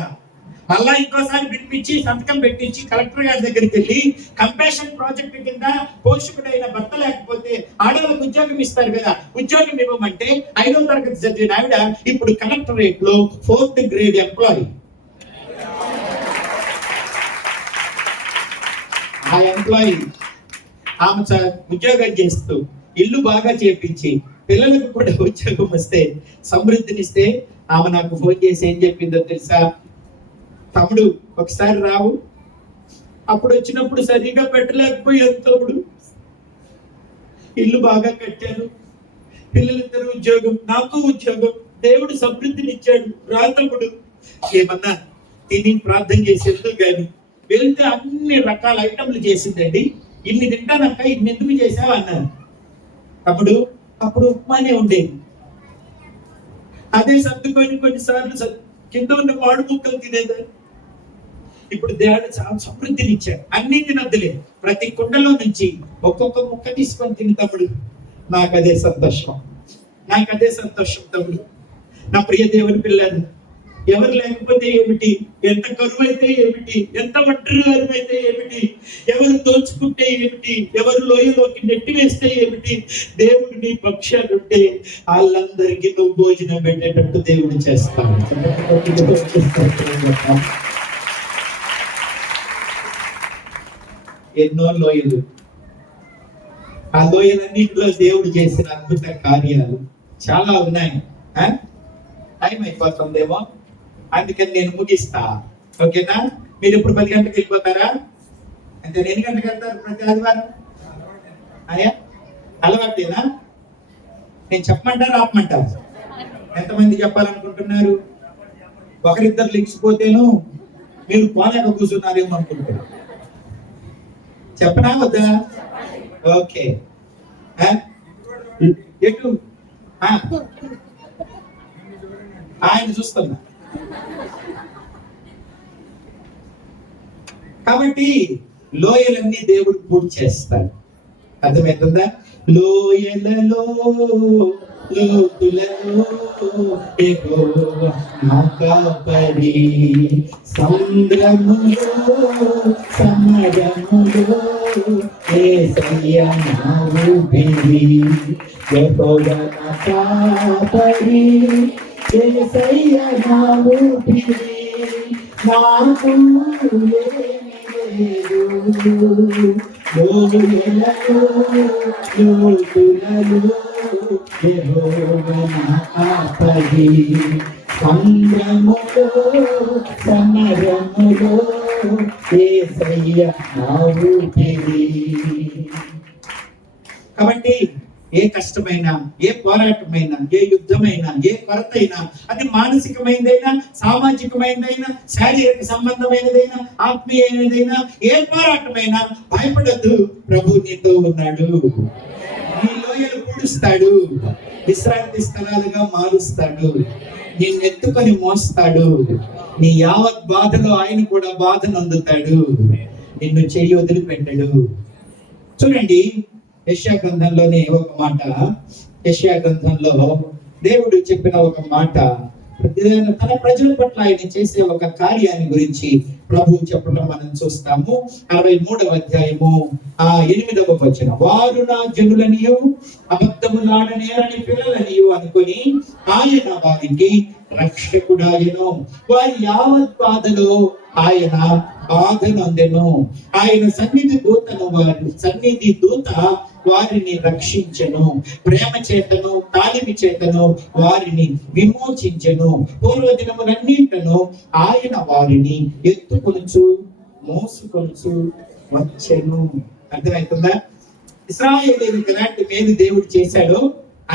మళ్ళా ఇంకోసారి పిలిపించి సంతకం పెట్టించి కలెక్టర్ గారి దగ్గరికి వెళ్ళి, కంపాషన్ ప్రాజెక్ట్ కింద పోషకుడైన భర్త లేకపోతే ఆడవాళ్ళకు ఉద్యోగం ఇస్తారు కదా, ఉద్యోగం ఇవ్వమంటే 5వ తరగతి చదివిన ఆవిడ ఇప్పుడు కలెక్టరేట్ లో 4th గ్రేడ్ ఎంప్లాయీ. ఆ ఎంప్లాయీ ఆమె ఉద్యోగం చేస్తూ ఇల్లు బాగా చేపించి పిల్లలకు కూడా ఉద్యోగం వస్తే సమృద్ధినిస్తే, ఆమె నాకు ఫోన్ చేసి ఏం చెప్పిందో తెలుసా? తమ్ముడు ఒకసారి రావు, అప్పుడు వచ్చినప్పుడు సరిగా పెట్టలేకపోయాను తమ్ముడు, ఇల్లు బాగా కట్టాను, పిల్లలిద్దరు ఉద్యోగం, నాకు ఉద్యోగం, దేవుడు సమృద్ధినిచ్చాడు, రా తమ్ముడు. ఏమన్నా తిని ప్రార్థన చేసేందుకు కానీ వెళ్తే అన్ని రకాల ఐటమ్లు చేసిందండి. ఇన్ని తింటానక్క, ఇన్ని ఎందుకు చేసావా అన్నాను. తమ్ముడు అప్పుడు ఉప్మానే ఉండేది, అదే సర్దుకొని కొన్నిసార్లు కింద ఉన్న వాడు ముక్కలు తినేదాన్ని. ఇప్పుడు దేవుడు చాలా సమృద్ధిని ఇచ్చాడు, అన్ని తినద్దులే, ప్రతి కుండలో నుంచి ఒక్కొక్క ముక్క తీసుకొని తిని తమ్ముడు. నాకు అదే సంతోషం తమ్ముడు. నా ప్రియ దేవుని పిల్లలు, ఎవరు లేకపోతే ఏమిటి, ఎంత కరువు అయితే ఏమిటి, ఎంత ఒంటరివారు అయితే ఏమిటి, ఎవరు దోచుకుంటే ఏమిటి, ఎవరు లోయలోకి నెట్టి వేస్తే ఏమిటి, దేవుడు నీ పక్షాలుంటే వాళ్ళందరికీ నువ్వు భోజనం పెట్టేటట్టు దేవుడు చేస్తాడు. ఎన్నో లోయలు, ఆ లోయలన్నింటిలో దేవుడు చేసిన అద్భుత కార్యాలు చాలా ఉన్నాయి. టైం అయిపోతుందేమో, అందుకని నేను ముగిస్తా. ఓకేనా? మీరు ఇప్పుడు 10 గంటలకు వెళ్ళిపోతారా? అంటే 8 గంటలకు వెళ్తారు ప్రతి ఆదివారం? అయ్యా అలవాటేనా? నేను చెప్పమంటారా ఆపమంటారా? ఎంతమంది చెప్పాలనుకుంటున్నారు? ఒకరిద్దరు లెక్కిపోతేను మీరు పోలేక కూర్చున్నారేమో అనుకుంటున్నారు. చెప్పనా వద్దా? ఓకే. ఆ? ఎటు? ఆ. ఆయన చూస్తున్నా. కాబట్టి లోయలన్నీ దేవుడు పూర్తి చేస్తాడు. అర్థమవుతుందా? లోయలలో లోతులలో యెహోవా నా కాపరి, సముద్రములో సమరములో యేసయ్య నా ఊపిరి, యెహోవా నా కాపరి, యేసయ్య నా ఊపిరి, నాకు లేని లేదు. లోయలలో లోతులలో యెహోవా నా కాపరి, సంద్రములో సమరములో యేసయ్య నా ఊపిరి. కాబట్టి ఏ కష్టమైనా, ఏ పోరాటమైనా, ఏ యుద్ధమైనా, ఏ కొరతైనా, అది మానసికమైనదైనా, సామాజికమైనదైనా, శారీరక సంబంధమైనదైనా, ఆత్మీయమైనదైనా, ఏ పోరాటమైనా భయపడద్దు. ప్రభు నీతో ఉన్నాడు. నీ లోయలు పూడుస్తాడు, విశ్రాంతి స్థలాలుగా మారుస్తాడు, నిన్ను ఎత్తుకొని మోస్తాడు. నీ యావత్ బాధలో ఆయన కూడా బాధను అందుతాడు, నిన్ను చెయ్యి వదిలిపెట్టడు. చూడండి, యెషయా గ్రంథంలోనే ఒక మాట, యెషయా గ్రంథంలో దేవుడు చెప్పిన ఒక మాట, తన ప్రజల పట్ల ఆయన చేసే ఒక కార్యాన్ని గురించి ప్రభు చెప్పడం మనం చూస్తాము. 63వ అధ్యాయము 8వ వచనం. వారు నా జనులనియు అబద్ధములాడనేరని పిల్లలనియు అనుకుని ఆయన వారికి రక్షకుడాయను, వారి యావత్ బాధలో ఆయన బాధనందెను. ఆయన సన్నిధి దూత వారిని రక్షించెను, ప్రేమ చేతను తాలిమి చేతను వారిని విమోచించెను. పూర్వదినములన్నింటిను ఆయన వారిని ఎత్తుకొనుచు మోసుకొనుచు వచ్చెను. అర్థమవుతుందా? ఇశ్రాయేలీయులకు ఎలాంటి మేలు దేవుడు చేశాడో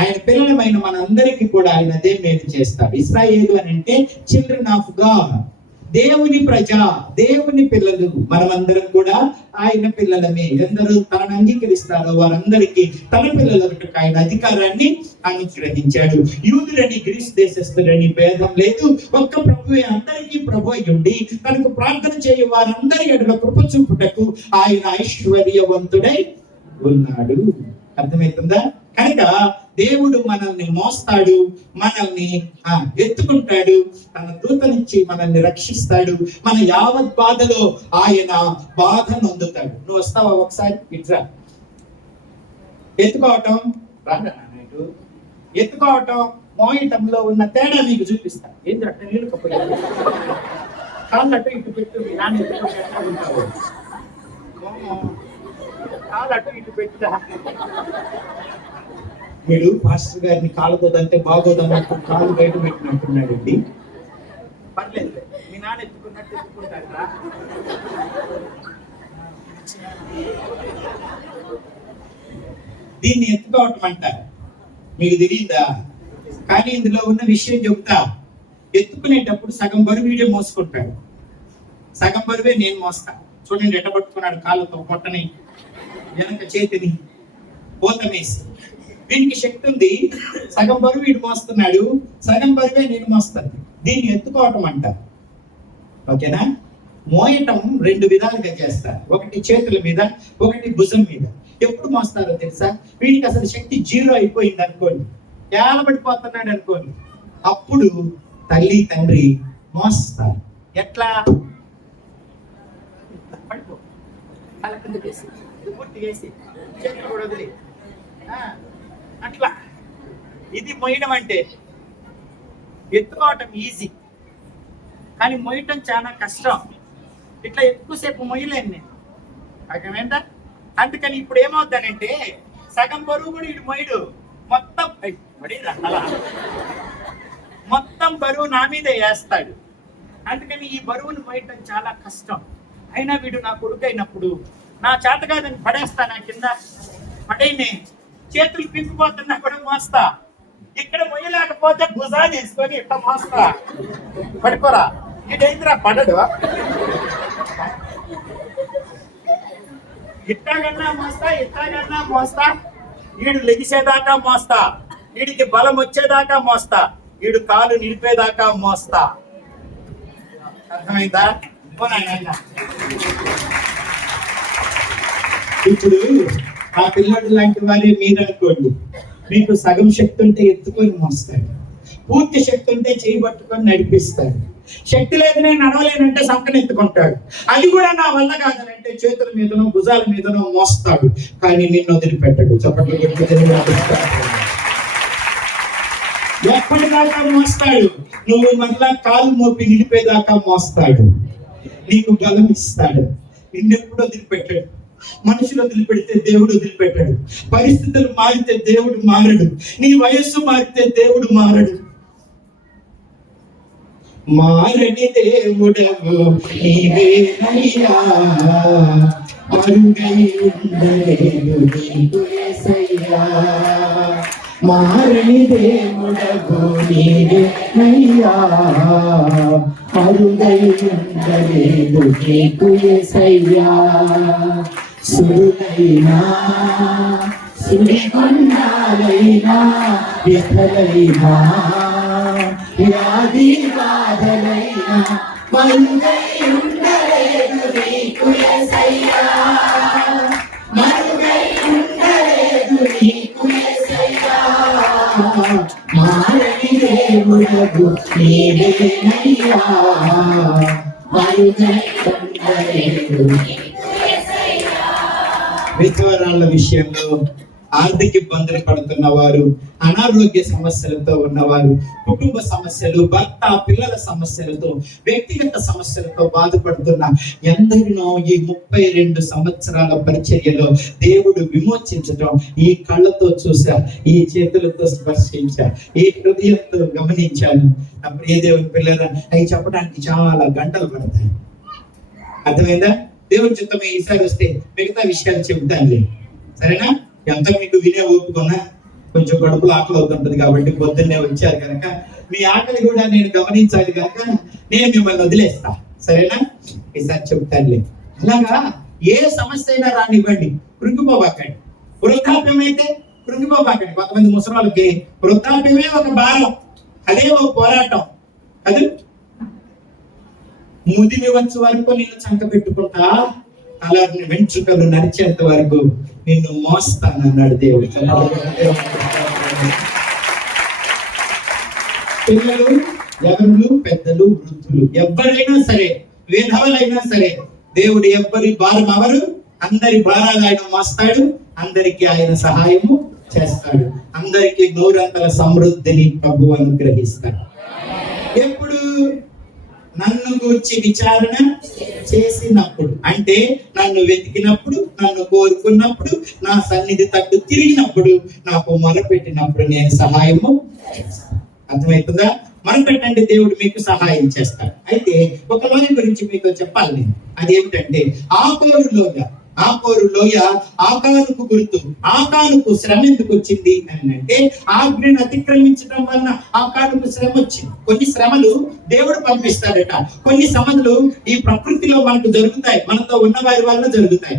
ఆయన పిల్లలమైన మనందరికీ కూడా ఆయన అదే మేలు చేస్తాడు. ఇశ్రాయేలు అని అంటే చిల్డ్రన్ ఆఫ్ గాడ్, దేవుని ప్రజ, దేవుని పిల్లలు. మనమందరం కూడా ఆయన పిల్లలమే. ఎందరూ తనను అంగీకరిస్తారో వారందరికీ తన పిల్లలకు ఆయన అధికారాన్ని అనుగ్రహించాడు. యూదులని గ్రీస్ దేశస్తులని భేదం లేదు, ఒక్క ప్రభువే అందరికీ ప్రభు అయ్యుండి తనకు ప్రార్థన చేయు వారందరి ఎడల కృప చూపుటకు ఆయన ఐశ్వర్యవంతుడై ఉన్నాడు. అర్థమవుతుందా? కనుక దేవుడు మనల్ని మోస్తాడు, మనల్ని ఎత్తుకుంటాడు, తన దూతనిచ్చి మనల్ని రక్షిస్తాడు. మన యావత్ బాధలో ఆయన బాధను అందుతాడు. నువ్వు వస్తావా ఒకసారి? ఇట్రా. ఎత్తుకోవటం రాడా నాన్నట్టు, ఎత్తుకోవటం మోయటంలో ఉన్న తేడా నీకు చూపిస్తా. ఏంటి అట్ట నీళ్ళు కప్పలేదు, కాళ్ళట్టు ఇటు పెట్టు, నాన్న ఎత్తుకుంటావు, కాళ్ళట్టు ఇటు పెట్టా. వీడు పాస్టర్ గారిని కాలతోదంటే బాగోదన్నట్టు కాలు బయట పెట్టినట్టున్నాడు అండి. పర్లేదు, మీ నాన్న ఎత్తుకున్నట్టు ఎత్తుకుంటారా? దీన్ని ఎత్తుకోవటం అంటారు. మీకు తెలియదా? కానీ ఇందులో ఉన్న విషయం చెప్తా. ఎత్తుకునేటప్పుడు సగం బరువు వీడే మోసుకుంటాడు, సగం బరువే నేను మోస్తా. చూడండి ఎట్ట పట్టుకున్నాడు, కాళ్ళతో పొట్టని, వెనక చేతిని పోతమేసి. వీనికి శక్తి ఉంది, సగం బరువు వీడు మోస్తున్నాడు, సగం బరువే నేను మోస్తాను. దీన్ని ఎత్తుకోవటం అంటారు. ఓకేనా? మోయటం రెండు విధాలుగా చేస్తారు, ఒకటి చేతుల మీద, ఒకటి భుజం మీద. ఎప్పుడు మోస్తారో తెలుసా? వీడికి అసలు శక్తి 0 అయిపోయింది అనుకోండి, ఏలబడిపోతున్నాడు అనుకోండి, అప్పుడు తల్లి తండ్రి మోస్తారు. ఎట్లా? పడిపో, తల కింద వేసి, పూర్తి వేసి, చేతులు కూడా వదిలి, అట్లా. ఇది మొయ్యడం అంటే. ఎత్తుకోవటం ఈజీ, కానీ మొయ్యటం చాలా కష్టం. ఇట్లా ఎక్కువసేపు మొయ్యలేను నేను, అర్థమైందా? అందుకని ఇప్పుడు ఏమవుతానంటే సగం బరువు కూడా ఇటు మొయ్యడు, మొత్తం బరువు నా మీద వేస్తాడు. అందుకని ఈ బరువును మోయటం చాలా కష్టం. అయినా వీడు నా కొడుకు అయినప్పుడు నా చేత కాదని పడేస్తా, నా కింద పడేనే, చేతులు పింకిపోతున్నా కూడా మోస్తా. ఇక్కడ మొయ్యలేకపోతే భుజా తీసుకొని ఇట్ట మోస్తా. పడుకోరా, ఇటైందిరా పడడు. ఇట్టాగన్నా మోస్తా, వీడు లెగిసేదాకా మోస్తా, వీడికి బలం వచ్చేదాకా మోస్తా, వీడు కాలు నిలిపేదాకా మోస్తా. అర్థమైందా? ఇప్పుడు ఆ పిల్లడు లాంటి వారే మీరు అనుకోండి. మీకు సగం శక్తి ఉంటే ఎత్తుకొని మోస్తాడు, పూర్తి శక్తి ఉంటే చేయి పట్టుకొని నడిపిస్తాడు. శక్తి లేదు, నేను నడవలేనంటే సంకని ఎత్తుకుంటాడు. అది కూడా నా వల్ల కాదనంటే చేతుల మీదనో భుజాల మీదనో మోస్తాడు, కానీ నిన్ను వదిలిపెట్టడు. చప్పట్లు ఎప్పటిదాకా మోస్తాడు? నువ్వు మళ్ళా కాలు మోపి నిలిపేదాకా మోస్తాడు. నీకు బలం ఇస్తాడు, నిన్నెప్పుడు వదిలిపెట్టాడు. మనుషులు వదిలిపెడితే దేవుడు వదిలిపెట్టాడు. పరిస్థితులు మారితే దేవుడు మారడు. నీ వయస్సు మారితే దేవుడు మారడు. మారని దేవుడవు నీవేనయ్యా, అరుగై ఉండలేదు నీకు యేసయ్యా. మారని దేవుడవు నీవేనయ్యా, అరుగై ఉండలేదు నీకు యేసయ్యా. సురులైనా సుడిగుండాలైనా విఫలైనా వ్యాధి బాధలైనా మరుగై ఉండలేదు నీకు యేసయ్యా, మరుగై ఉండలేదు నీకు యేసయ్యా. మారని దేవుడవు నీవేనయ్యా, మరుగై ఉండలేదు. విధవరాళ్ళ విషయంలో ఆర్థిక ఇబ్బందులు పడుతున్న వారు, అనారోగ్య సమస్యలతో ఉన్నవారు, కుటుంబ సమస్యలు, భర్త పిల్లల సమస్యలతో, వ్యక్తిగత సమస్యలతో బాధపడుతున్న ఎందరినో ఈ 32 సంవత్సరాల పరిచర్యలో దేవుడు విమోచించడం ఈ కళ్ళతో చూశా, ఈ చేతులతో స్పర్శించా, ఈ హృదయంతో గమనించాను. నా ప్రియ దేవుని పిల్లల, అవి చెప్పడానికి చాలా గంటలు పడతాయి. అర్థమైందా? దేవుని చిత్తమే ఈసారి వస్తే మిగతా విషయాలు చెబుతానులే, సరేనా? ఎంత మీకు వినే ఓపుకున్నా కొంచెం కడుపులో ఆకలి అవుతుంటది కాబట్టి పొద్దున్నే వచ్చారు కనుక మీ ఆకలి కూడా నేను గమనించాలి కనుక నేను మిమ్మల్ని వదిలేస్తా, సరేనా? ఈసారి చెప్తానులే. అలాగా ఏ సమస్య అయినా రానివ్వండి, కృంగిపోబాకండి. వృద్ధాప్యం అయితే కృంగిపోబాకండి. కొంతమంది ముసలాళ్ళకి వృద్ధాప్యమే ఒక భారం, అదే ఒక పోరాటం. అది ముదిమి వచ్చే వరకు నిన్ను చంక పెట్టుకుంటా, అలా వెంట్రుకలు నరిచేంత వరకు నిన్ను మోస్తానన్నాడు దేవుడు. పిల్లలు ఎవరు, పెద్దలు, వృద్ధులు, ఎవరైనా సరే, విధవలైనా సరే, దేవుడు ఎవ్వరి భారం అవరు, అందరి భారాలు ఆయన మోస్తాడు, అందరికీ ఆయన సహాయము చేస్తాడు, అందరికీ నూరంతల సమృద్ధిని ప్రభువు అనుగ్రహిస్తాడు. ఎప్పుడు? నన్ను గూర్చి విచారణ చేసినప్పుడు, అంటే నన్ను వెతికినప్పుడు, నన్ను కోరుకున్నప్పుడు, నా సన్నిధి తట్టు తిరిగినప్పుడు, నాకు మొరపెట్టినప్పుడు నేను సహాయము. అర్థమవుతుందా? మొరపెట్టండి, దేవుడు మీకు సహాయం చేస్తాడు. అయితే ఒక లోయ గురించి మీతో చెప్పాలి నేను. అదేమిటంటే ఆకోరు లోయ ఆకానుకు గుర్తు. ఆకానుకు శ్రమ ఎందుకు వచ్చింది అని అంటే, ఆజ్ఞను అతిక్రమించడం వలన ఆకానుకు శ్రమ వచ్చింది. కొన్ని శ్రమలు దేవుడు పంపిస్తాడట, కొన్ని శ్రమలు ఈ ప్రకృతిలో మనకు జరుగుతాయి, మనతో ఉన్న వారి వల్ల జరుగుతాయి.